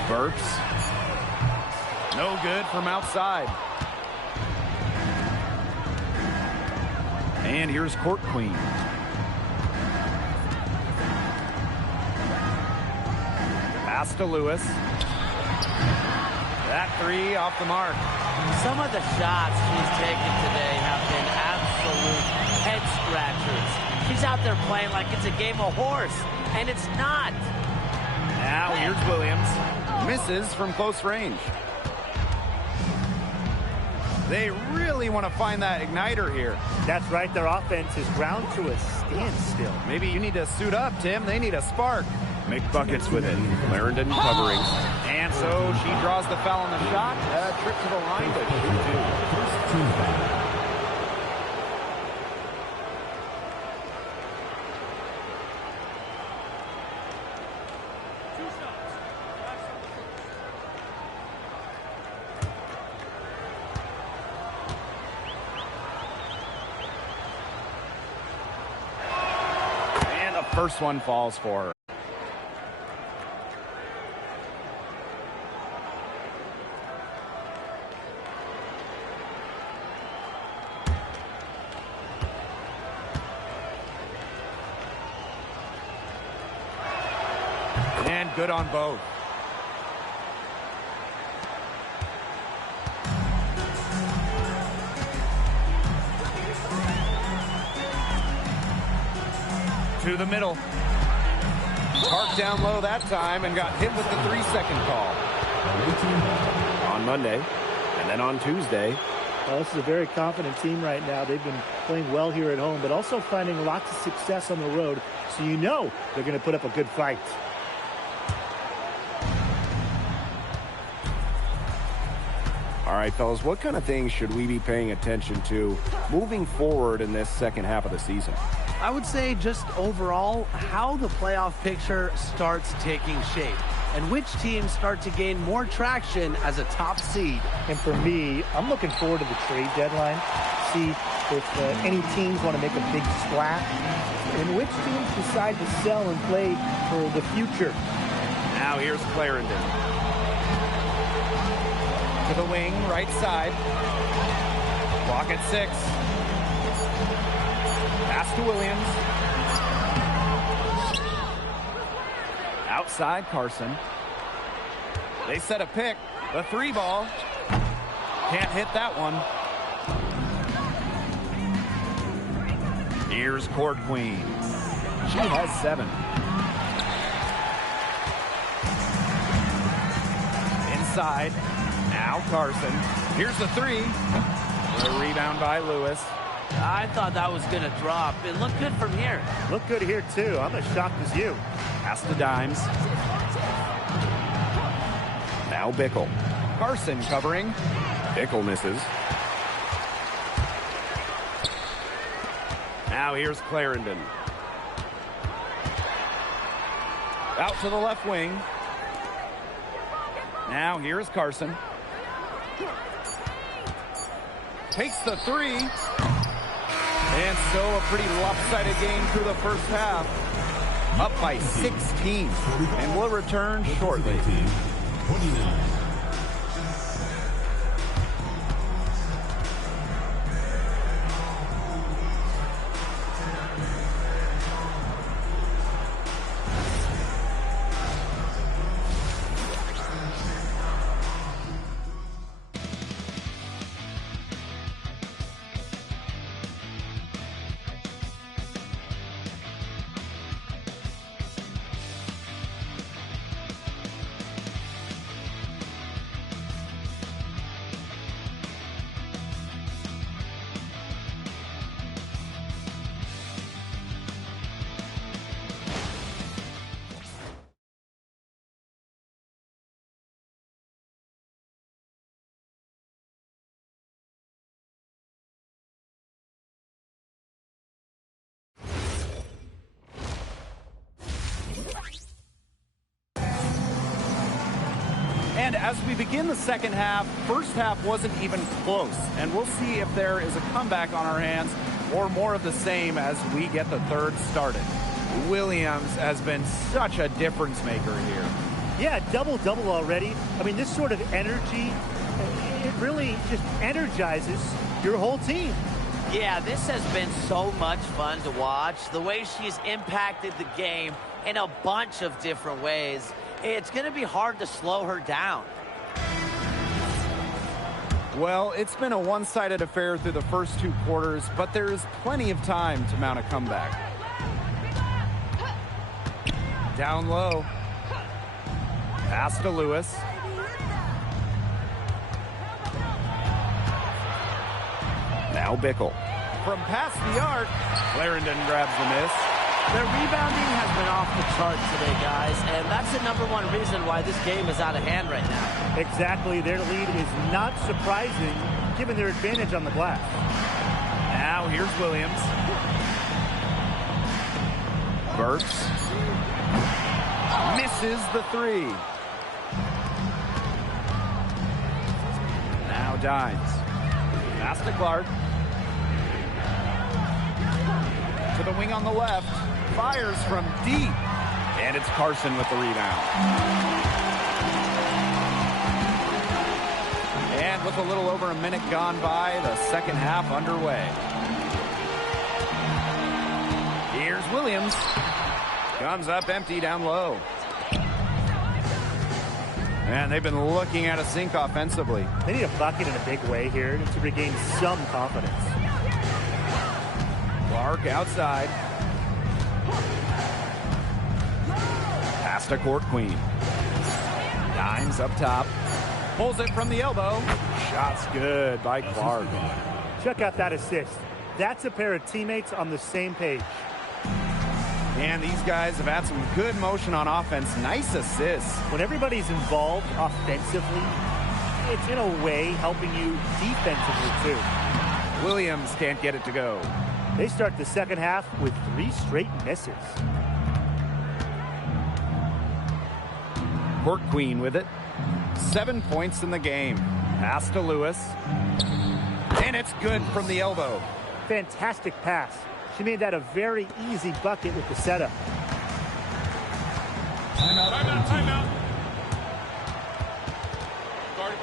Burks. No good from outside. And here's Court Queen. Pass to Lewis. That three off the mark. Some of the shots she's taken today have been absolute head scratchers. She's out there playing like it's a game of horse, and it's not. Now here's Williams. Misses from close range. They really want to find that igniter here. That's right. Their offense is ground to a standstill. Maybe you need to suit up, Tim. They need a spark. Make buckets with it. Clarendon covering. And so she draws the foul on the shot. A trip to the line, but shoot two. First one falls for her. And good on both. To the middle. Parked down low that time and got hit with the 3-second call. On Monday and then on Tuesday. Well, this is a very confident team right now. They've been playing well here at home, but also finding lots of success on the road. So you know they're going to put up a good fight. All right, fellas, what kind of things should we be paying attention to moving forward in this second half of the season? I would say just overall how the playoff picture starts taking shape and which teams start to gain more traction as a top seed. And for me, I'm looking forward to the trade deadline. See if any teams want to make a big splash and which teams decide to sell and play for the future. Now here's Clarendon. To the wing, right side. Clock at 6. Pass to Williams. Outside Carson. They set a pick. The 3 ball. Can't hit that one. Here's Court Queen. She has 7. Inside. Now Carson. Here's the 3. A rebound by Lewis. I thought that was going to drop. It looked good from here. Look good here, too. I'm as shocked as you. Pass to Dimes. Now Bickle. Carson covering. Bickle misses. Now here's Clarendon. Out to the left wing. Now here's Carson. Takes the three. And so a pretty lopsided game through the first half. Up by 16. And we'll return shortly. 29. And as we begin the second half, first half wasn't even close. And we'll see if there is a comeback on our hands or more of the same as we get the third started. Williams has been such a difference maker here. Yeah, double-double already. I mean, this sort of energy, it really just energizes your whole team. Yeah, this has been so much fun to watch. The way she's impacted the game in a bunch of different ways. It's going to be hard to slow her down. Well, it's been a one-sided affair through the first two quarters, but there is plenty of time to mount a comeback. Down low. Pass to Lewis. Now Bickle. From past the arc, Clarendon grabs the miss. Their rebounding has been off the charts today, guys, and that's the #1 reason why this game is out of hand right now. Exactly. Their lead is not surprising, given their advantage on the glass. Now here's Williams. Burks. Misses the three. Now Dines. Pass to Clark. To the wing on the left. Fires from deep. And it's Carson with the rebound. And with a little over a minute gone by, the second half underway. Here's Williams. Comes up empty down low. And they've been looking at a sink offensively. They need a bucket in a big way here to regain some confidence. Clark outside. Pass to Court Queen. Dimes up top. Pulls it from the elbow. Shot's good by Clark. Check out that assist. That's a pair of teammates on the same page. And these guys have had some good motion on offense. Nice assists. When everybody's involved offensively, it's in a way helping you defensively too. Williams can't get it to go. They start the second half with 3 straight misses. Court Queen with it. 7 points in the game. Pass to Lewis. And it's good from the elbow. Fantastic pass. She made that a very easy bucket with the setup. Timeout, timeout, timeout. Guard.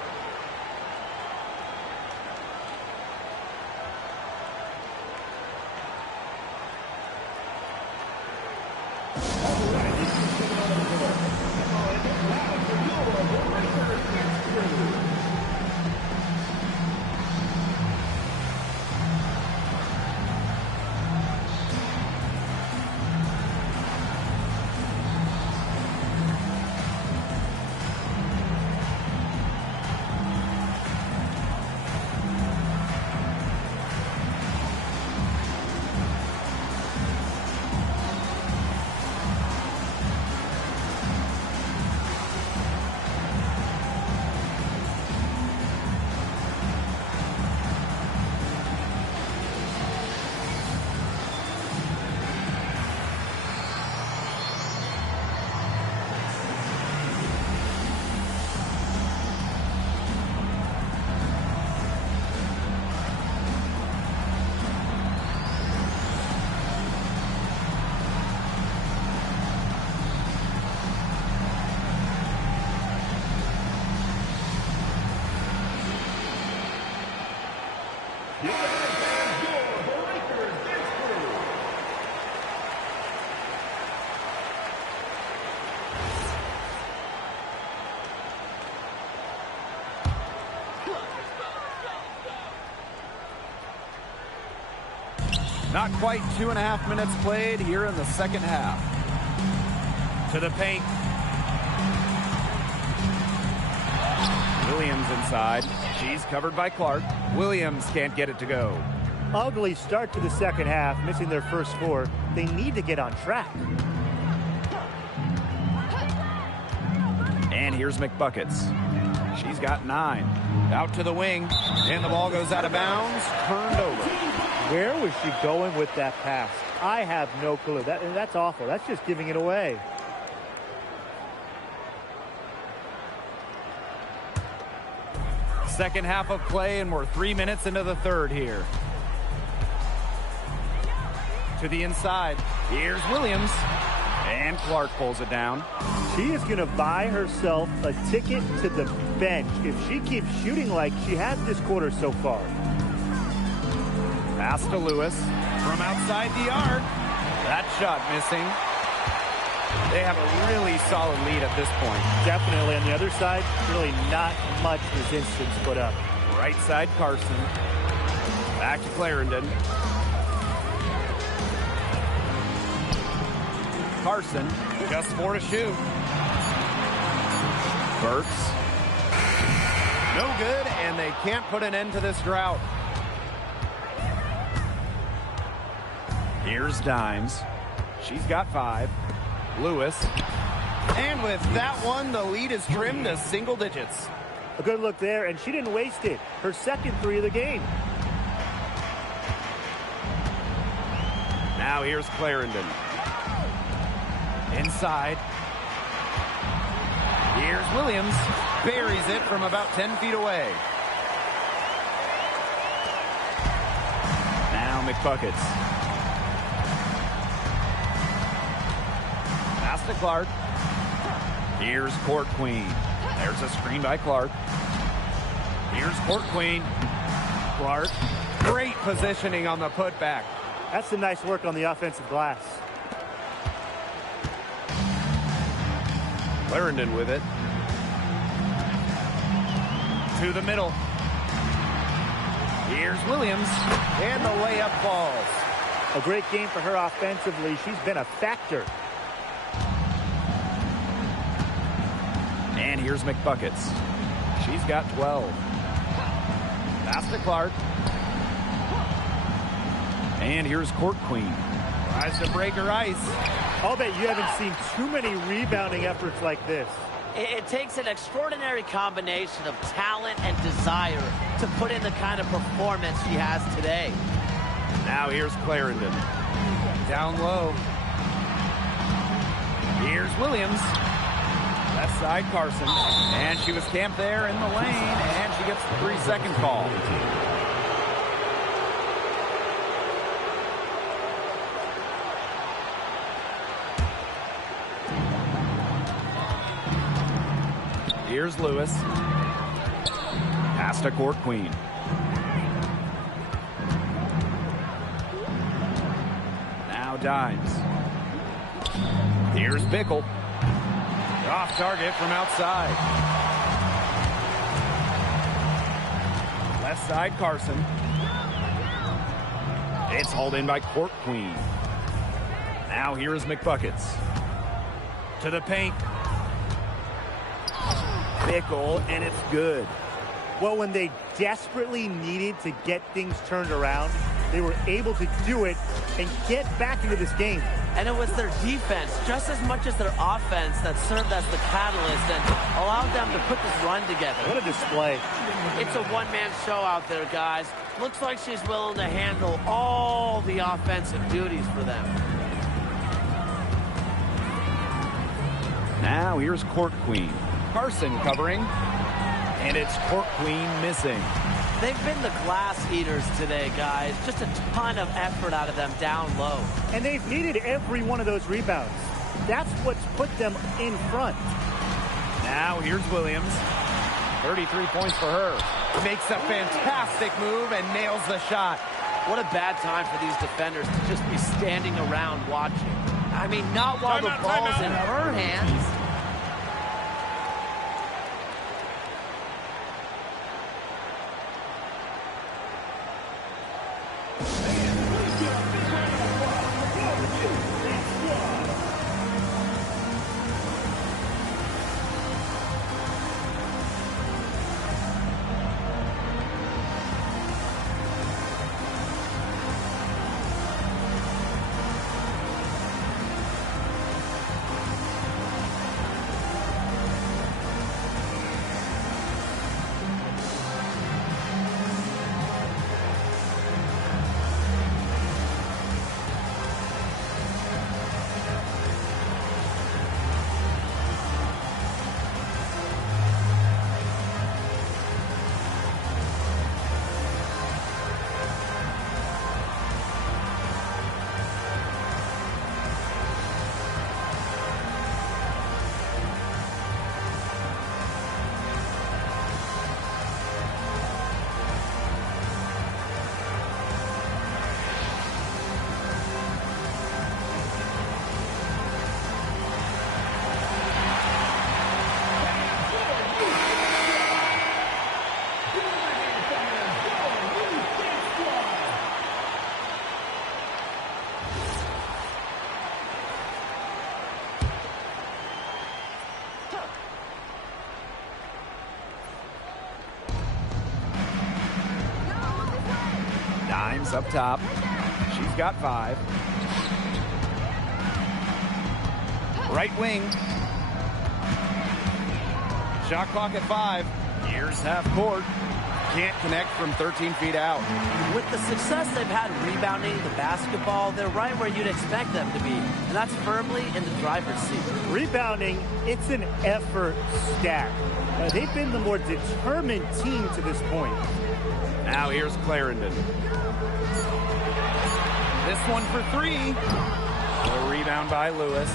Not quite 2.5 minutes played here in the second half. To the paint. Williams inside. She's covered by Clark. Williams can't get it to go. Ugly start to the second half, missing their first 4. They need to get on track. And here's McBuckets. She's got 9. Out to the wing. And the ball goes out of bounds. Turned over. Where was she going with that pass? I have no clue. That's awful. That's just giving it away. Second half of play, and we're 3 minutes into the third here. To the inside. Here's Williams. And Clark pulls it down. She is going to buy herself a ticket to the bench if she keeps shooting like she has this quarter so far. Pass to Lewis from outside the arc. That shot missing. They have a really solid lead at this point. Definitely. On the other side, really not much resistance put up. Right side, Carson. Back to Clarendon. Carson, just 4 to shoot. Burks. No good, and they can't put an end to this drought. Here's Dimes. She's got 5. Lewis. And with that one, the lead is trimmed to single digits. A good look there, and she didn't waste it. Her second 3 of the game. Now here's Clarendon. Inside. Here's Williams. Buries it from about 10 feet away. Now McBuckets. Pass to Clark. Here's Court Queen. There's a screen by Clark. Here's Court Queen. Clark. Great positioning on the putback. That's some nice work on the offensive glass. Clarendon with it. To the middle. Here's Williams. And the layup falls. A great game for her offensively. She's been a factor. And here's McBuckets. She's got 12. Pass to Clark. And here's Court Queen. Tries to break her ice. I'll bet you haven't seen too many rebounding efforts like this. It takes an extraordinary combination of talent and desire to put in the kind of performance she has today. Now here's Clarendon. Down low. Here's Williams. Left side, Carson. And she was camped there in the lane, and she gets the 3-second call. Here's Lewis. Pass to Court Queen. Now Dimes. Here's Bickle. Off target from outside. Left side, Carson. It's hauled in by Court Queen. Now here is McBuckets. To the paint. Bickle, and it's good. Well, when they desperately needed to get things turned around, they were able to do it and get back into this game. And it was their defense, just as much as their offense, that served as the catalyst and allowed them to put this run together. What a display. It's a one-man show out there, guys. Looks like she's willing to handle all the offensive duties for them. Now here's Court Queen. Carson covering. And it's Court Queen missing. They've been the glass eaters today, guys. Just a ton of effort out of them down low. And they've needed every one of those rebounds. That's what's put them in front. Now here's Williams. 33 points for her. Makes a fantastic move and nails the shot. What a bad time for these defenders to just be standing around watching. I mean, not while the ball's in her hands. Dimes up top. She's got 5. Right wing. Shot clock at 5. Here's half court. Can't connect from 13 feet out. With the success they've had rebounding the basketball, they're right where you'd expect them to be, and that's firmly in the driver's seat. Rebounding, it's an effort stack. They've been the more determined team to this point. Now here's Clarendon. This one for 3. A rebound by Lewis.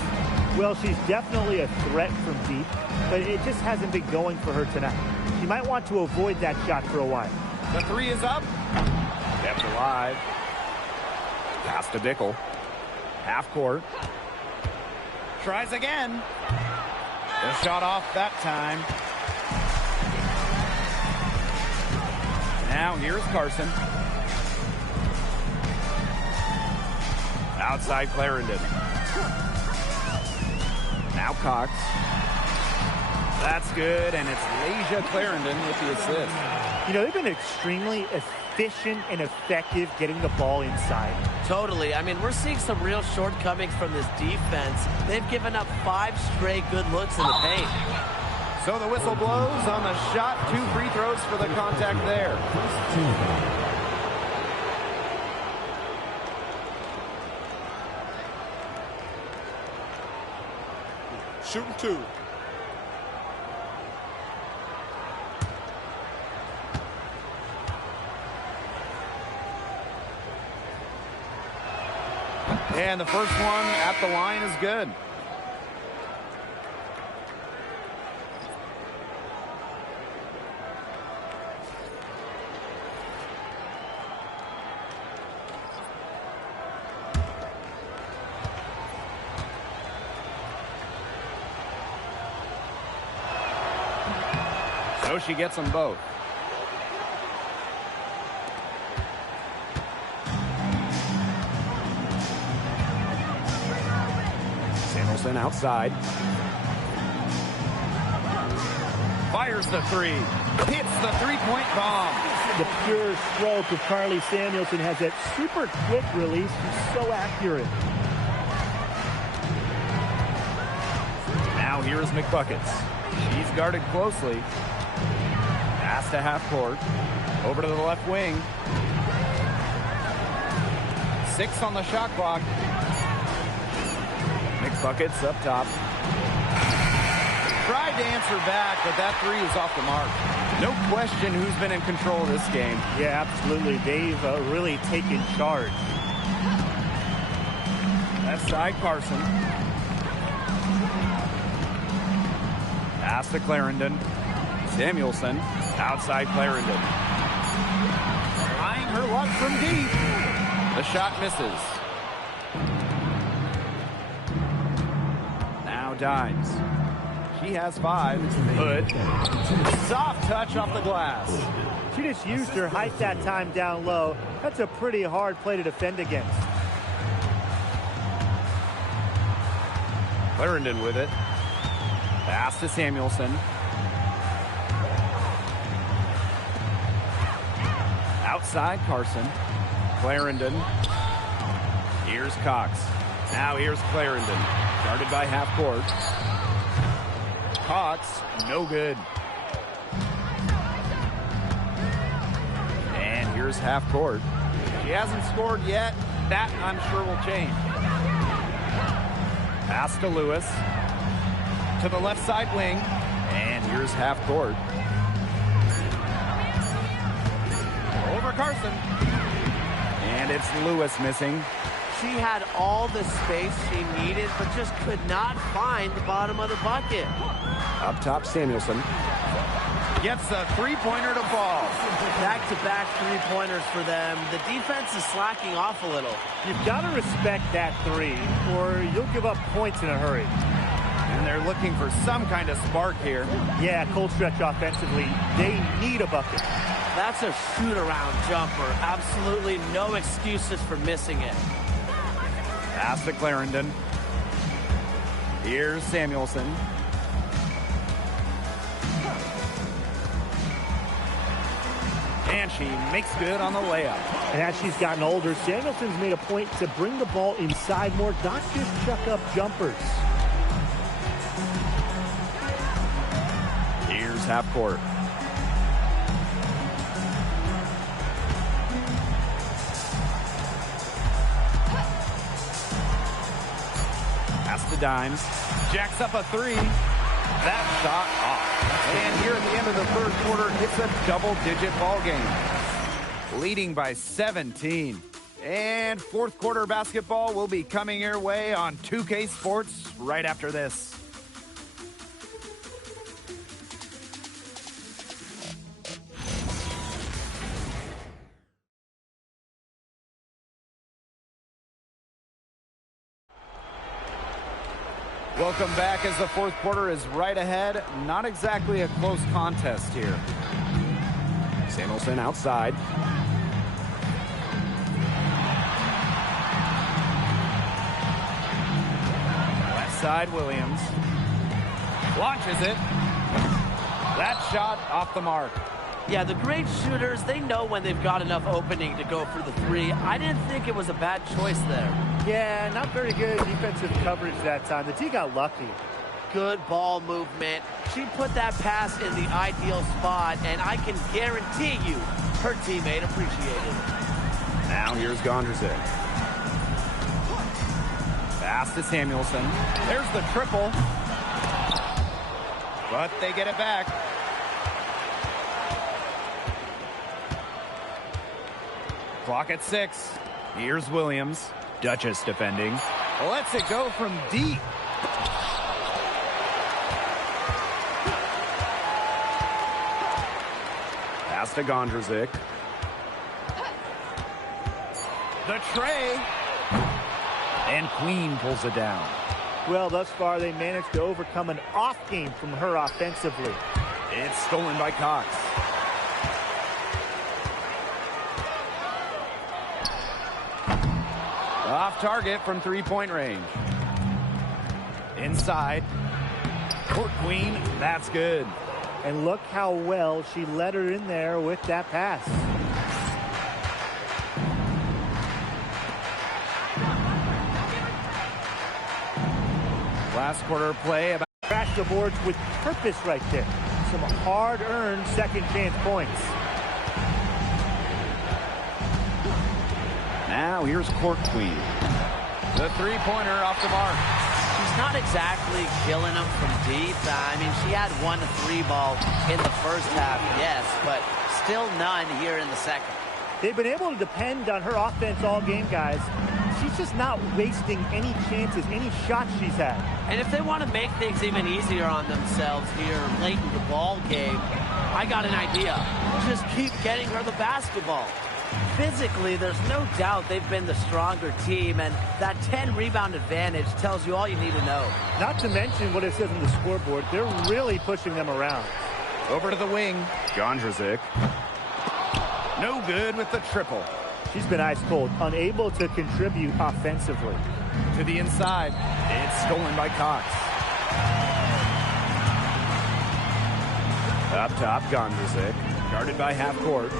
Well, she's definitely a threat from deep, but it just hasn't been going for her tonight. She might want to avoid that shot for a while. The 3 is up. Kept alive. Pass to Dickel. Half court. Tries again. The shot off that time. Now here's Carson. Outside Clarendon. Now Cox. That's good, and it's Lasia Clarendon with the assist. You know, they've been extremely efficient and effective getting the ball inside. Totally. I mean, we're seeing some real shortcomings from this defense. They've given up 5 straight good looks in the paint. So the whistle blows on the shot. 2 free throws for the contact there. Shooting 2. And the first one at the line is good. So she gets them both. Samuelson outside. Fires the 3. Hits the 3-point bomb. The pure stroke of Carly Samuelson has that super quick release. She's so accurate. Now here is McBuckets. She's guarded closely. Pass to half court. Over to the left wing. 6 on the shot clock. McBuckets up top. Tried to answer back, but that 3 is off the mark. No question who's been in control of this game. Yeah, absolutely. They've really taken charge. Left side, Carson. Pass to Clarendon. Samuelson, outside Clarendon. Trying her luck from deep. The shot misses. Now Dimes. She has 5. Hood. Soft touch off the glass. She just used her height that time down low. That's a pretty hard play to defend against. Clarendon with it. Pass to Samuelson. Outside Carson. Clarendon. Here's Cox. Now here's Clarendon. Guarded by half court. Cox, no good. And here's half court. She hasn't scored yet. That, I'm sure, will change. Pass to Lewis. To the left side wing. And here's half court. Over Carson. And it's Lewis missing. She had all the space she needed, but just could not find the bottom of the bucket. Up top, Samuelson. Gets a three-pointer to fall. Back-to-back three-pointers for them. The defense is slacking off a little. You've got to respect that three, or you'll give up points in a hurry. And they're looking for some kind of spark here. Yeah, cold stretch offensively. They need a bucket. That's a shoot-around jumper. Absolutely no excuses for missing it. Pass to Clarendon. Here's Samuelson. And she makes good on the layup. And as she's gotten older, Samuelson's made a point to bring the ball inside more, not just chuck up jumpers. Here's half court. Pass to Dimes. Jacks up a 3. That shot off. And here at the end of the third quarter, it's a double-digit ball game. Leading by 17. And fourth quarter basketball will be coming your way on 2K Sports right after this. Welcome back as the fourth quarter is right ahead. Not exactly a close contest here. Samuelson outside. Left side, Williams. Launches it. That shot off the mark. Yeah, the great shooters, they know when they've got enough opening to go for the three. I didn't think it was a bad choice there. Yeah, not very good defensive coverage that time. The D got lucky. Good ball movement. She put that pass in the ideal spot, and I can guarantee you her teammate appreciated it. Now here's Gondrzik. Pass to Samuelson. There's the triple. But they get it back. Clock at 6. Here's Williams. Duchess defending. Lets it go from deep. Pass to Gondrzik. The tray. And Queen pulls it down. Well, thus far, they managed to overcome an off game from her offensively. It's stolen by Cox. Off target from three-point range. Inside. Court Queen, that's good. And look how well she led her in there with that pass. Last quarter play about Crash the boards with purpose right there. Some hard-earned second chance points. now here's Court Queen. The three-pointer off the mark. She's not exactly killing them from deep. I mean, she had 1 3 ball in the first half, yes, but still none here in the second. They've been able to depend on her offense all game, guys. She's just not wasting any chances, any shots she's had. And if they want to make things even easier on themselves here late in the ball game, I got an idea. Just keep getting her the basketball. Physically, there's no doubt they've been the stronger team, and that 10-rebound advantage tells you all you need to know. Not to mention what it says on the scoreboard. They're really pushing them around. Over to the wing. Gondrzic. No good with the triple. She's been ice cold, unable to contribute offensively. To the inside. It's stolen by Cox. Up top, Gondrzic. Guarded by half court.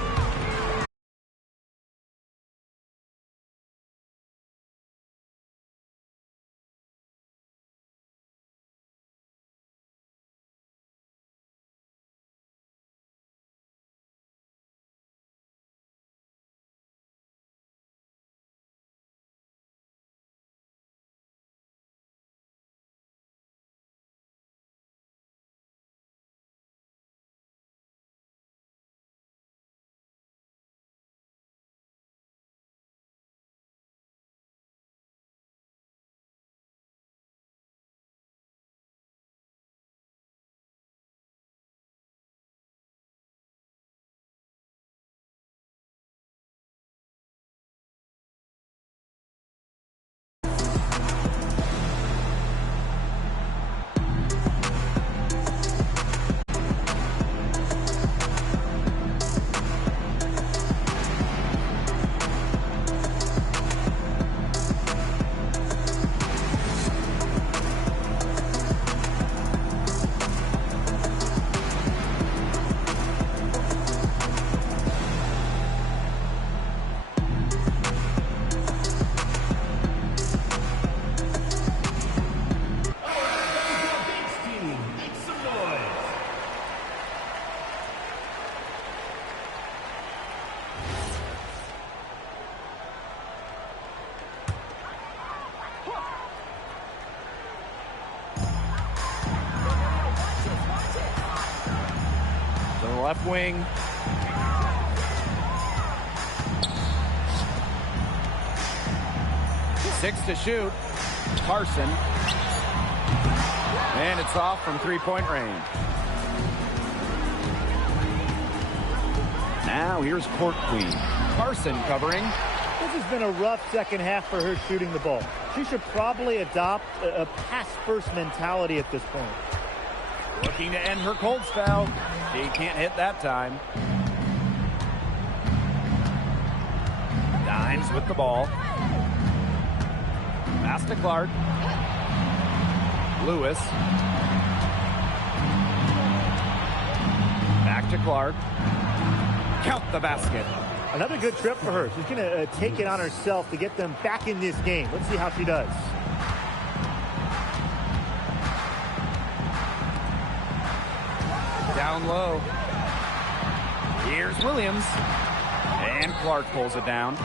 Left wing. Six to shoot. Carson. And it's off from three-point range. Now here's Court Queen. Carson covering. This has been a rough second half for her shooting the ball. She should probably adopt a pass-first mentality at this point. Looking to end her cold spell. She can't hit that time. Dimes with the ball. Pass to Clark. Lewis. Back to Clark. Count the basket. Another good trip for her. She's going to take it on herself to get them back in this game. Let's see how she does. Down low. Here's Williams. And Clark pulls it down.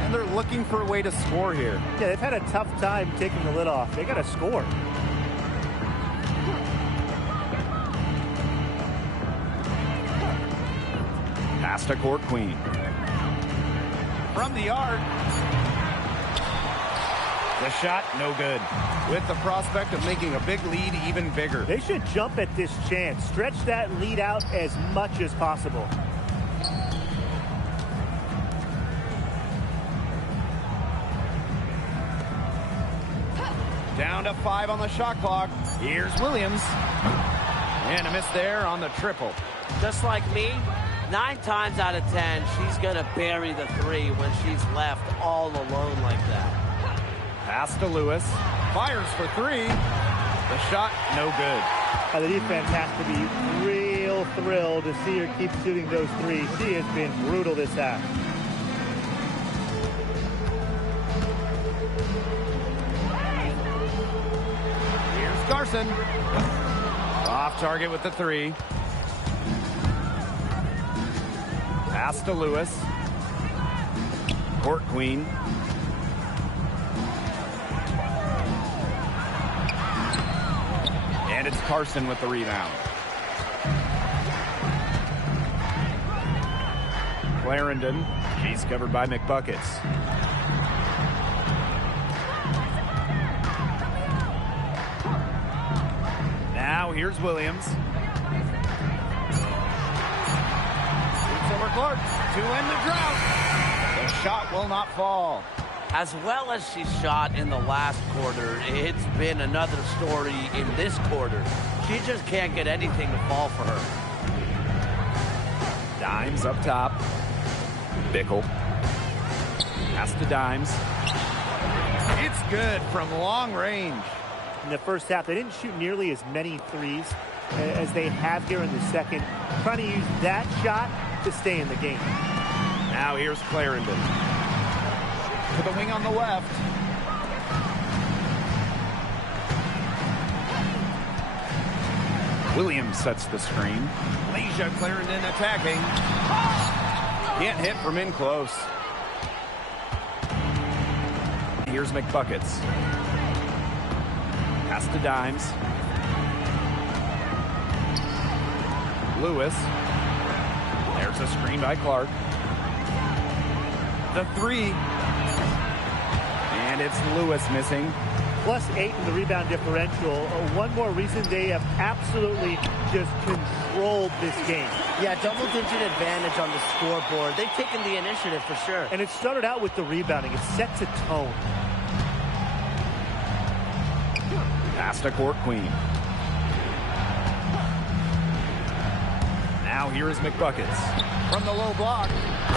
And they're looking for a way to score here. Yeah, they've had a tough time taking the lid off. They got to score. Pass to Court Queen. From the arc. The shot, no good. With the prospect of making a big lead even bigger. They should jump at this chance. Stretch that lead out as much as possible. Down to 5 on the shot clock. Here's Williams. And a miss there on the triple. Just like me, 9 times out of 10, she's going to bury the 3 when she's left all alone like that. Pass to Lewis. Fires for 3. The shot, no good. The defense has to be real thrilled to see her keep shooting those 3s. She has been brutal this half. Here's Carson. Off target with the 3. Pass to Lewis. Court Queen. And it's Carson with the rebound. Clarendon. She's covered by McBuckets. Now here's Williams. for Clark to end the drought. The shot will not fall. As well as she shot in the last quarter, it's been another story in this quarter. She just can't get anything to fall for her. Dimes up top. Bickle. Pass to Dimes. It's good from long range. In the first half, they didn't shoot nearly as many threes as they have here in the second. Trying to use that shot to stay in the game. Now here's Clarendon. To the wing on the left. Williams sets the screen. Leisha Clarendon attacking. Can't hit from in close. Here's McBuckets. Pass to Dimes. Lewis. There's a screen by Clark. The three. And it's Lewis missing. +8 in the rebound differential. One more reason they have absolutely just controlled this game. Yeah, double-digit advantage on the scoreboard. They've taken the initiative for sure. And it started out with the rebounding. It sets a tone. Pass to Court Queen. Now here is McBuckets. From the low block.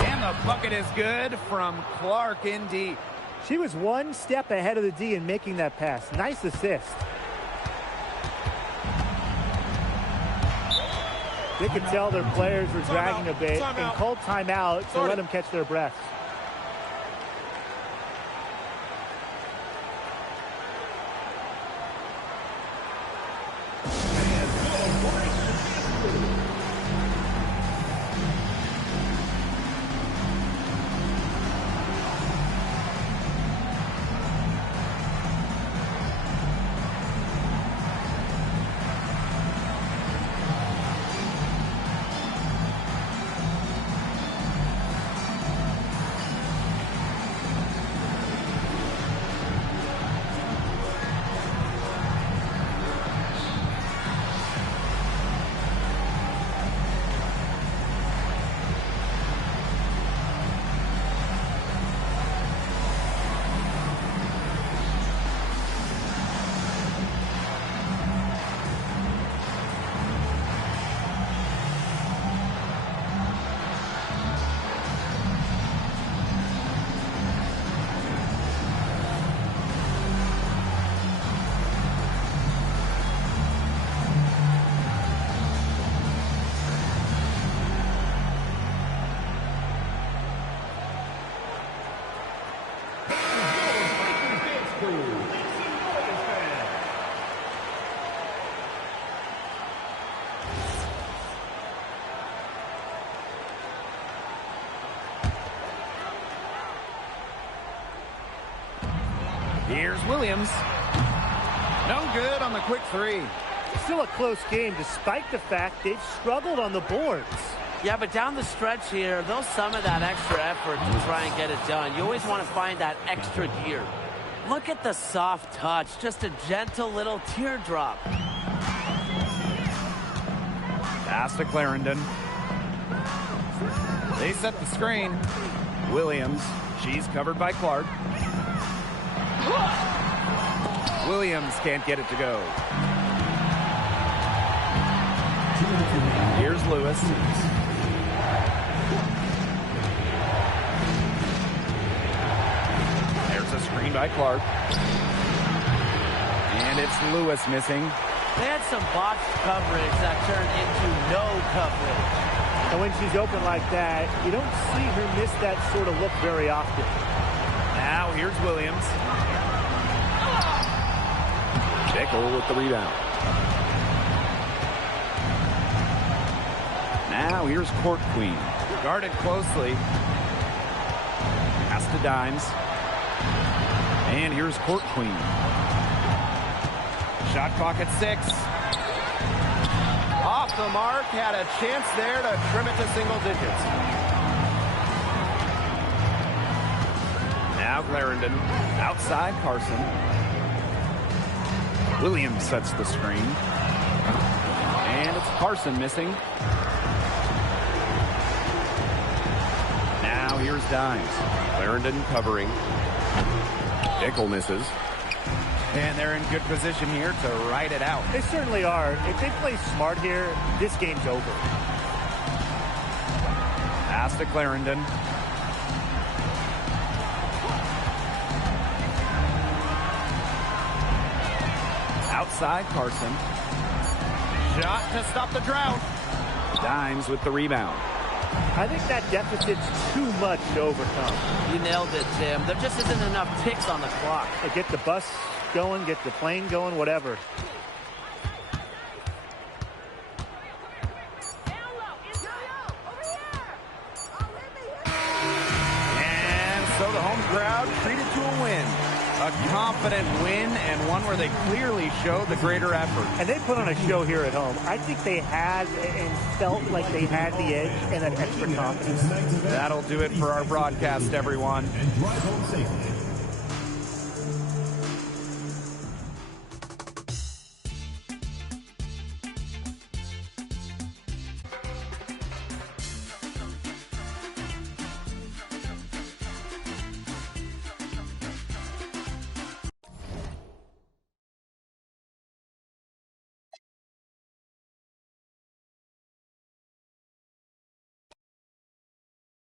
And the bucket is good from Clark in deep. She was one step ahead of the D in making that pass. Nice assist. They could tell their players were dragging a bit and called timeout to let them catch their breath. Here's Williams. No good on the quick three. Still a close game despite the fact they've struggled on the boards. Yeah, but down the stretch here, they'll summon that extra effort to try and get it done. You always want to find that extra gear. Look at the soft touch, just a gentle little teardrop. Pass to Clarendon. They set the screen. Williams. She's covered by Clark. Williams can't get it to go. Here's Lewis. There's a screen by Clark. And it's Lewis missing. They had some botched coverage that turned into no coverage. And when she's open like that, you don't see her miss that sort of look very often. Now here's Williams. Bickle with the rebound. Now here's Court Queen. Guarded closely. Pass to Dimes. And here's Court Queen. Shot clock at 6. Off the mark. Had a chance there to trim it to single digits. Now Clarendon. Outside Carson. Williams sets the screen. And it's Carson missing. here's Dimes. Clarendon covering. Dickel misses. And they're in good position here to ride it out. They certainly are. If they play smart here, this game's over. Pass to Clarendon. Outside Carson. Shot to stop the drought. Dimes with the rebound. I think that deficit's too much to overcome. You nailed it, Tim. There just isn't enough ticks on the clock. Get the bus going, get the plane going, whatever. And so the home crowd treated to a win. A confident win and one where they clearly showed the greater effort. And they put on a show here at home. I think they had and felt like they had the edge and that extra confidence. That'll do it for our broadcast, everyone. And drive home safely.